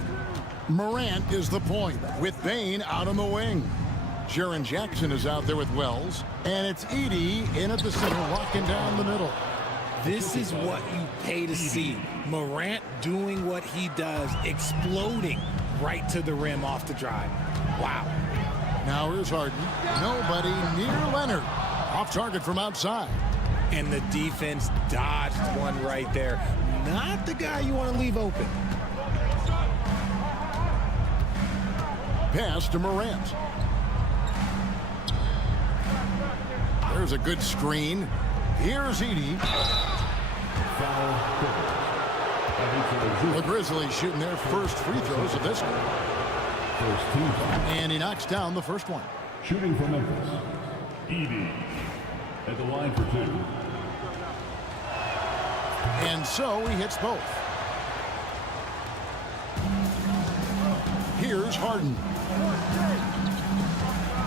Morant is the point with Bane out on the wing. Jaren Jackson is out there with Wells. And it's Edey in at the center, locking down the middle. This is what you pay to see. Morant doing what he does, exploding right to the rim off the drive. Wow. Now here's Harden. Nobody near Leonard. Off target from outside. And the defense dodged one right there. Not the guy you want to leave open. Pass to Morant. There's a good screen. Here's Edey. The Grizzlies shooting their first free throws of this game. And he knocks down the first one. Shooting for Memphis, Edey at the line for 2. And so he hits both. Here's Harden.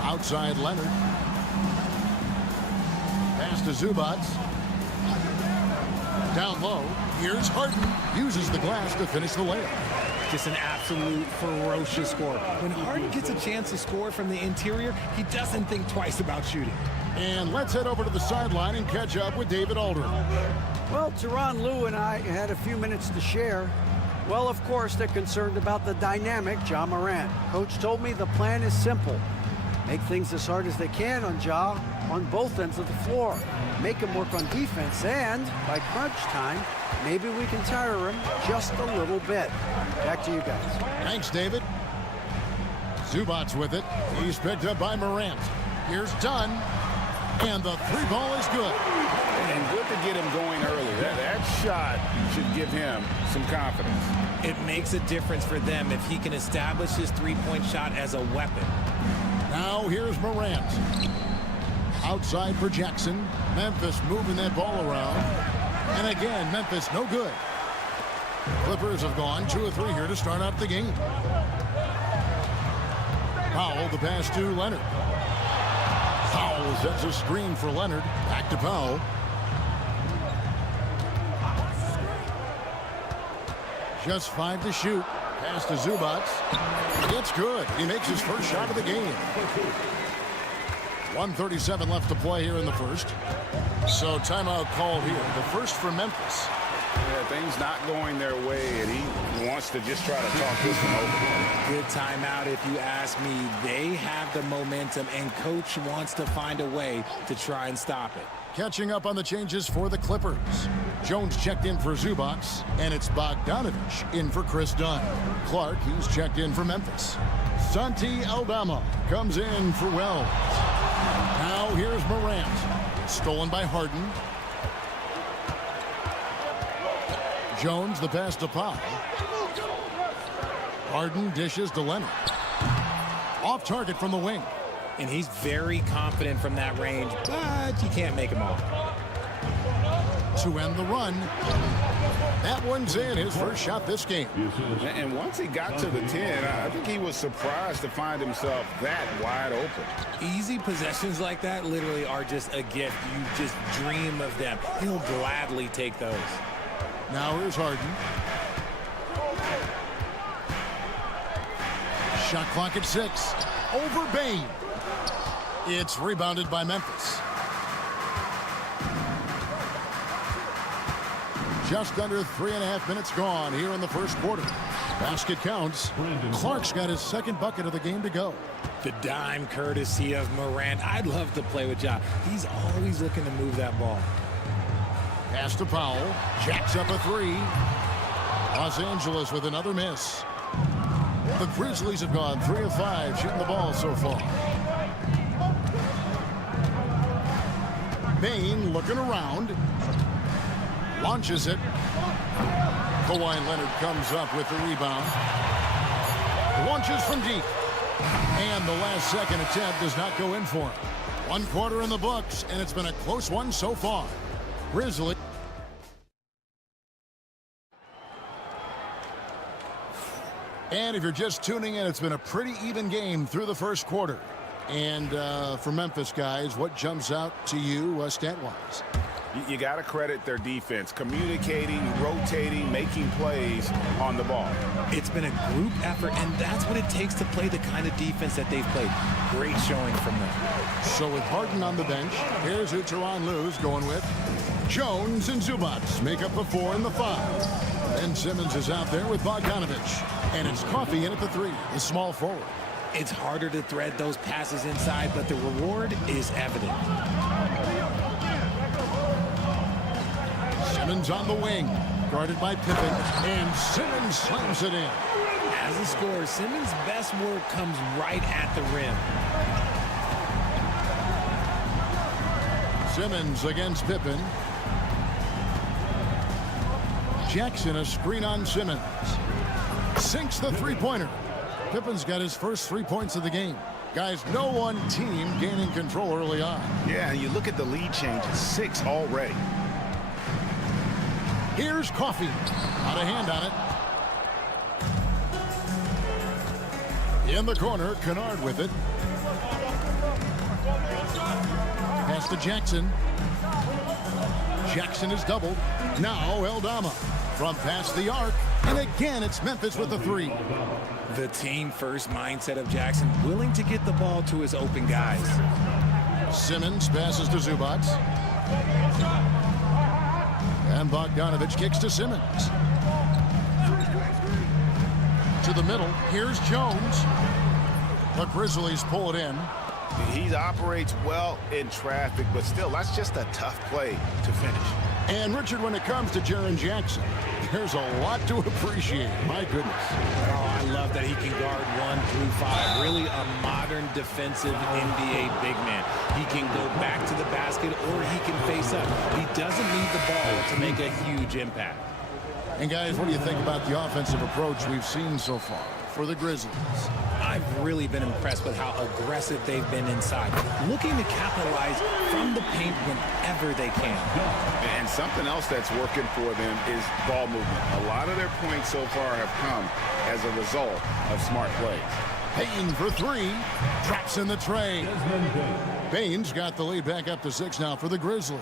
Outside Leonard. Pass to Zubac. Down low. Here's Harden. Uses the glass to finish the layup. Just an absolute ferocious score. When Harden gets a chance to score from the interior, he doesn't think twice about shooting. And let's head over to the sideline and catch up with David Aldridge. Well, Tyronn Lue and I had a few minutes to share. Well, of course, they're concerned about the dynamic Ja Morant. Coach told me the plan is simple. Make things as hard as they can on Ja on both ends of the floor. Make him work on defense, and by crunch time, maybe we can tire him just a little bit. Back to you guys. Thanks, David. Zubac with it. He's picked up by Morant. Here's Dunn. And the three ball is good. And good to get him going early. That shot should give him some confidence. It makes a difference for them if he can establish his three-point shot as a weapon. Now here's Morant. Outside for Jackson. Memphis moving that ball around. And again, Memphis no good. Clippers have gone 2 of 3 here to start out the game. Powell, the pass to Leonard. Powell sets a screen for Leonard. Back to Powell. Just 5 to shoot. Pass to Zubac. It's good. He makes his first shot of the game. 1:37 left to play here in the first. So timeout called here. The first for Memphis. Yeah, things not going their way, and he wants to just try to talk this one over. Good timeout if you ask me. They have the momentum, and Coach wants to find a way to try and stop it. Catching up on the changes for the Clippers. Jones checked in for Zubac, and it's Bogdanovich in for Chris Dunn. Clark, he's checked in for Memphis. Santi Aldama comes in for Wells. Now here's Morant. Stolen by Harden. Jones, the pass to Powell. Harden dishes to Leonard. Off target from the wing. And he's very confident from that range, but you can't make him all. To end the run. That one's in, his first shot this game. And once he got to the 10, I think he was surprised to find himself that wide open. Easy possessions like that literally are just a gift. You just dream of them. He'll gladly take those. Now here's Harden. Shot clock at 6. Over Bane. It's rebounded by Memphis. Just under 3.5 minutes gone here in the first quarter. Basket counts. Clark's got his second bucket of the game to go. The dime courtesy of Morant. I'd love to play with Ja. He's always looking to move that ball. Pass to Powell. Jacks up a 3. Los Angeles with another miss. The Grizzlies have gone 3 of 5 shooting the ball so far. Bane looking around. Launches it. Kawhi Leonard comes up with the rebound. Launches from deep. And the last second attempt does not go in for him. 1 quarter in the books, and it's been a close one so far. Grizzlies. And if you're just tuning in, it's been a pretty even game through the first quarter. And for Memphis, guys, what jumps out to you stat-wise? You got to credit their defense, communicating, rotating, making plays on the ball. It's been a group effort, and that's what it takes to play the kind of defense that they've played. Great showing from them. So with Harden on the bench, here's who Tyronn Lue's going with. Jones and Zubac make up the 4 and the 5. And Simmons is out there with Bogdanovich. And it's Coffey in at the 3, the small forward. It's harder to thread those passes inside, but the reward is evident. Simmons on the wing, guarded by Pippen, and Simmons slams it in. As a scorer, Simmons' best work comes right at the rim. Simmons against Pippen. Jackson a screen on Simmons. Sinks the three-pointer. Pippen's got his first 3 points of the game. Guys, no one team gaining control early on. Yeah, and you look at the lead changes, 6 already. Here's Coffey. Out of hand on it. In the corner, Kennard with it. Pass to Jackson. Jackson is doubled. Now Eldama from past the arc. And again, it's Memphis with the 3. The team-first mindset of Jackson, willing to get the ball to his open guys. Simmons passes to Zubac. And Bogdanovich kicks to Simmons. To the middle. Here's Jones. The Grizzlies pull it in. He operates well in traffic, but still, that's just a tough play to finish. And Richard, when it comes to Jaren Jackson, there's a lot to appreciate. My goodness. Oh, I love that he can guard 1 through 5. Really a modern defensive NBA big man. He can go back to the basket or he can face up. He doesn't need the ball to make a huge impact. And guys, what do you think about the offensive approach we've seen so far for the Grizzlies? I've really been impressed with how aggressive they've been inside, looking to capitalize from the paint whenever they can. And something else that's working for them is ball movement. A lot of their points so far have come as a result of smart plays. Payne for 3. Traps in the tray. Payne's got the lead back up to 6 now for the Grizzlies.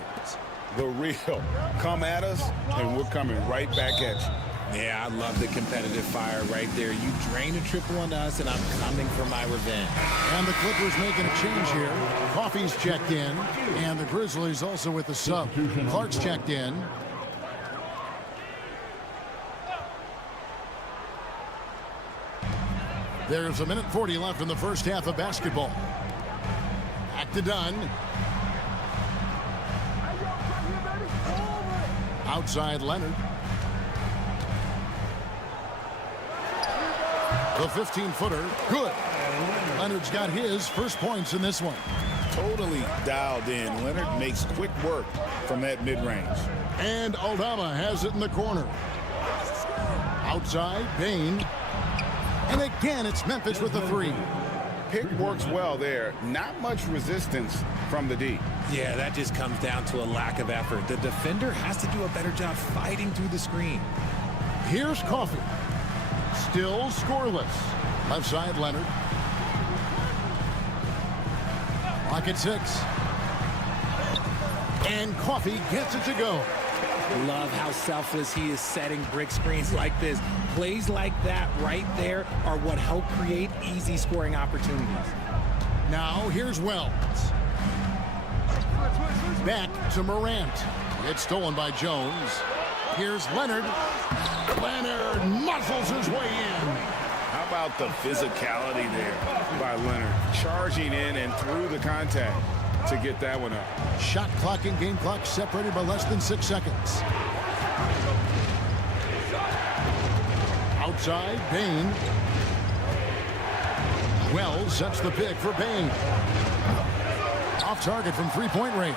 The real. Come at us, and we're coming right back at you. Yeah, I love the competitive fire right there. You drain a triple on us, and I'm coming for my revenge. And the Clippers making a change here. Coffey's checked in, and the Grizzlies also with the sub. Clark's checked in. There's 1:40 left in the first half of basketball. Back to Dunn. Outside Leonard. The 15-footer, good. Leonard's got his first points in this one. Totally dialed in. Leonard makes quick work from that mid-range. And Aldama has it in the corner. Outside, Payne. And again, it's Memphis with the 3. Pick works well there. Not much resistance from the D. Yeah, that just comes down to a lack of effort. The defender has to do a better job fighting through the screen. Here's Coffey. Still scoreless. Left side, Leonard. Clock at 6. And Coffey gets it to go. Love how selfless he is setting brick screens like this. Plays like that right there are what help create easy scoring opportunities. Now here's Wells. Back to Morant. It's stolen by Jones. Here's Leonard. Leonard muscles his way in. How about the physicality there by Leonard? Charging in and through the contact to get that one up. Shot clock and game clock separated by less than 6 seconds. Outside, Payne. Wells sets the pick for Payne. Off target from three-point range.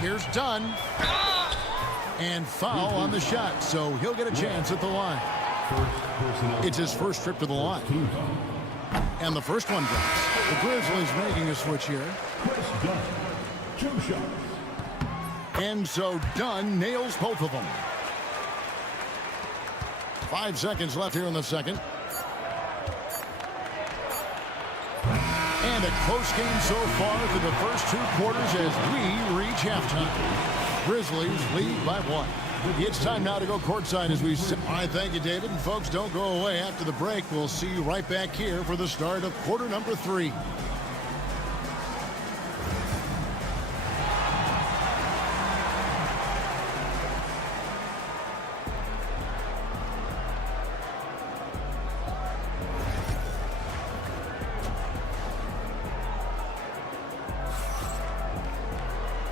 Here's Dunn. And foul on the shot, so he'll get a chance at the line. It's his first trip to the line. And the first one drops. The Grizzlies making a switch here. And so Dunn nails both of them. 5 seconds left here in the second. And a close game so far through the first 2 quarters as we reach halftime. Grizzlies lead by 1. It's time now to go courtside as we... All right, thank you, David. And folks, don't go away. After the break, we'll see you right back here for the start of quarter number 3.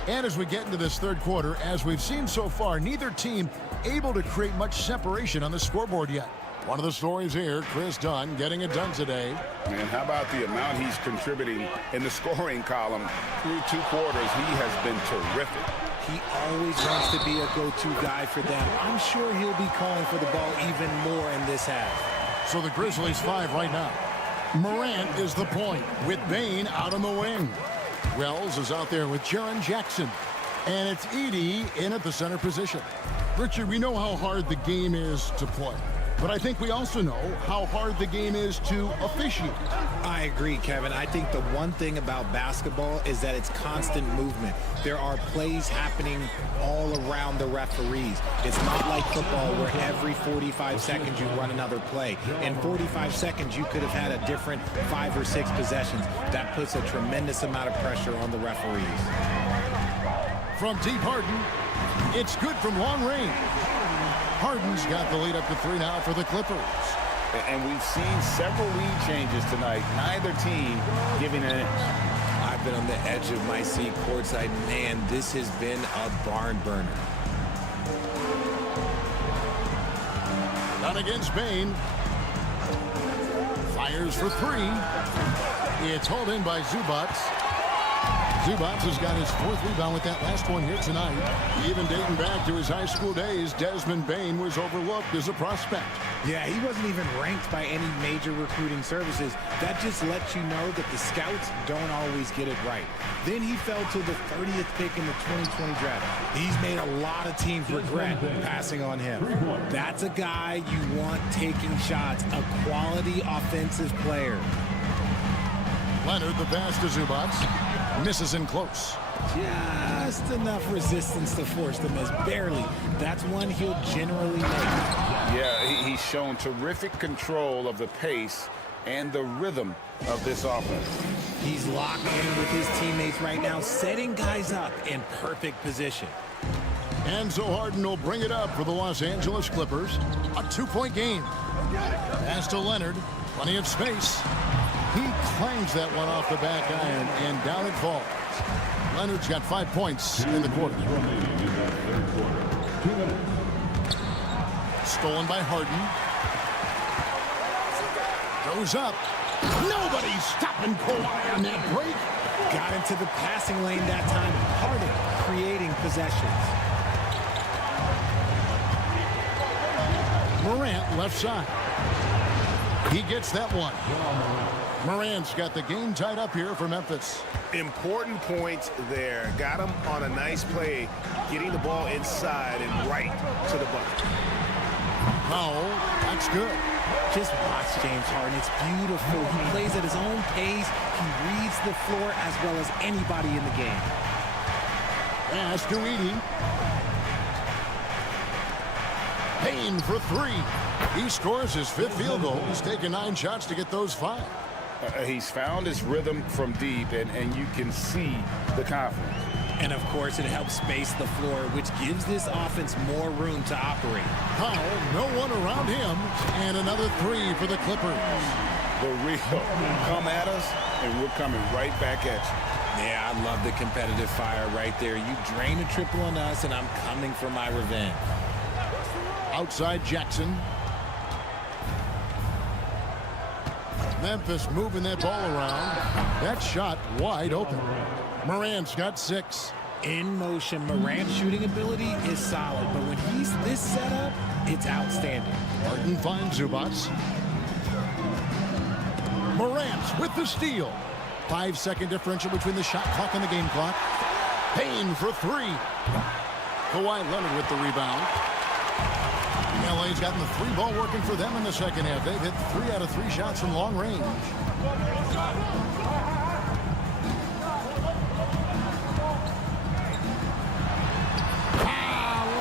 And as we get into this third quarter, as we've seen so far, neither team able to create much separation on the scoreboard yet. One of the stories here, Chris Dunn getting it done today. Man, how about the amount he's contributing in the scoring column through 2 quarters? He has been terrific. He always wants to be a go-to guy for them. I'm sure he'll be calling for the ball even more in this half. So the Grizzlies 5 right now. Morant is the point with Bane out on the wing. Wells is out there with Jaren Jackson. And it's Edey in at the center position. Richard, we know how hard the game is to play. But I think we also know how hard the game is to officiate. I agree, Kevin. I think the one thing about basketball is that it's constant movement. There are plays happening all around the referees. It's not like football where every 45 seconds you run another play. In 45 seconds, you could have had a different 5 or 6 possessions. That puts a tremendous amount of pressure on the referees. From deep Harden, it's good from long range. Harden's got the lead up to 3 now for the Clippers. And we've seen several lead changes tonight. Neither team giving an inch. I've been on the edge of my seat courtside. Man, this has been a barn burner. Not against Bane. Fires for 3. It's hauled in by Zubac. Zubac has got his 4th rebound with that last one here tonight. Even dating back to his high school days, Desmond Bane was overlooked as a prospect. Yeah, he wasn't even ranked by any major recruiting services. That just lets you know that the scouts don't always get it right. Then he fell to the 30th pick in the 2020 draft. He's made a lot of teams regret passing on him. That's a guy you want taking shots, a quality offensive player. Leonard, the pass to Zubac. Misses in close. Just enough resistance to force the miss. Barely. That's one he'll generally make. Yeah, he's shown terrific control of the pace and the rhythm of this offense. He's locked in with his teammates right now, setting guys up in perfect position. And so Harden will bring it up for the Los Angeles Clippers. A 2-point game. Pass to Leonard. Plenty of space. He clangs that one off the back iron, and down it falls. Leonard's got 5 points in the quarter. Stolen by Harden. Goes up. Nobody's stopping Kawhi on that break. Got into the passing lane that time. Harden creating possessions. Morant left side. He gets that one. Morant's got the game tied up here for Memphis. Important points there. Got him on a nice play, getting the ball inside and right to the bucket. Powell, that's good. Just watch James Harden. It's beautiful. He plays at his own pace. He reads the floor as well as anybody in the game. Pass to Edey. Payne for 3. He scores his 5th field goal. He's taken 9 shots to get those 5. He's found his rhythm from deep, and you can see the confidence. And, of course, it helps space the floor, which gives this offense more room to operate. Powell, no one around him, and another 3 for the Clippers. The real come at us, and we're coming right back at you. Yeah, I love the competitive fire right there. You drain a triple on us, and I'm coming for my revenge. Outside Jackson. Memphis moving that ball around. That shot wide open. Morant's got 6. In motion, Morant's shooting ability is solid, but when he's this set up, it's outstanding. Harden finds Zubac. Morant with the steal. 5-second differential between the shot clock and the game clock. Payne for 3. Kawhi Leonard with the rebound. LA Kawhi's gotten the 3-ball working for them in the second half. They've hit 3 out of 3 shots from long range.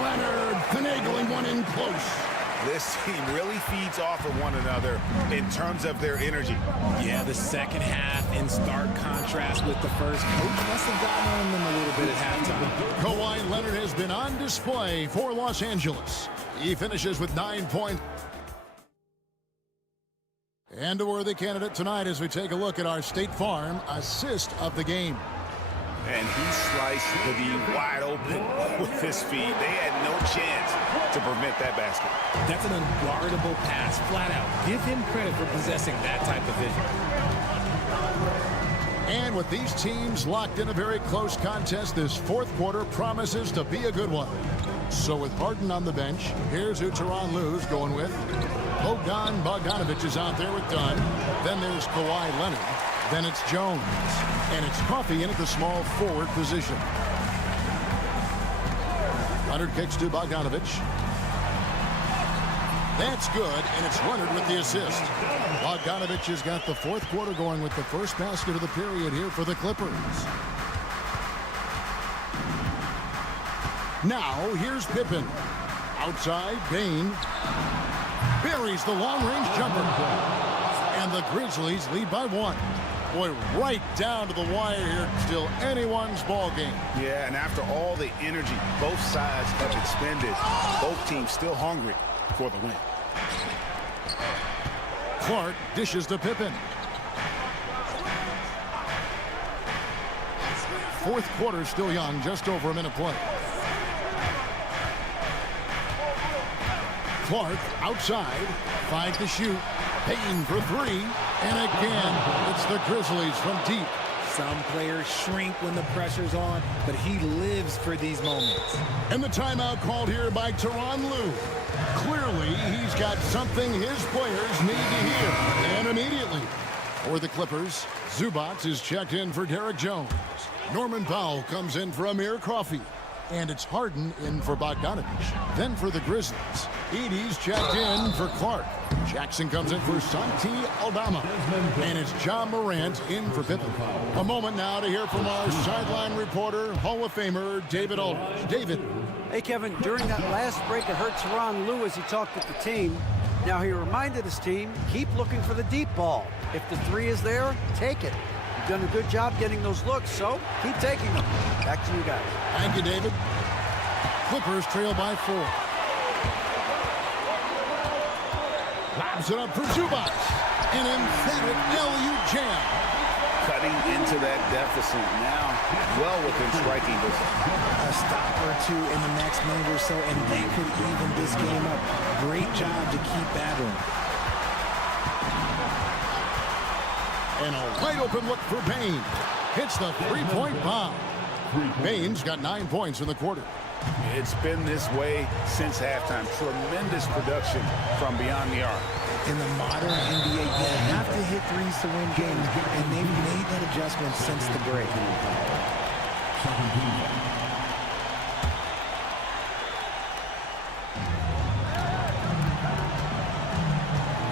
Leonard finagling one in close. This team really feeds off of one another in terms of their energy. Yeah, the second half in stark contrast with the first. Coach must have gotten on them a little bit at halftime. Kawhi Leonard has been on display for Los Angeles. He finishes with 9 points. And a worthy candidate tonight as we take a look at our State Farm assist of the game. And he sliced the D wide open with his feet. They had no chance to prevent that basket. That's an unguardable pass, flat out. Give him credit for possessing that type of vision. And with these teams locked in a very close contest, this fourth quarter promises to be a good one. So with Harden on the bench, here's who Tyronn Lue's going with. Bogdan Bogdanovic is out there with Dunn. Then there's Kawhi Leonard. Then it's Jones. And it's Coffey in at the small forward position. Leonard kicks to Bogdanovic. That's good, and it's Leonard with the assist. Bogdanovic has got the fourth quarter going with the first basket of the period here for the Clippers. Now, here's Pippen. Outside, Bane buries the long-range jumper. And the Grizzlies lead by 1. Boy, right down to the wire here. Still anyone's ball game. Yeah, and after all the energy both sides have expended, both teams still hungry for the win. Clark dishes to Pippen. Fourth quarter still young, just over a minute play. Clark outside, 5 to shoot. Payton for 3, and again, it's the Grizzlies from deep. Some players shrink when the pressure's on, but he lives for these moments. And the timeout called here by Tyronn Lue. Clearly, he's got something his players need to hear, and immediately. For the Clippers, Zubac is checked in for Derek Jones. Norman Powell comes in for Amir Coffey. And it's Harden in for Bogdanovic. Then for the Grizzlies, Edey's checked in for Clark. Jackson comes in for Santi Aldama. And it's John Morant in for Pippen. A moment now to hear from our sideline reporter, Hall of Famer David Aldridge. David. Hey, Kevin, during that last break, I heard Tyronn Lue as he talked with the team. Now, he reminded his team, keep looking for the deep ball. If the 3 is there, take it. You've done a good job getting those looks, so keep taking them. Back to you guys. Thank you, David. Clippers trail by 4. Lobs it up for Zubac. An emphatic LU jam. Cutting into that deficit now, well within striking distance. A stop or 2 in the next minute or so, and they could even this game up. Great job to keep battling. And a wide open look for Bane. Hits the 3-point bomb. Bane's got 9 points in the quarter. It's been this way since halftime. Tremendous production from beyond the arc. In the modern NBA, you have to hit threes to win games, and they've made that adjustment since the break.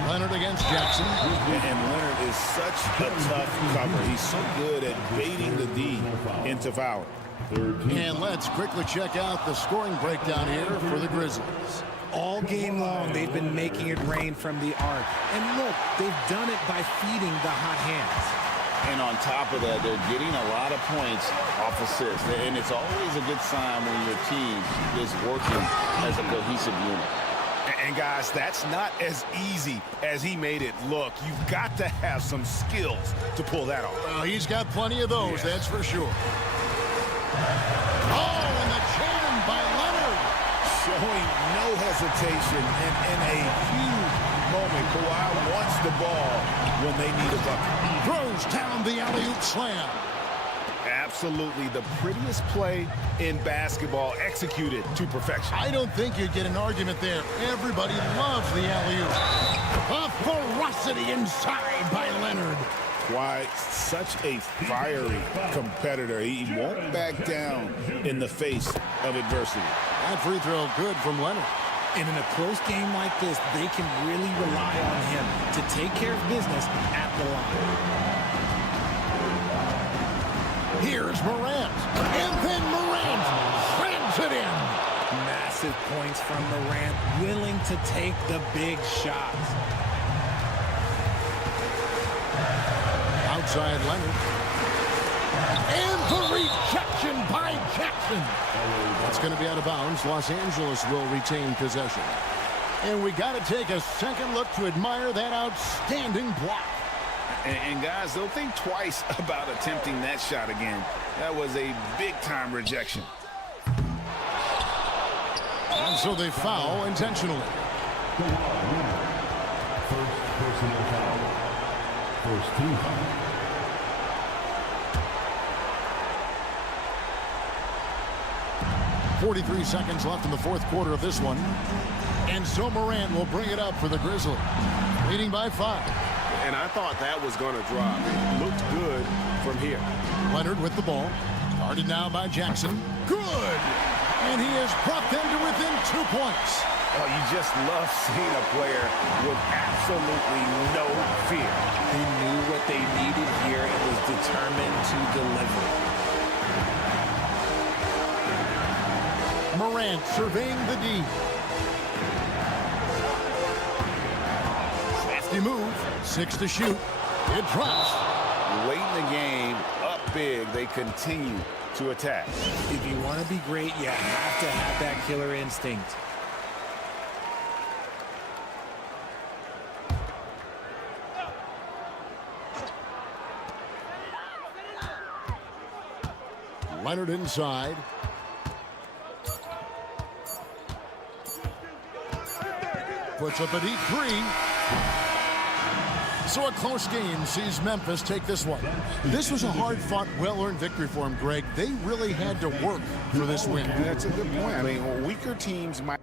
Leonard against Jackson. And Leonard is such a tough cover. He's so good at baiting the D into foul. And let's quickly check out the scoring breakdown here for the Grizzlies. All game long, they've been making it rain from the arc. And look, they've done it by feeding the hot hands. And on top of that, they're getting a lot of points off assists. And it's always a good sign when your team is working as a cohesive unit. And guys, that's not as easy as he made it look. You've got to have some skills to pull that off. Well, he's got plenty of those, that's for sure. Oh, and the jam by Leonard. Showing no hesitation and in a huge moment. Kawhi wants the ball when they need a bucket. Throws down the alley-oop slam. Absolutely the prettiest play in basketball, executed to perfection. I don't think you'd get an argument there. Everybody loves the alley-oop. A ferocity inside by Leonard. Why, such a fiery competitor. He won't back down in the face of adversity. That free throw good from Leonard. And in a close game like this, they can really rely on him to take care of business at the line. Here's Morant. And then Morant slams it in. Massive points from Morant, willing to take the big shots. Outside Leonard. And the rejection by Jackson. That's going to be out of bounds. Los Angeles will retain possession. And we got to take a second look to admire that outstanding block. And guys, they'll think twice about attempting that shot again. That was a big-time rejection. And so they foul intentionally. First personal foul. First team foul. .43 seconds left in the fourth quarter of this one. And so Morant will bring it up for the Grizzlies. Leading by 5. And I thought that was going to drop. It looked good from here. Leonard with the ball. Guarded now by Jackson. Good! And he has brought them to within 2 points. Oh, you just love seeing a player with absolutely no fear. He knew what they needed here and was determined to deliver. Morant surveying the D. Crafty move. 6 to shoot. It drops. Late in the game, up big, they continue to attack. If you want to be great, you have to have that killer instinct. Leonard inside. Puts up a deep 3. So a close game sees Memphis take this one. This was a hard-fought, well-earned victory for him, Greg. They really had to work for this win. Yeah, that's a good point. I mean, weaker teams might...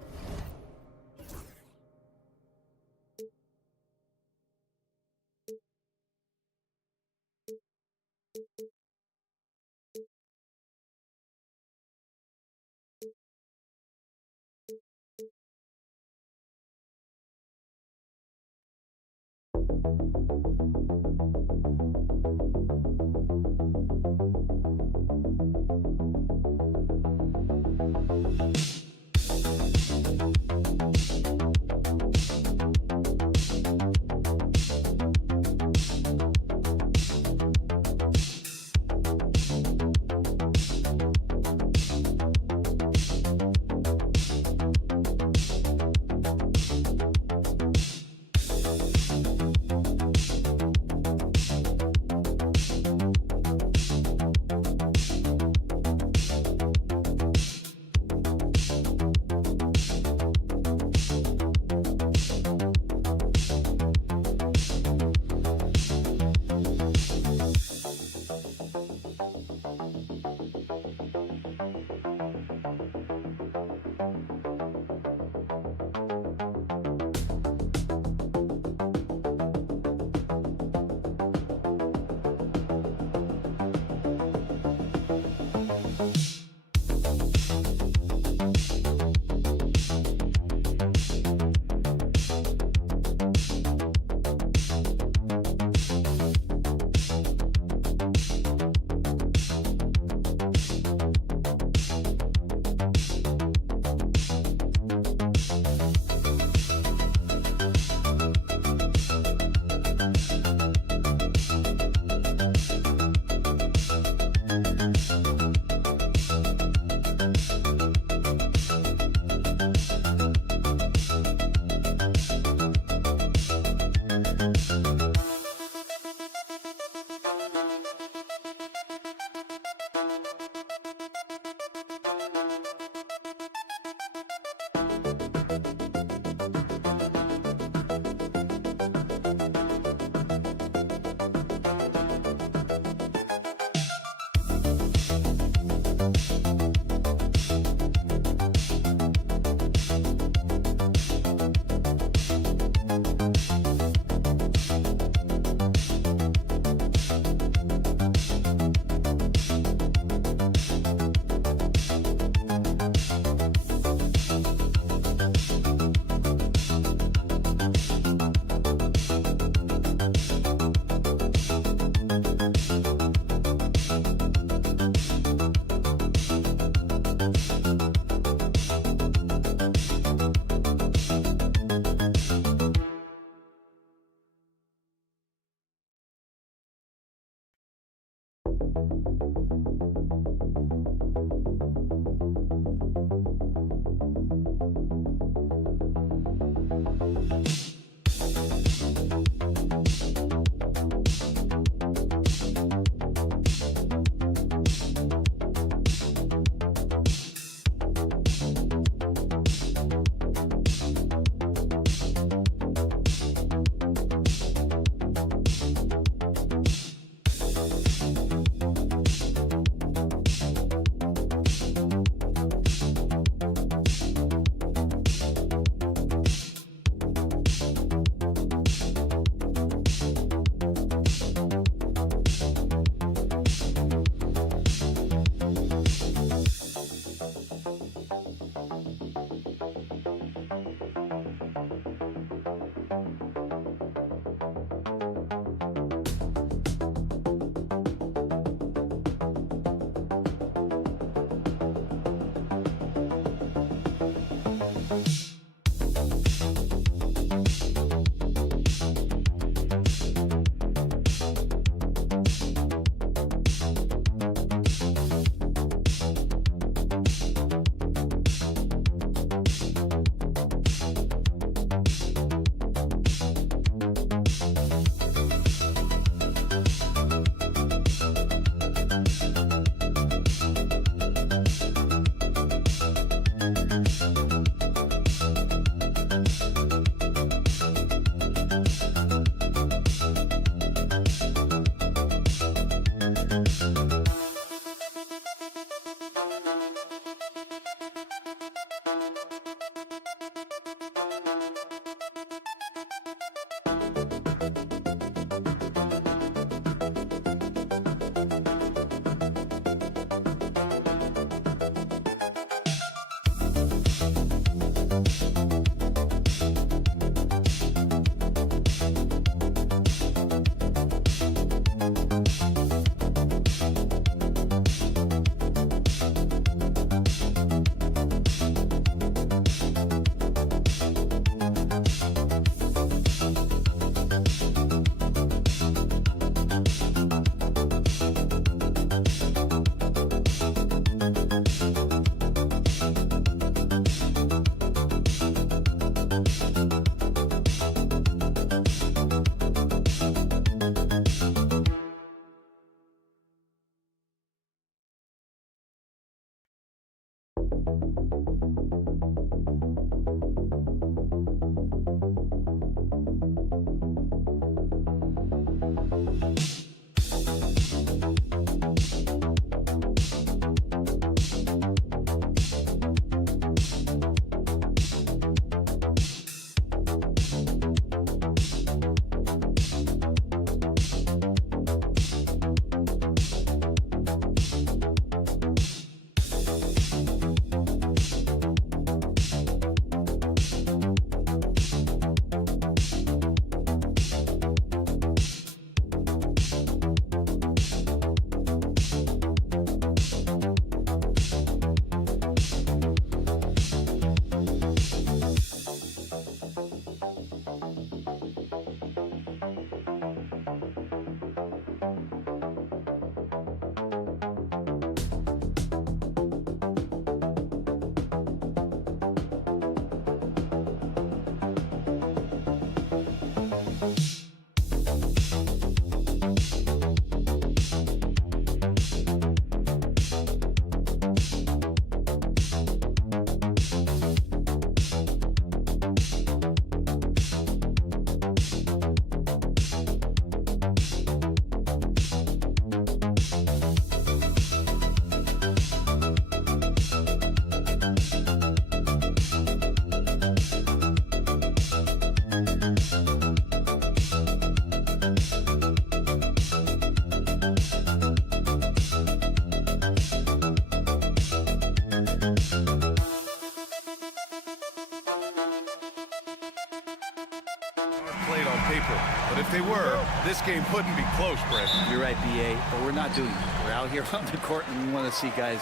paper. But if they were, this game couldn't be close, Brent. You're right, B.A., but we're not doing it. We're out here on the court, and we want to see guys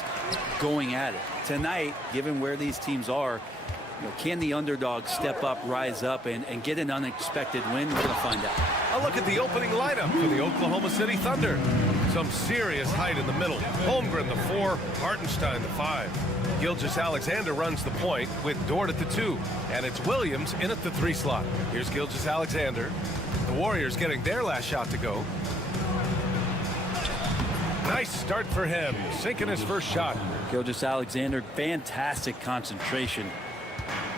going at it. Tonight, given where these teams are, can the underdog step up, rise up, and get an unexpected win? We're going to find out. A look at the opening lineup for the Oklahoma City Thunder. Some serious height in the middle. Holmgren, the 4, Hartenstein, the 5. Gilgeous-Alexander runs the point with Dort at the 2. And it's Williams in at the 3 slot. Here's Gilgeous-Alexander. The Warriors getting their last shot to go. Nice start for him, sinking his first shot. Gilgeous-Alexander, fantastic concentration.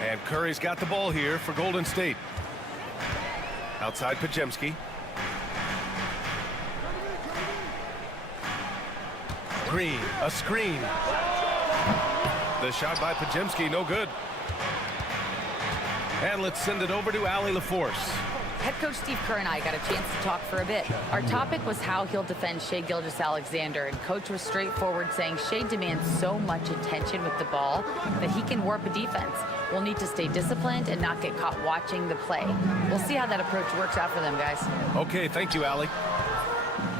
And Curry's got the ball here for Golden State. Outside Podziemski. Green, a screen. The shot by Podziemski, no good. And let's send it over to Allie LaForce. Head coach Steve Kerr and I got a chance to talk for a bit. Our topic was how he'll defend Shai Gilgeous-Alexander, and coach was straightforward, saying Shai demands so much attention with the ball that he can warp a defense. We'll need to stay disciplined and not get caught watching the play. We'll see how that approach works out for them, guys. Okay, thank you, Allie.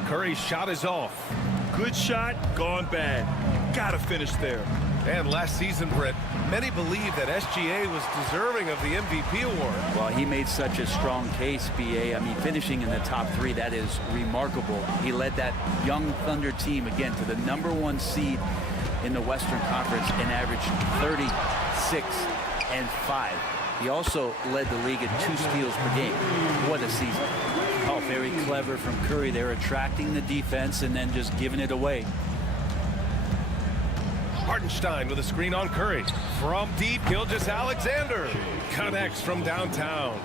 Curry's shot is off. Good shot, gone bad. Gotta finish there. And last season, Brett, many believe that SGA was deserving of the MVP award. Well, he made such a strong case, B.A. I mean, finishing in the top 3, that is remarkable. He led that young Thunder team, again, to the #1 seed in the Western Conference and averaged 36 and 5. He also led the league at 2 steals per game. What a season. Oh, very clever from Curry. They're attracting the defense and then just giving it away. Hartenstein with a screen on Curry. From deep, Gilgeous-Alexander connects from downtown.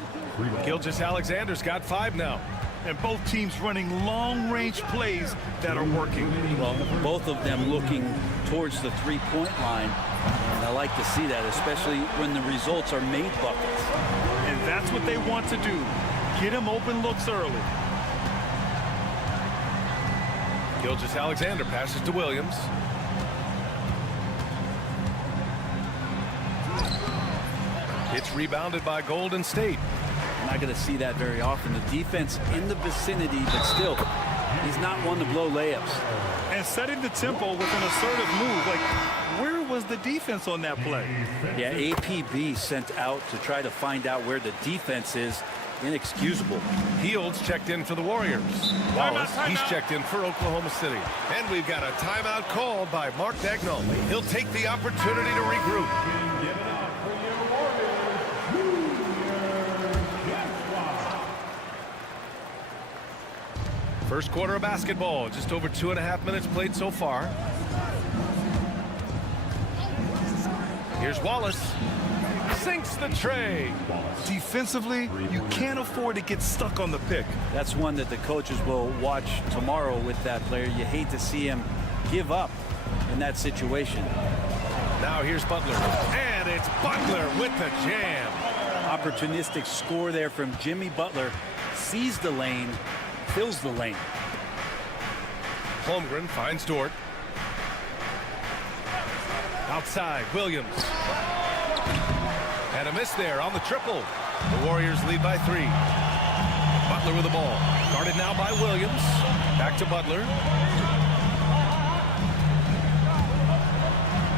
Gilgeous-Alexander's got 5 now. And both teams running long-range plays that are working. Well, both of them looking towards the three-point line. And I like to see that, especially when the results are made buckets. And that's what they want to do. Get him open looks early. Gilgeous-Alexander passes to Williams. It's rebounded by Golden State. I'm not going to see that very often. The defense in the vicinity, but still, he's not one to blow layups. And setting the tempo with an assertive move. Like, where was the defense on that play? Yeah, APB sent out to try to find out where the defense is. Inexcusable. Fields checked in for the Warriors. Wallace, he's checked in for Oklahoma City. And we've got a timeout called by Mark Dagnall. He'll take the opportunity to regroup. First quarter of basketball, just over 2.5 minutes played so far. Here's Wallace. Sinks the tray. Defensively, you can't afford to get stuck on the pick. That's one that the coaches will watch tomorrow with that player. You hate to see him give up in that situation. Now here's Butler. And it's Butler with the jam. Opportunistic score there from Jimmy Butler. Sees the lane, fills the lane. Holmgren finds Dort. Outside, Williams. And a miss there on the triple. The Warriors lead by 3. Butler with the ball. Guarded now by Williams. Back to Butler.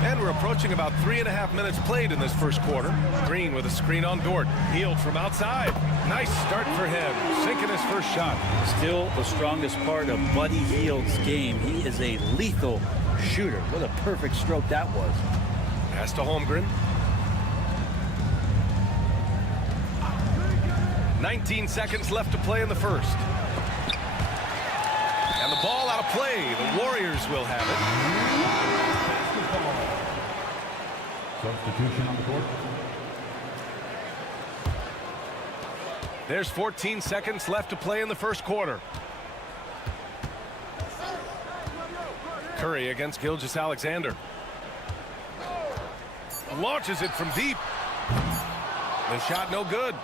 And we're approaching about 3.5 minutes played in this first quarter. Green with a screen on Dort. Hield from outside. Nice start for him. Sinking his first shot. Still the strongest part of Buddy Hield's game. He is a lethal shooter. What a perfect stroke that was. Pass to Holmgren. 19 seconds left to play in the first. And the ball out of play. The Warriors will have it. Substitution on the court. There's 14 seconds left to play in the first quarter. Curry against Gilgeous-Alexander. Launches it from deep. The shot no good.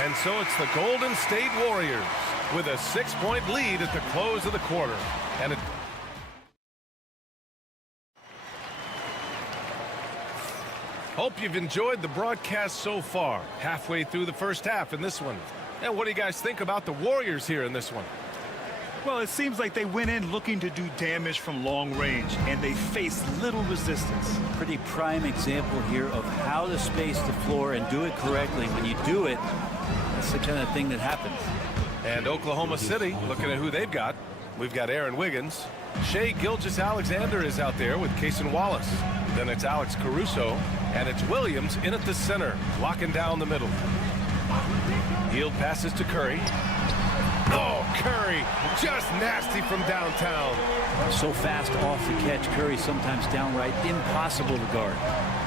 And so it's the Golden State Warriors with a 6-point lead at the close of the quarter. And it Hope you've enjoyed the broadcast so far. Halfway through the first half in this one. And what do you guys think about the Warriors here in this one? Well, it seems like they went in looking to do damage from long range, and they faced little resistance. Pretty prime example here of how to space the floor and do it correctly. When you do it, that's the kind of thing that happens. And Oklahoma City, looking at who they've got. We've got Aaron Wiggins. Shai Gilgeous-Alexander is out there with Cason Wallace. Then it's Alex Caruso, and it's Williams in at the center, locking down the middle. Hield passes to Curry. Oh, Curry, just nasty from downtown. So fast off the catch, Curry sometimes downright impossible to guard.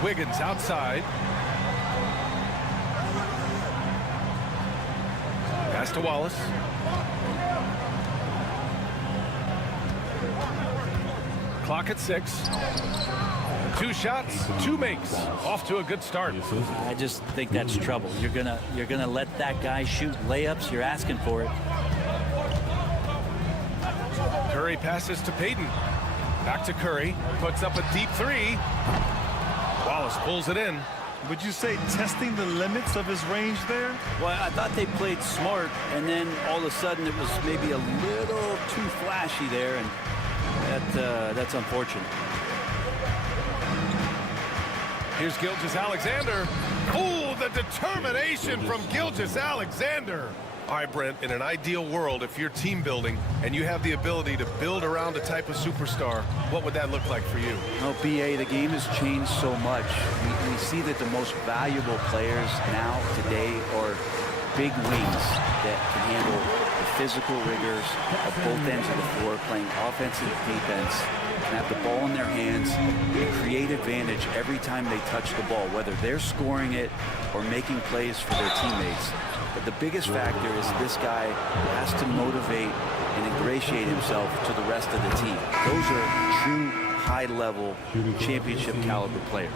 Wiggins outside. Pass to Wallace. Clock at 6. 2 shots, 2 makes. Off to a good start. I just think that's trouble. You're gonna let that guy shoot layups. You're asking for it. Curry passes to Payton. Back to Curry. Puts up a deep 3. Wallace pulls it in. Would you say testing the limits of his range there? Well, I thought they played smart, and then all of a sudden it was maybe a little too flashy there, and that's unfortunate. Here's Gilgeous-Alexander. Oh, the determination from Gilgeous-Alexander. All right, Brent, in an ideal world, if you're team building and you have the ability to build around a type of superstar, what would that look like for you? Well, BA, the game has changed so much. We see that the most valuable players now, today, are big wings that can handle the physical rigors of both ends of the floor, playing offense and defense, and have the ball in their hands and create advantage every time they touch the ball, whether they're scoring it or making plays for their teammates. But the biggest factor is this guy has to motivate and ingratiate himself to the rest of the team. Those are true high-level championship caliber players.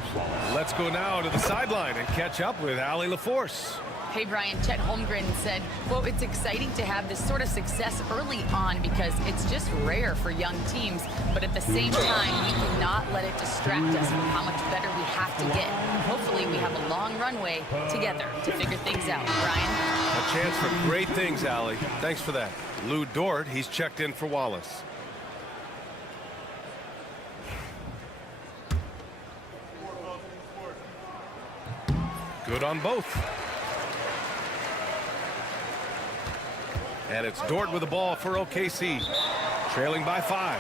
Let's go now to the sideline and catch up with Allie LaForce. Hey, Brian, Chet Holmgren said, quote, "It's exciting to have this sort of success early on because it's just rare for young teams. But at the same time, we cannot let it distract us from how much better we have to get. Hopefully, we have a long runway together to figure things out." Brian? A chance for great things, Allie. Thanks for that. Lou Dort, he's checked in for Wallace. Good on both. And it's Dort with the ball for OKC. Trailing by 5.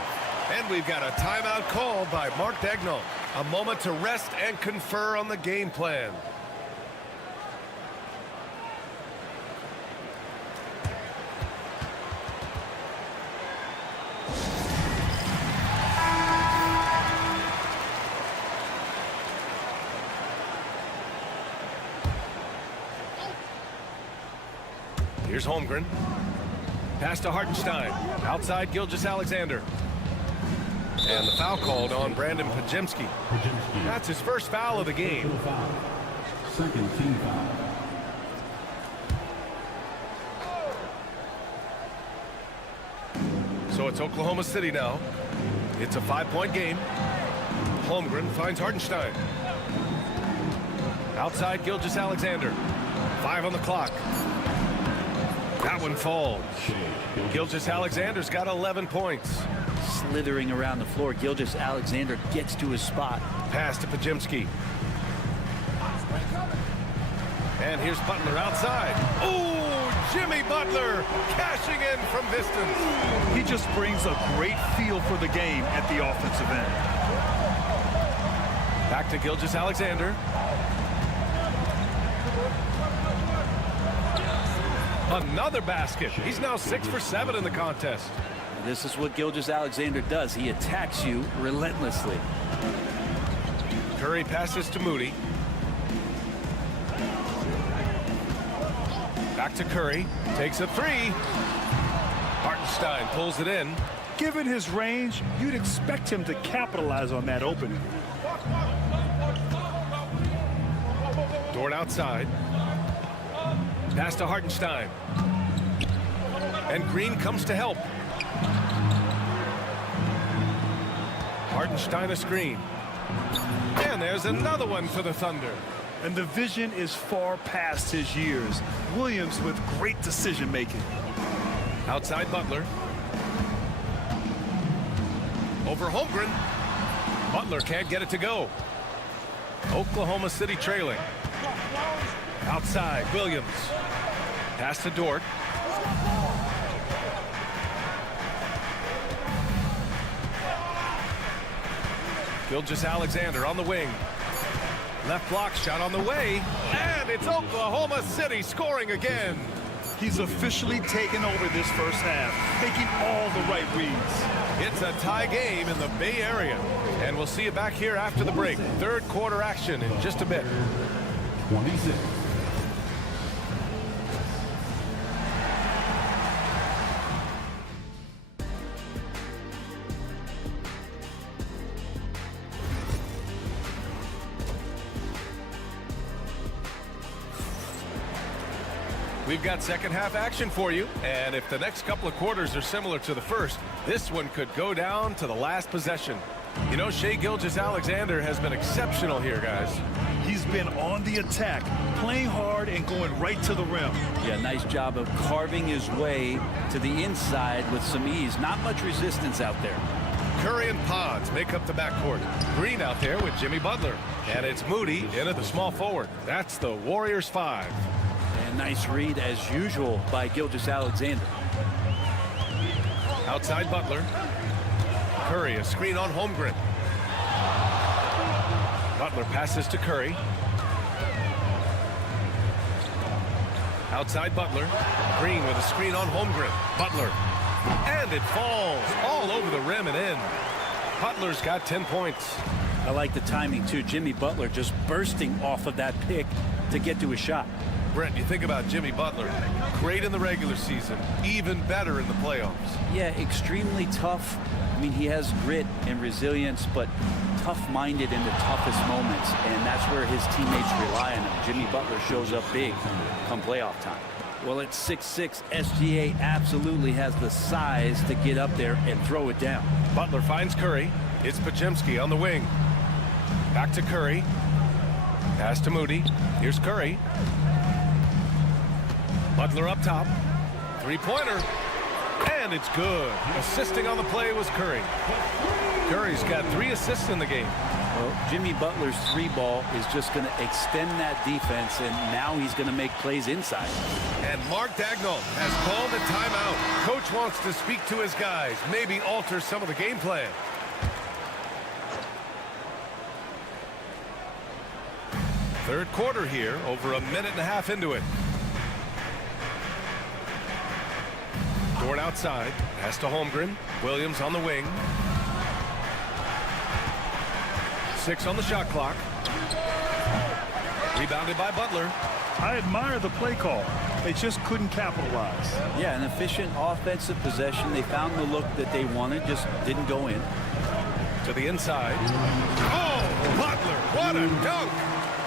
And we've got a timeout called by Mark Daigneault. A moment to rest and confer on the game plan. Here's Holmgren. Pass to Hartenstein. Outside Gilgeous-Alexander. And the foul called on Brandon Podziemski. That's his first foul of the game. Second team foul. So it's Oklahoma City now. It's a 5-point game. Holmgren finds Hartenstein. Outside Gilgeous-Alexander. 5 on the clock. That one falls. Gilgeous-Alexander's got 11 points. Slithering around the floor, Gilgeous-Alexander gets to his spot. Pass to Podziemski. And here's Butler outside. Oh, Jimmy Butler cashing in from distance. He just brings a great feel for the game at the offensive end. Back to Gilgeous-Alexander. Another basket. He's now 6 for 7 in the contest. This is what Gilgeous-Alexander does. He attacks you relentlessly. Curry passes to Moody. Back to Curry. Takes a 3. Hartenstein pulls it in. Given his range, you'd expect him to capitalize on that opening. Dort outside. Pass to Hartenstein. And Green comes to help. Hartenstein a screen. And there's another one for the Thunder. And the vision is far past his years. Williams with great decision-making. Outside Butler. Over Holmgren. Butler can't get it to go. Oklahoma City trailing. Outside, Williams. Pass to Dort. Gilgeous-Alexander on the wing. Left block shot on the way. And it's Oklahoma City scoring again. He's officially taken over this first half, making all the right reads. It's a tie game in the Bay Area. And we'll see you back here after the break. Third quarter action in just a bit. 26. We've got second half action for you, and if the next couple of quarters are similar to the first, this one could go down to the last possession. You know, Shai Gilgeous-Alexander has been exceptional here, guys. He's been on the attack, playing hard and going right to the rim. Yeah, nice job of carving his way to the inside with some ease. Not much resistance out there. Curry and Pods make up the backcourt. Green out there with Jimmy Butler. And it's Moody in at the small forward. That's the Warriors 5. And nice read, as usual, by Gilgeous-Alexander. Outside Butler. Curry, a screen on Holmgren. Butler passes to Curry. Outside Butler. Green with a screen on Holmgren. Butler. And it falls all over the rim and in. Butler's got 10 points. I like the timing, too. Jimmy Butler just bursting off of that pick to get to his shot. Brent, you think about Jimmy Butler. Great in the regular season. Even better in the playoffs. Yeah, extremely tough. I mean, he has grit and resilience, but tough-minded in the toughest moments, and that's where his teammates rely on him. Jimmy Butler shows up big come playoff time. Well, at 6'6", SGA absolutely has the size to get up there and throw it down. Butler finds Curry. It's Podziemski on the wing. Back to Curry. Pass to Moody. Here's Curry. Butler up top. Three-pointer. And it's good. Assisting on the play was Curry. Curry's got 3 assists in the game. Well, Jimmy Butler's 3-ball is just going to extend that defense, and now he's going to make plays inside. And Mark Daigneault has called a timeout. Coach wants to speak to his guys, maybe alter some of the game plan. Third quarter here, over a minute and a half into it. Dort outside, pass to Holmgren. Williams on the wing. 6 on the shot clock. Rebounded by Butler. I admire the play call. They just couldn't capitalize. Yeah, an efficient offensive possession. They found the look that they wanted, just didn't go in. To the inside. Oh, Butler, what a dunk!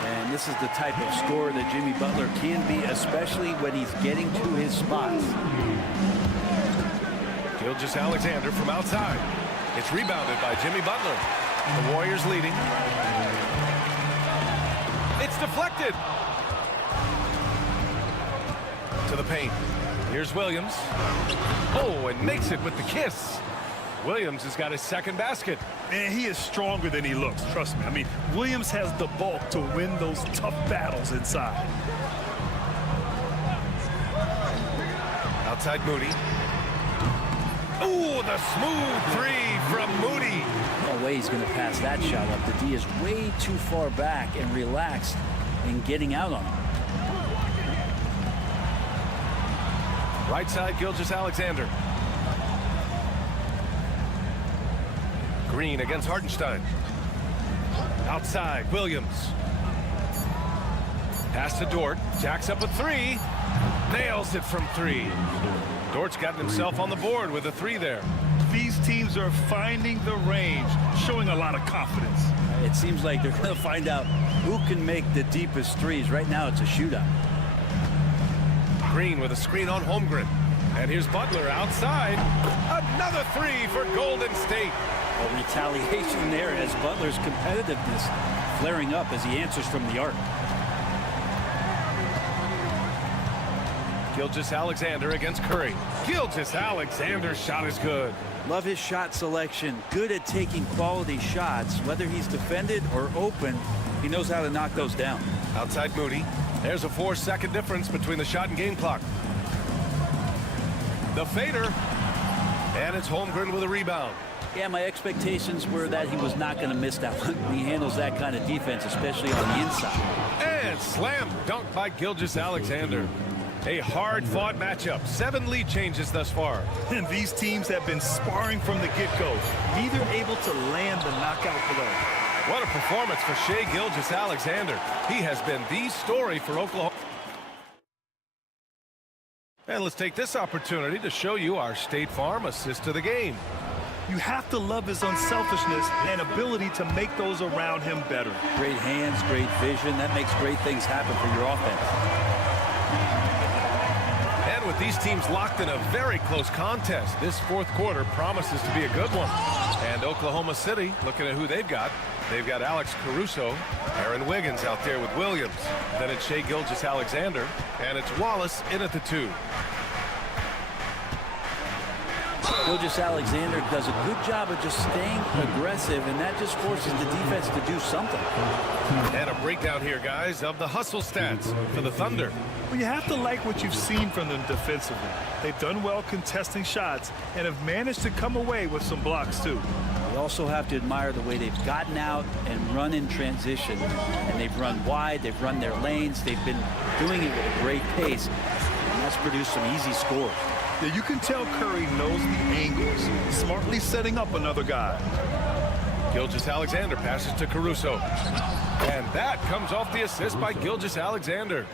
And this is the type of scorer that Jimmy Butler can be, especially when he's getting to his spots. Gilgeous-Alexander from outside. It's rebounded by Jimmy Butler. The Warriors leading. It's deflected. To the paint. Here's Williams. Oh, and makes it with the kiss. Williams has got his second basket. Man, he is stronger than he looks, trust me. I mean, Williams has the bulk to win those tough battles inside. Outside Moody. Ooh, the smooth 3 from Moody. No way he's going to pass that shot up. The D is way too far back and relaxed in getting out on him. Right side, Gilgeous-Alexander. Green against Hartenstein. Outside, Williams. Pass to Dort. Jacks up a 3. Nails it from 3. Dort's gotten himself on the board with a 3 there. These teams are finding the range, showing a lot of confidence. It seems like they're going to find out who can make the deepest threes. Right now, it's a shootout. Green with a screen on Holmgren. And here's Butler outside. Another 3 for Golden State. A retaliation there as Butler's competitiveness flaring up as he answers from the arc. Gilgeous-Alexander against Curry. Gilgeous-Alexander's shot is good. Love his shot selection. Good at taking quality shots. Whether he's defended or open, he knows how to knock those down. Outside Moody. There's a 4-second difference between the shot and game clock. The fader. And it's Holmgren with a rebound. Yeah, my expectations were that he was not going to miss that one. He handles that kind of defense, especially on the inside. And slam dunk by Gilgeous-Alexander. A hard-fought matchup. 7 lead changes thus far. And these teams have been sparring from the get-go. Neither able to land the knockout blow. What a performance for Shai Gilgeous-Alexander. He has been the story for Oklahoma. And let's take this opportunity to show you our State Farm assist to the game. You have to love his unselfishness and ability to make those around him better. Great hands, great vision. That makes great things happen for your offense. And with these teams locked in a very close contest, this fourth quarter promises to be a good one. And Oklahoma City, looking at who they've got Alex Caruso, Aaron Wiggins out there with Williams. Then it's Shai Gilgeous-Alexander, and it's Wallace in at the 2. Gilgeous-Alexander does a good job of just staying aggressive, and that just forces the defense to do something. And a breakdown here, guys, of the hustle stats for the Thunder. Well, you have to like what you've seen from them defensively. They've done well contesting shots and have managed to come away with some blocks, too. You also have to admire the way they've gotten out and run in transition. And they've run wide, they've run their lanes, they've been doing it with a great pace, and that's produced some easy scores. Yeah, you can tell Curry knows the angles, smartly setting up another guy. Gilgeous-Alexander passes to Caruso. And that comes off the assist by Gilgeous-Alexander.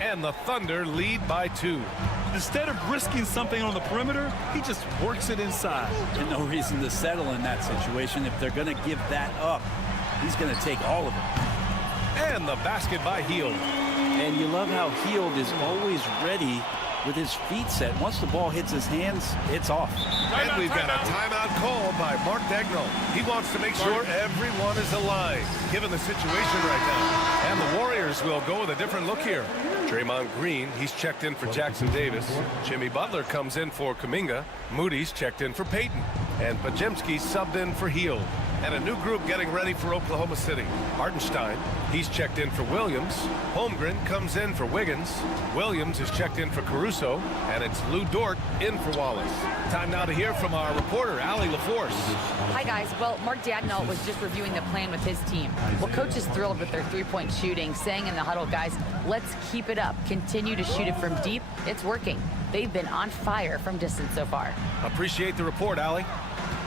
And the Thunder lead by 2. Instead of risking something on the perimeter, he just works it inside. And no reason to settle in that situation. If they're going to give that up, he's going to take all of it. And the basket by Hield. And you love how Hield is always ready with his feet set. Once the ball hits his hands, it's off. And we've got a timeout call by Mark Dagnall. He wants to make sure everyone is alive, given the situation right now. And the Warriors will go with a different look here. Draymond Green, he's checked in for Jackson Davis. Jimmy Butler comes in for Kuminga. Moody's checked in for Payton. And Podziemski subbed in for Hield. And a new group getting ready for Oklahoma City. Hartenstein, he's checked in for Williams. Holmgren comes in for Wiggins. Williams is checked in for Caruso. And it's Lou Dort in for Wallace. Time now to hear from our reporter, Allie LaForce. Hi, guys. Well, Mark Dagnall was just reviewing the plan with his team. Well, coach is thrilled with their three-point shooting, saying in the huddle, guys, let's keep it up. Continue to shoot it from deep. It's working. They've been on fire from distance so far. Appreciate the report, Allie.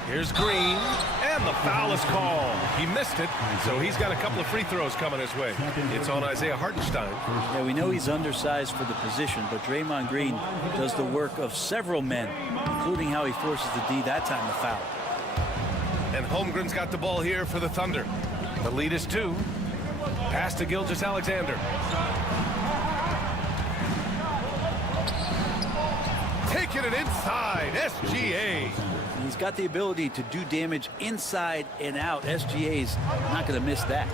Here's Green, and the foul is called. He missed it, so he's got a couple of free throws coming his way. It's on Isaiah Hartenstein. Yeah, we know he's undersized for the position, but Draymond Green does the work of several men, including how he forces the D that time to foul. And Holmgren's got the ball here for the Thunder. The lead is 2. Pass to Gilgeous-Alexander. Taking it inside, SGA. He's got the ability to do damage inside and out. SGA's not going to miss that.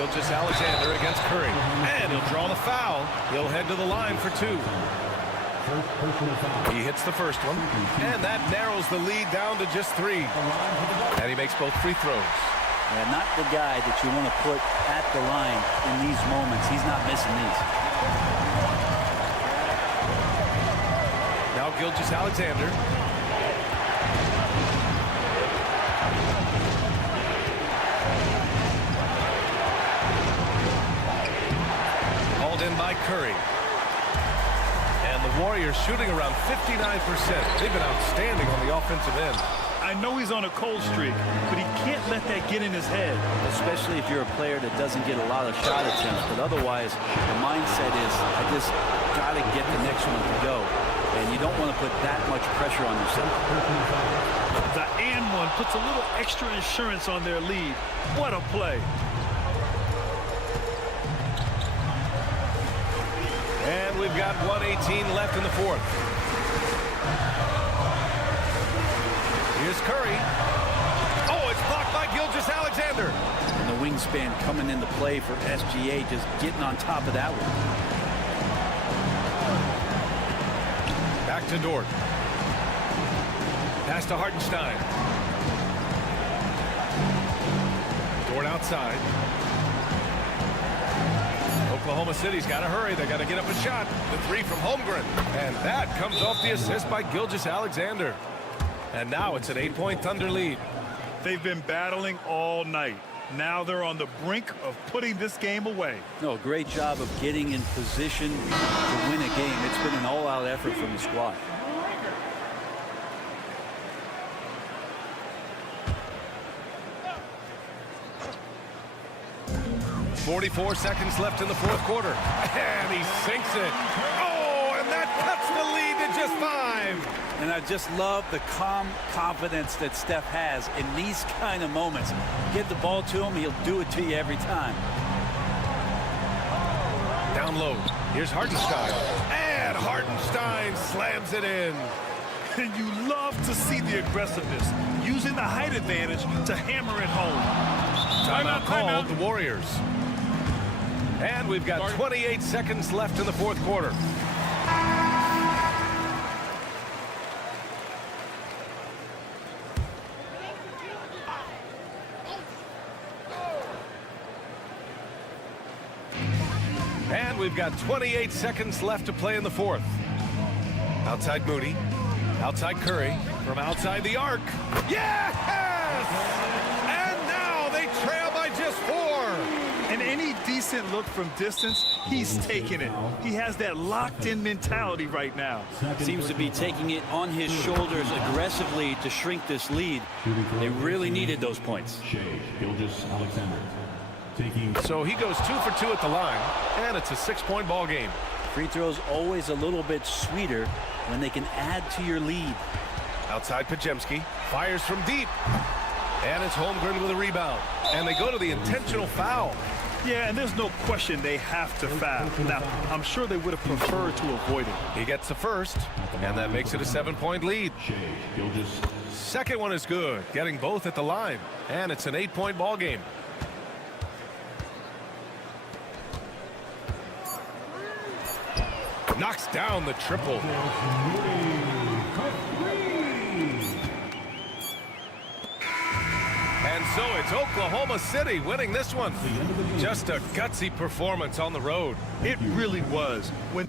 Gilgeous-Alexander against Curry. And he'll draw the foul. He'll head to the line for 2. He hits the first one. And that narrows the lead down to just 3. And he makes both free throws. Yeah, not the guy that you want to put at the line in these moments. He's not missing these. Now Gilgeous-Alexander. Hauled in by Curry. And the Warriors shooting around 59%. They've been outstanding on the offensive end. I know he's on a cold streak, but he can't let that get in his head. Especially if you're a player that doesn't get a lot of shot attempts. But otherwise, the mindset is, I just got to get the next one to go. And you don't want to put that much pressure on yourself. The and one puts a little extra insurance on their lead. What a play. And we've got 1:18 left in the fourth. Here's Curry. Oh, it's blocked by Gilgeous-Alexander. And the wing span coming into play for SGA, just getting on top of that one. Back to Dort. Pass to Hartenstein. Dort outside. Oklahoma City's got to hurry. They got to get up a shot. The three from Holmgren. And that comes off the assist by Gilgeous-Alexander. And now it's an 8-point Thunder lead. They've been battling all night. Now they're on the brink of putting this game away. No, great job of getting in position to win a game. It's been an all-out effort from the squad. 44 seconds left in the fourth quarter. And he sinks it. Oh, and that cuts the lead to just 5. And I just love the calm confidence that Steph has in these kind of moments. Get the ball to him, he'll do it to you every time. Down low. Here's Hartenstein. And Hartenstein slams it in. And you love to see the aggressiveness, using the height advantage to hammer it home. Timeout called, the Warriors. And we've got 28 seconds left in the fourth quarter. And we've got 28 seconds left to play in the fourth. Outside Moody. Outside Curry. From outside the arc. Yes! And now they trail by just 4. And any decent look from distance, he's taking it. He has that locked-in mentality right now. Seems to be taking it on his shoulders aggressively to shrink this lead. They really needed those points. So he goes 2 for 2 at the line, and it's a 6-point ball game. Free throws always a little bit sweeter when they can add to your lead. Outside Pajemski, fires from deep. And it's Holmgren with a rebound. And they go to the intentional foul. Yeah, and there's no question they have to foul. Now, I'm sure they would have preferred to avoid it. He gets the first, and that makes it a 7-point lead. Second one is good, getting both at the line. And it's an 8-point ball game. Knocks down the triple. And so it's Oklahoma City winning this one. Just a gutsy performance on the road. It really was. When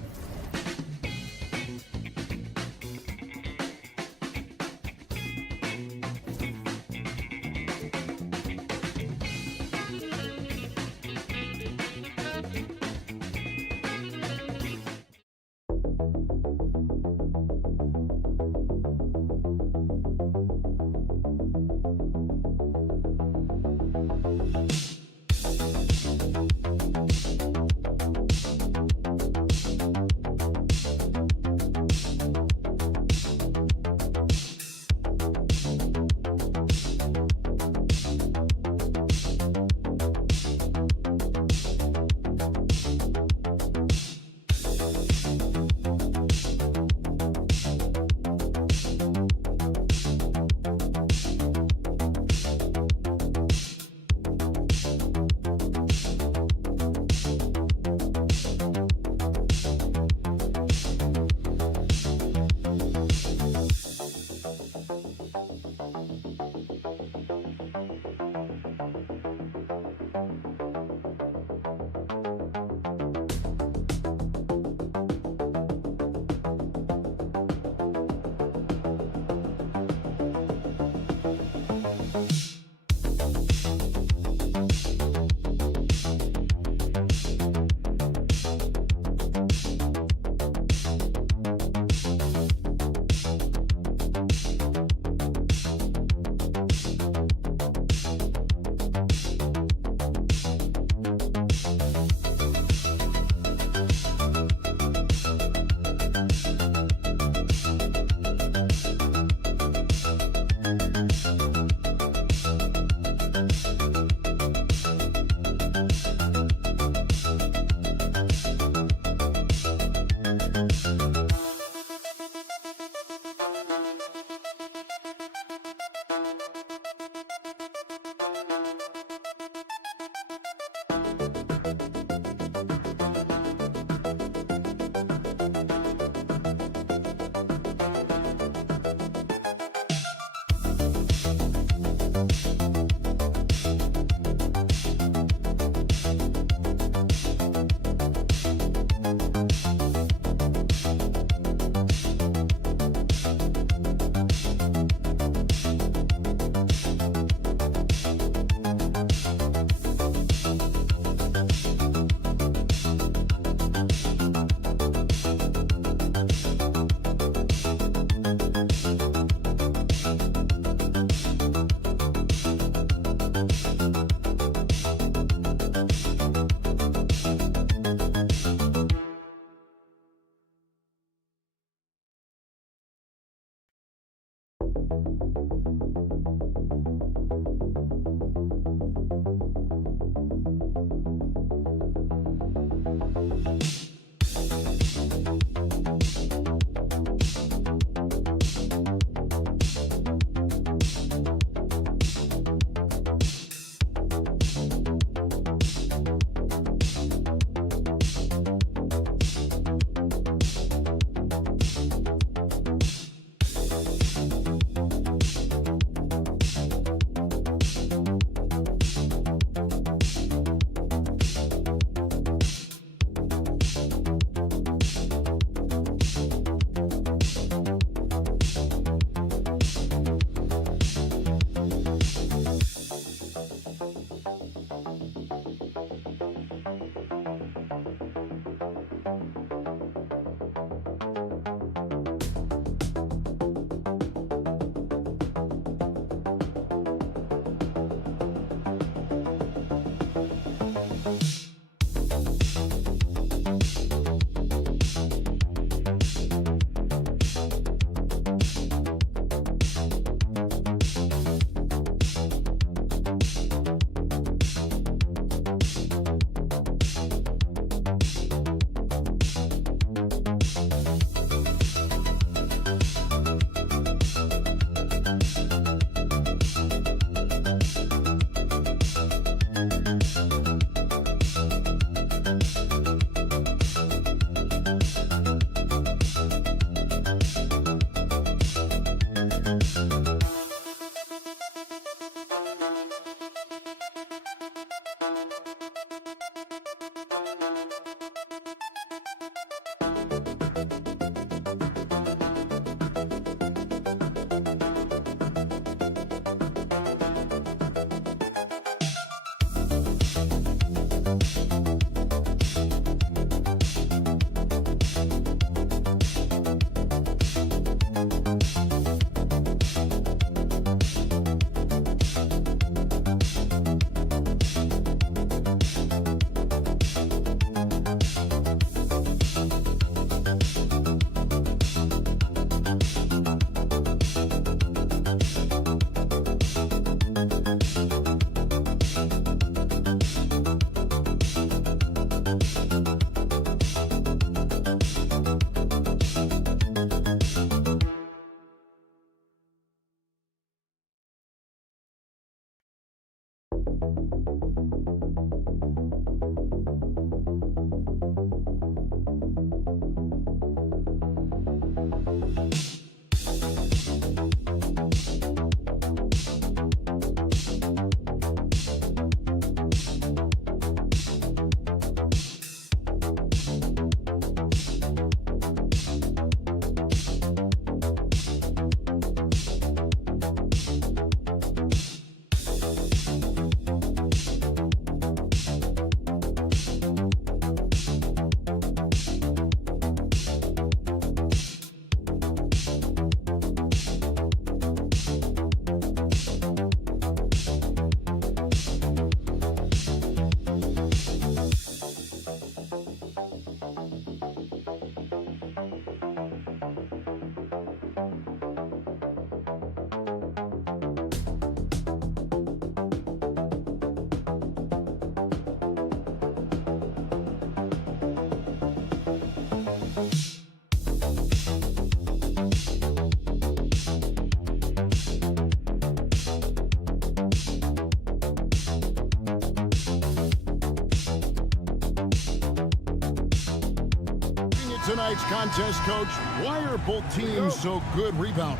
Tonight's contest, Coach, why are both teams so good rebounding?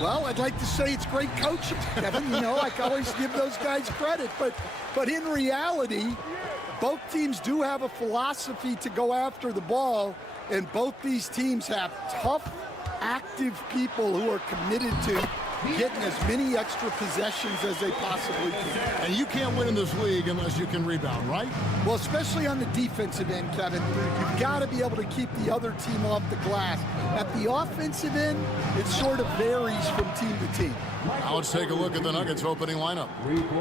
Well, I'd like to say it's great coaching, Kevin. You know, I can always give those guys credit. But in reality, both teams do have a philosophy to go after the ball, and both these teams have tough, active people who are committed to getting as many extra possessions as they possibly can. And you can't win in this league unless you can rebound, right? Well, especially on the defensive end, Kevin. You've got to be able to keep the other team off the glass. At the offensive end, it sort of varies from team to team. Now let's take a look at the Nuggets opening lineup.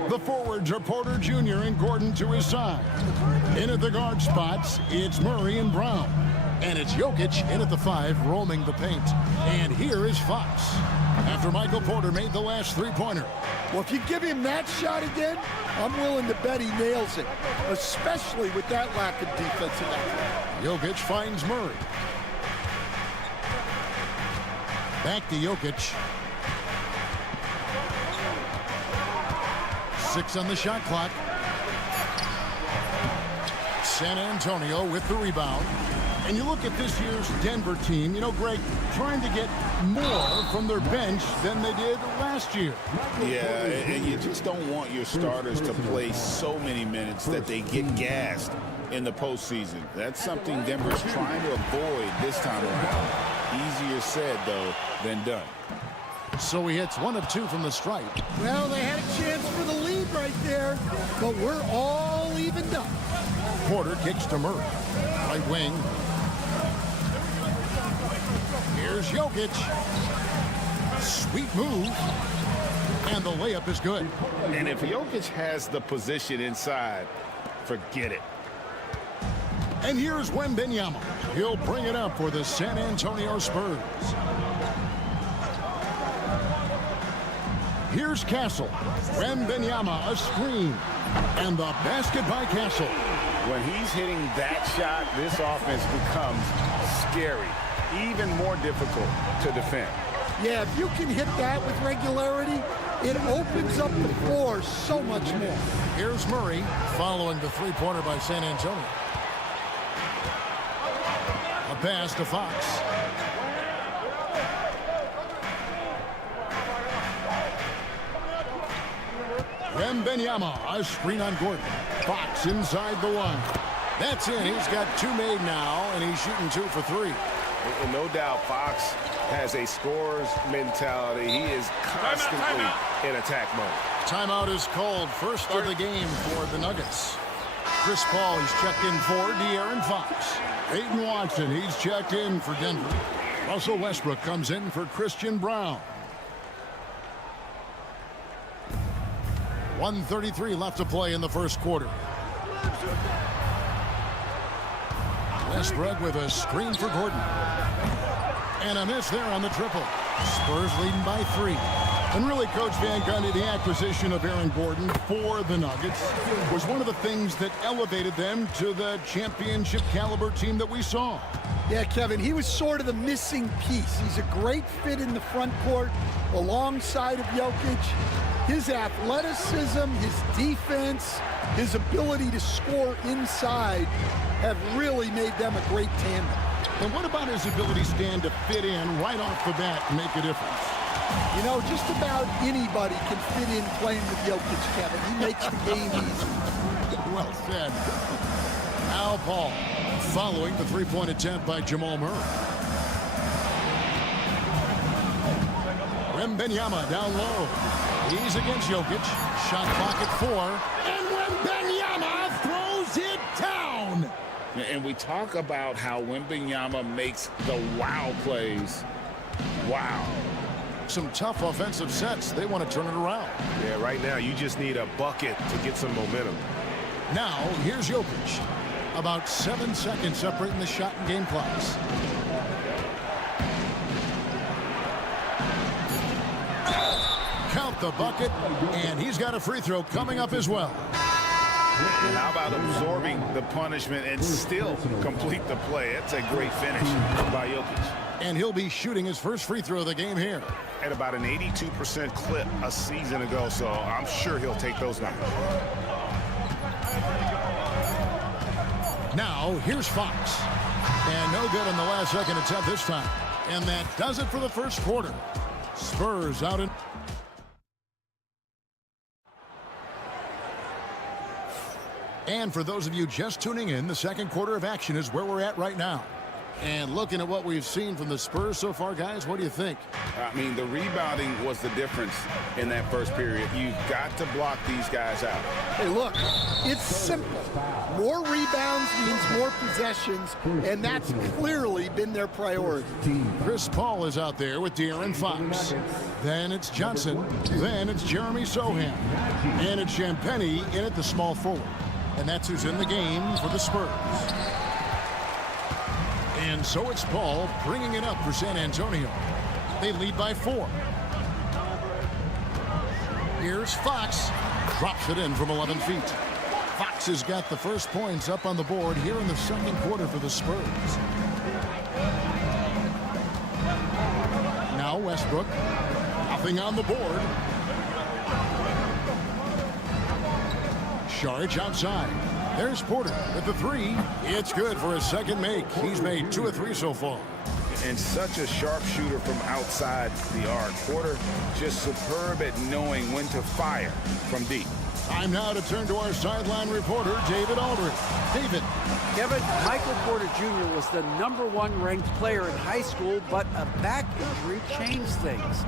The forwards are Porter Jr. and Gordon to his side. In at the guard spots, it's Murray and Brown. And it's Jokic in at the 5, roaming the paint. And here is Fox. after Michael Porter made the last three-pointer. Well, if you give him that shot again, I'm willing to bet he nails it, especially with that lack of defensive effort. Jokic finds Murray. Back to Jokic. 6 on the shot clock. San Antonio with the rebound. And you look at this year's Denver team, you know, Greg, trying to get more from their bench than they did last year. Yeah, and you just don't want your starters to play so many minutes that they get gassed in the postseason. That's something Denver's trying to avoid this time around. Easier said, though, than done. So he hits 1 of 2 from the stripe. Well, they had a chance for the lead right there, but we're all evened up. Porter kicks to Murray. Right wing. Here's Jokic. Sweet move. And the layup is good. And if Jokic has the position inside, forget it. And here's Wembanyama. He'll bring it up for the San Antonio Spurs. Here's Castle. Wembanyama, a screen. And the basket by Castle. When he's hitting that shot, this offense becomes scary. Even more difficult to defend. Yeah, if you can hit that with regularity, it opens up the floor so much more. Here's Murray following the three-pointer by San Antonio. A pass to Fox. Wembanyama, a screen on Gordon. Fox inside the line. That's in. He's got 2 made now, and he's shooting 2 for 3. And no doubt Fox has a scorer's mentality. He is constantly in attack mode. Timeout is called. First of the game for the Nuggets. Chris Paul, he's checked in for De'Aaron Fox. Peyton Watson, he's checked in for Denver. Russell Westbrook comes in for Christian Brown. 1:33 left to play in the first quarter. Westbrook with a screen for Gordon. And a miss there on the triple. Spurs leading by 3. And really, Coach Van Gundy, the acquisition of Aaron Gordon for the Nuggets was one of the things that elevated them to the championship caliber team that we saw. Yeah, Kevin, he was sort of the missing piece. He's a great fit in the front court alongside of Jokic. His athleticism, his defense, his ability to score inside have really made them a great tandem. And what about his ability, Stan, to fit in right off the bat and make a difference? You know, just about anybody can fit in playing with Jokic, Kevin. He makes the game easy. Well said. Al Paul following the three-point attempt by Jamal Murray. Wembanyama down low. He's against Jokic. Shot clock at 4. And Wembanyama throws it down. And we talk about how Wembanyama makes the wow plays. Wow. Some tough offensive sets. They want to turn it around. Yeah, right now you just need a bucket to get some momentum. Now, here's Jokic. About 7 seconds separating the shot and game clocks. Count the bucket, and he's got a free throw coming up as well. And how about absorbing the punishment and still complete the play? That's a great finish by Jokic. And he'll be shooting his first free throw of the game here. At about an 82% clip a season ago, so I'm sure he'll take those numbers. Now, here's Fox. And no good on the last second attempt this time. And that does it for the first quarter. Spurs out in... And for those of you just tuning in, the second quarter of action is where we're at right now. And looking at what we've seen from the Spurs so far, guys, what do you think? I mean, the rebounding was the difference in that first period. You've got to block these guys out. Hey, look, it's simple. More rebounds means more possessions, and that's clearly been their priority. Chris Paul is out there with De'Aaron Fox. Then it's Johnson. Then it's Jeremy Sohan. And it's Champagnie in at the small forward. And that's who's in the game for the Spurs. And so it's Paul bringing it up for San Antonio. They lead by 4. Here's Fox. Drops it in from 11 feet. Fox has got the first points up on the board here in the second quarter for the Spurs. Now Westbrook. Nothing on the board. Saric outside. There's Porter with the three. It's good for his second make. He's made 2 of 3 so far. And such a sharp shooter from outside the arc. Porter just superb at knowing when to fire from deep. Time now to turn to our sideline reporter, David Aldridge. David. Kevin, Michael Porter Jr. was the #1 ranked player in high school, but a back injury changed things.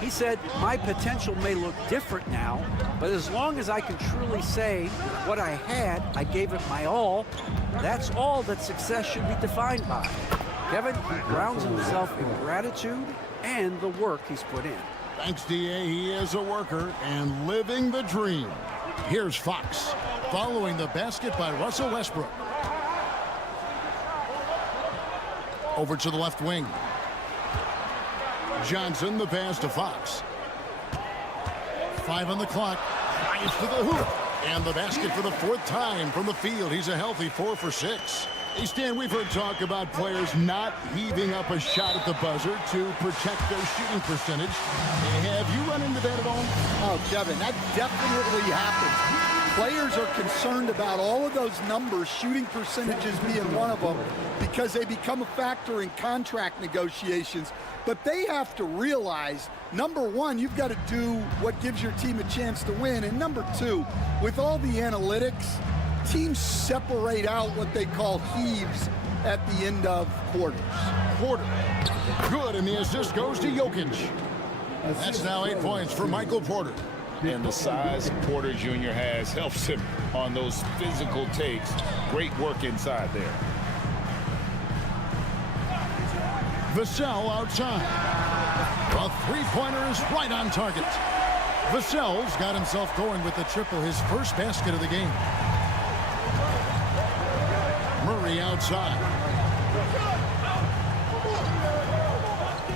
He said, my potential may look different now, but as long as I can truly say what I had, I gave it my all, that's all that success should be defined by. Kevin, he grounds himself in gratitude and the work he's put in. Thanks, D.A. He is a worker and living the dream. Here's Fox, following the basket by Russell Westbrook. Over to the left wing. Johnson, the pass to Fox. 5 on the clock. Drives to the hoop. And the basket for the 4th time from the field. He's a healthy 4 for 6. Hey, Stan, we've heard talk about players not heaving up a shot at the buzzer to protect their shooting percentage. Have you run into that at all? Oh, Kevin, that definitely happens. Players are concerned about all of those numbers, shooting percentages being one of them, because they become a factor in contract negotiations. But they have to realize, number one, you've got to do what gives your team a chance to win. And number two, with all the analytics, teams separate out what they call heaves at the end of quarters. Porter. Good, and the assist goes to Jokic. That's now 8 points for Michael Porter. And the size Porter Jr. has helps him on those physical takes. Great work inside there. Vassell outside. A three-pointer is right on target. Vassell's got himself going with the triple, his first basket of the game. Murray outside.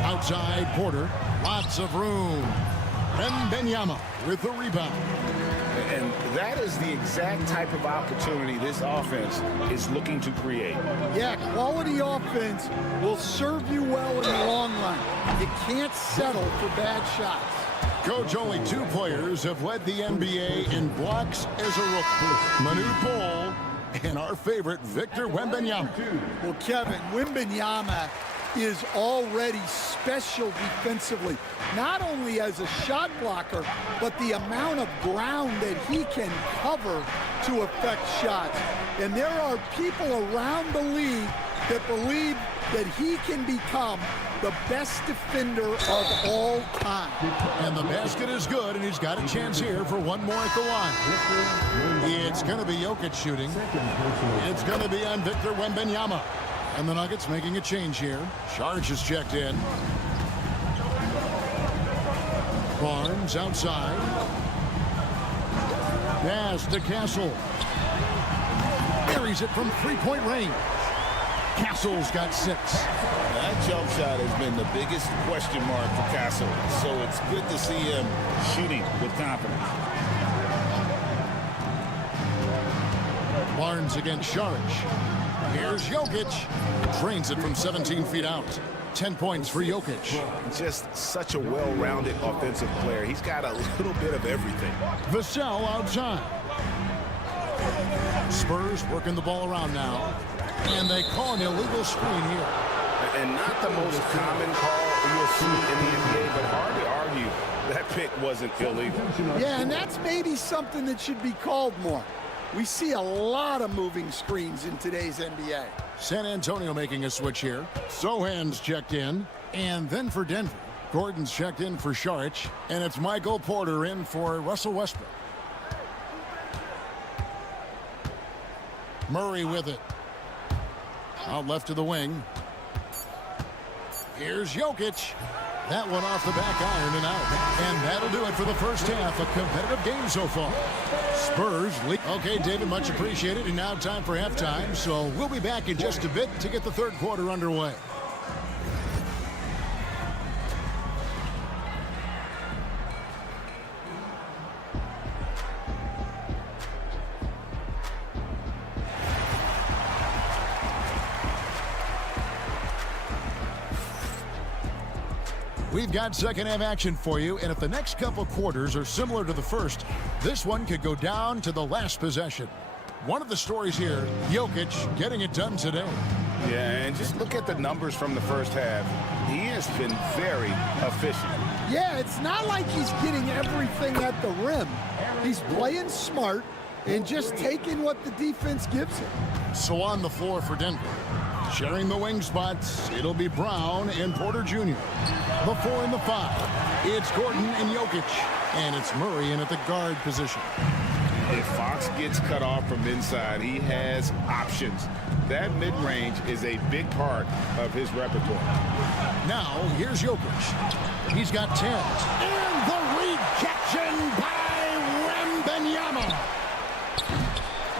Outside Porter. Lots of room. Wembanyama with the rebound. And that is the exact type of opportunity this offense is looking to create. Yeah, quality offense will serve you well in the long run. You can't settle for bad shots. Coach, only 2 players have led the NBA in blocks as a rookie. Manu Bol and our favorite, Victor Wembanyama. Well, Kevin, Wembanyama is already special defensively, not only as a shot blocker, but the amount of ground that he can cover to affect shots. And there are people around the league that believe that he can become the best defender of all time. And the basket is good, and he's got a chance here for one more at the line. It's going to be Jokic shooting. It's going to be on Victor Wembanyama. And the Nuggets making a change here. Saric is checked in. Barnes outside. Pass to Castle. Buries it from three-point range. Castle's got 6. That jump shot has been the biggest question mark for Castle. So it's good to see him shooting with confidence. Barnes against Saric. Here's Jokic. Drains it from 17 feet out. 10 points for Jokic. Just such a well-rounded offensive player. He's got a little bit of everything. Vassell outside. Spurs working the ball around now. And they call an illegal screen here. And not the most common call you'll see in the NBA, but hard to argue that pick wasn't illegal. Yeah, and that's maybe something that should be called more. We see a lot of moving screens in today's NBA. San Antonio making a switch here. Sohan's checked in. And then for Denver, Gordon's checked in for Saric. And it's Michael Porter in for Russell Westbrook. Murray with it. Out left to the wing. Here's Jokic. That one off the back iron and out. And that'll do it for the first half. A competitive game so far. Spurs lead. Okay, David, much appreciated. And now time for halftime. So we'll be back in just a bit to get the third quarter underway. We've got second half action for you, and if the next couple quarters are similar to the first, this one could go down to the last possession. One of the stories here, Jokic getting it done today. Yeah, and just look at the numbers from the first half. He has been very efficient. Yeah, it's not like he's getting everything at the rim. He's playing smart and just taking what the defense gives him. So on the floor for Denver, sharing the wing spots, it'll be Brown and Porter Jr. The 4 and the 5. It's Gordon and Jokic, and it's Murray in at the guard position. If Fox gets cut off from inside, he has options. That mid-range is a big part of his repertoire. Now, here's Jokic. He's got 10. And the rejection by Wembanyama.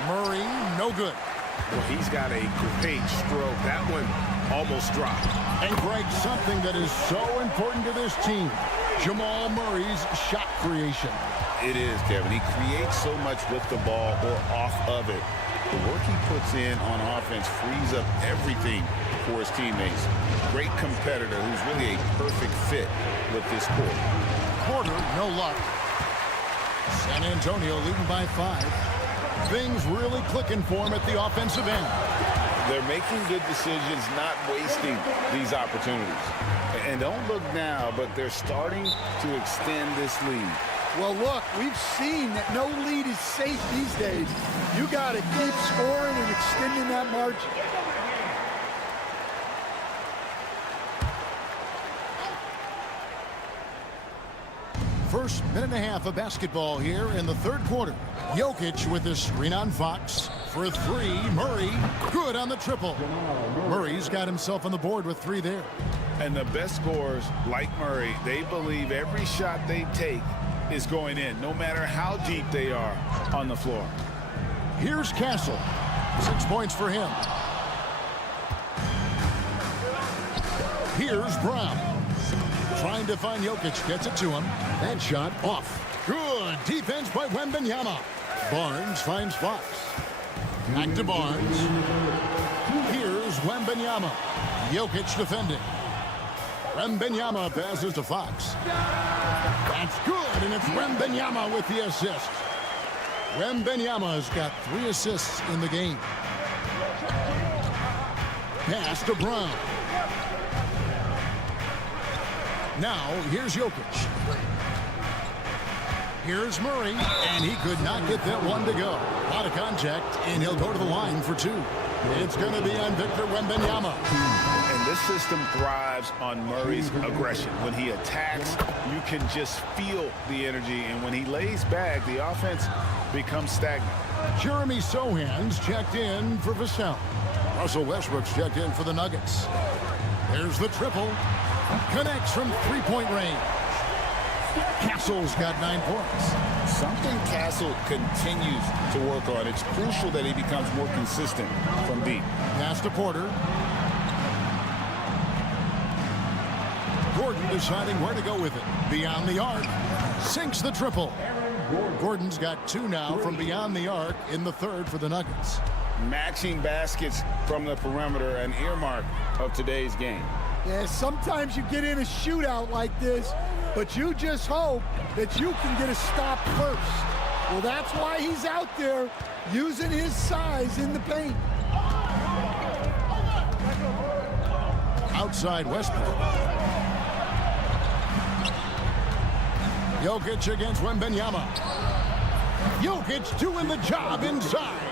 Murray, no good. Well, he's got a great stroke. That one almost dropped. And Greg, something that is so important to this team, Jamal Murray's shot creation. It is, Kevin. He creates so much with the ball or off of it. The work he puts in on offense frees up everything for his teammates. Great competitor who's really a perfect fit with this court. Porter, no luck. San Antonio leading by 5. Things really clicking for him at the offensive end. They're making good decisions, not wasting these opportunities. And don't look now, but they're starting to extend this lead. Well, look, we've seen that no lead is safe these days. You got to keep scoring and extending that margin. First minute and a half of basketball here in the third quarter. Jokic with his screen on Fox. For 3, Murray, good on the triple. Murray's got himself on the board with 3 there. And the best scorers, like Murray, they believe every shot they take is going in, no matter how deep they are on the floor. Here's Castle. 6 points for him. Here's Brown. Trying to find Jokic, gets it to him. That shot off. Good defense by Wembanyama. Barnes finds Fox. Back to Barnes. Here's Wembanyama. Jokic defending. Wembanyama passes to Fox. That's good, and it's Wembanyama with the assist. Wembanyama's got 3 assists in the game. Pass to Brown. Now, here's Jokic. Here's Murray, and he could not get that one to go. A lot of contact, and he'll go to the line for 2. It's going to be on Victor Wembanyama. And this system thrives on Murray's aggression. When he attacks, you can just feel the energy, and when he lays back, the offense becomes stagnant. Jeremy Sohan's checked in for Vassell. Russell Westbrook's checked in for the Nuggets. There's the triple. Connects from 3-point range. Castle's got 9 points. Something Castle continues to work on. It's crucial that he becomes more consistent from deep. Pass to Porter. Gordon deciding where to go with it. Beyond the arc. Sinks the triple. Gordon's got 2 now from beyond the arc in the third for the Nuggets. Matching baskets from the perimeter, an earmark of today's game. Yeah, sometimes you get in a shootout like this, but you just hope that you can get a stop first. Well, that's why he's out there using his size in the paint. Outside Westbrook. Jokic against Wembanyama. Jokic doing the job inside.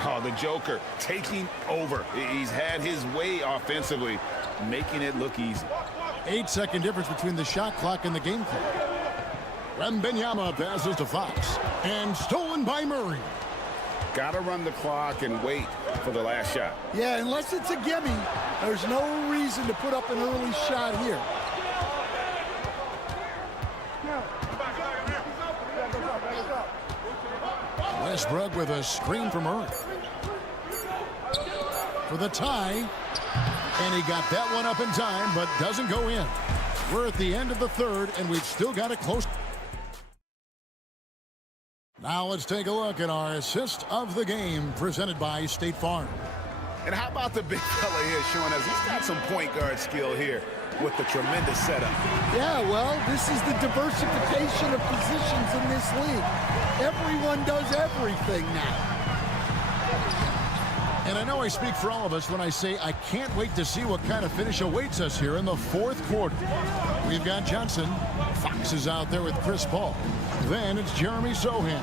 Oh, the Joker taking over. He's had his way offensively, making it look easy. 8-second difference between the shot clock and the game clock. Wembanyama passes to Fox. And stolen by Murray. Got to run the clock and wait for the last shot. Yeah, unless it's a gimme, there's no reason to put up an early shot here. Westbrook with a screen from Murray. For the tie. And he got that one up in time, but doesn't go in. We're at the end of the third, and we've still got it close. Now let's take a look at our assist of the game presented by State Farm. And how about the big fella here showing us he's got some point guard skill here with the tremendous setup. Yeah, well, this is the diversification of positions in this league. Everyone does everything now. And I know I speak for all of us when I say I can't wait to see what kind of finish awaits us here in the fourth quarter. We've got Johnson. Fox is out there with Chris Paul. Then it's Jeremy Sohan.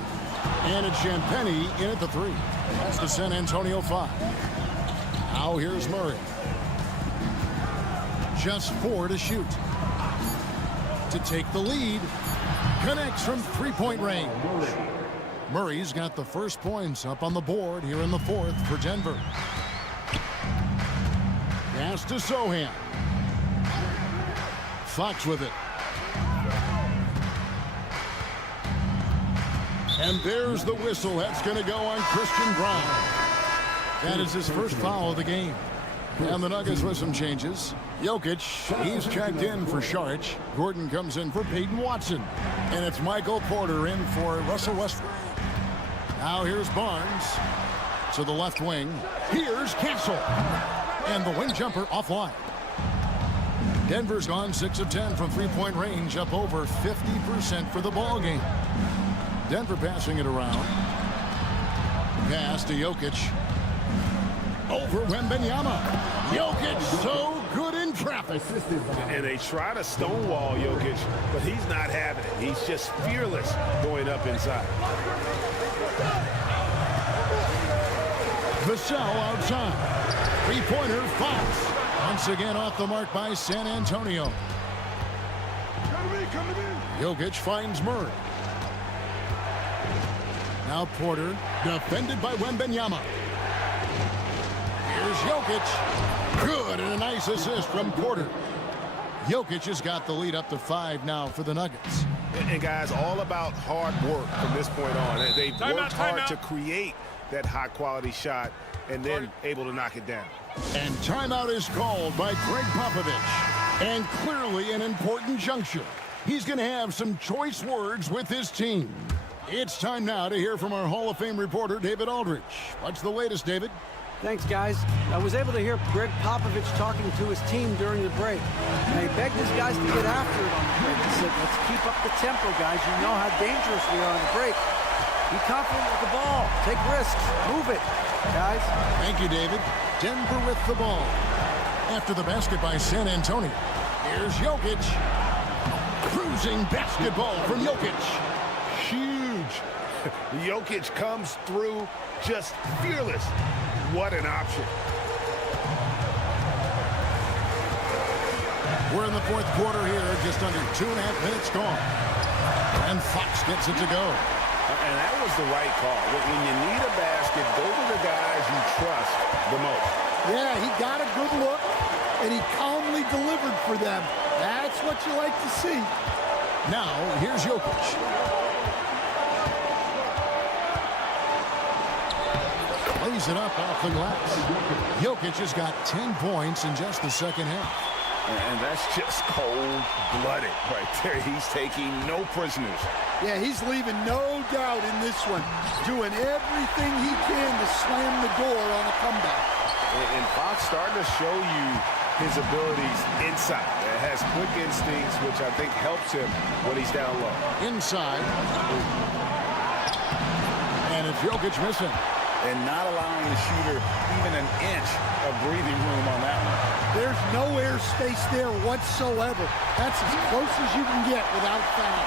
And it's Champagnie in at the 3. That's the San Antonio 5. Now here's Murray. Just 4 to shoot. To take the lead. Connects from three-point range. Murray's got the first points up on the board here in the fourth for Denver. Pass to Sohan. Fox with it. And there's the whistle. That's going to go on Christian Brown. That is his first foul of the game. And the Nuggets with some changes. Jokic, he's checked in for Šarić. Gordon comes in for Peyton Watson. And it's Michael Porter in for Russell Westbrook. Now here's Barnes to the left wing. Here's Castle. And the wing jumper offline. Denver's gone 6 of 10 from three-point range, up over 50% for the ball game. Denver passing it around. Pass to Jokic. Over Wembanyama. Jokic so good in traffic. And they try to stonewall Jokic, but he's not having it. He's just fearless going up inside. Vassell outside. Three-pointer, Fox. Once again off the mark by San Antonio. Jokic finds Murray. Now Porter, defended by Wembanyama. Here's Jokic. Good, and a nice assist from Porter. Jokic has got the lead up to 5 now for the Nuggets. And guys, all about hard work from this point on. They've worked hard to create that high-quality shot and then able to knock it down. And timeout is called by Greg Popovich. And clearly an important juncture. He's going to have some choice words with his team. It's time now to hear from our Hall of Fame reporter, David Aldridge. What's the latest, David? Thanks, guys. I was able to hear Greg Popovich talking to his team during the break. And he begged his guys to get after it on the break. He said, let's keep up the tempo, guys. You know how dangerous we are on the break. Be confident with the ball. Take risks. Move it, guys. Thank you, David. Denver with the ball. After the basket by San Antonio. Here's Jokic. Cruising basketball from Jokic. Huge. Jokic comes through just fearless. What an option. We're in the fourth quarter here, just under 2.5 minutes gone. And Fox gets it to go. And that was the right call. When you need a basket, go to the guys you trust the most. Yeah, he got a good look, and he calmly delivered for them. That's what you like to see. Now, here's Jokic. Lays it up off the glass. Jokic has got 10 points in just the second half. And that's just cold-blooded right there. He's taking no prisoners. Yeah, he's leaving no doubt in this one. Doing everything he can to slam the door on a comeback. And Fox starting to show you his abilities inside. It has quick instincts, which I think helps him when he's down low. Inside. And it's Jokic missing. And not allowing the shooter even an inch of breathing room on that one. There's no airspace there whatsoever. That's as close as you can get without foul.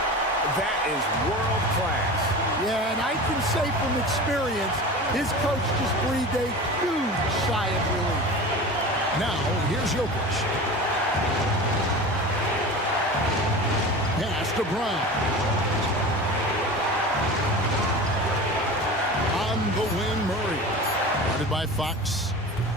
That is world class. Yeah, and I can say from experience, his coach just breathed a huge sigh of relief. Now, here's Jokic. Pass to Brown. On the wing, Murray. Guarded by Fox.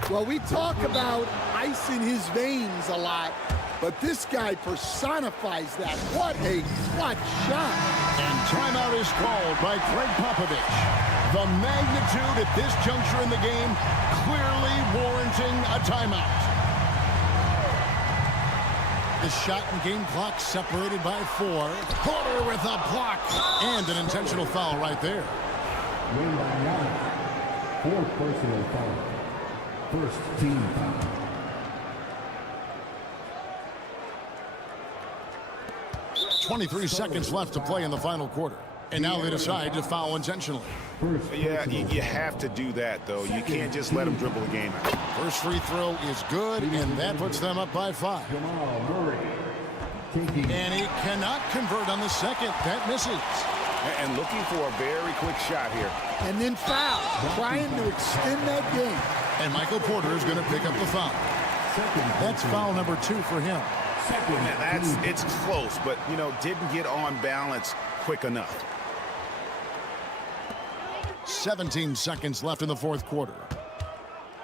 Well, we talk about ice in his veins a lot, but this guy personifies that. What a clutch shot. And timeout is called by Greg Popovich. The magnitude at this juncture in the game clearly warranting a timeout. The shot and game clock separated by 4. Porter with a block. And an intentional foul right there. Fourth personal foul. First team foul. 23 seconds left to play in the final quarter. And now they decide to foul intentionally. Yeah, you have to do that, though. You can't just let them dribble the game out. First free throw is good, and that puts them up by 5. And he cannot convert on the second. That misses. And looking for a very quick shot here. And then foul, trying to extend that game. And Michael Porter is going to pick up the foul. That's foul number 2 for him. It's close, but, didn't get on balance quick enough. 17 seconds left in the fourth quarter.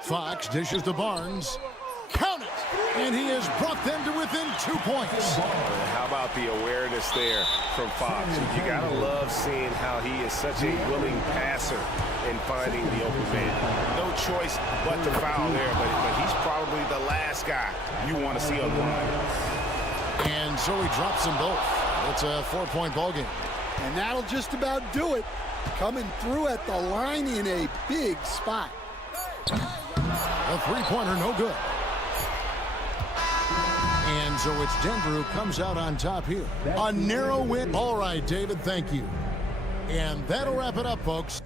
Fox dishes to Barnes. Count it! And he has brought them to within 2 points. How about the awareness there from Fox? You got to love seeing how he is such a willing passer in finding the open man. No choice but to foul there, but he's probably the last guy you want to see on the line. And so he drops them both. It's a 4-point ball game. And that'll just about do it. Coming through at the line in a big spot. A three-pointer, no good. And so it's Denver who comes out on top here. A narrow win. All right, David, thank you. And that'll wrap it up, folks.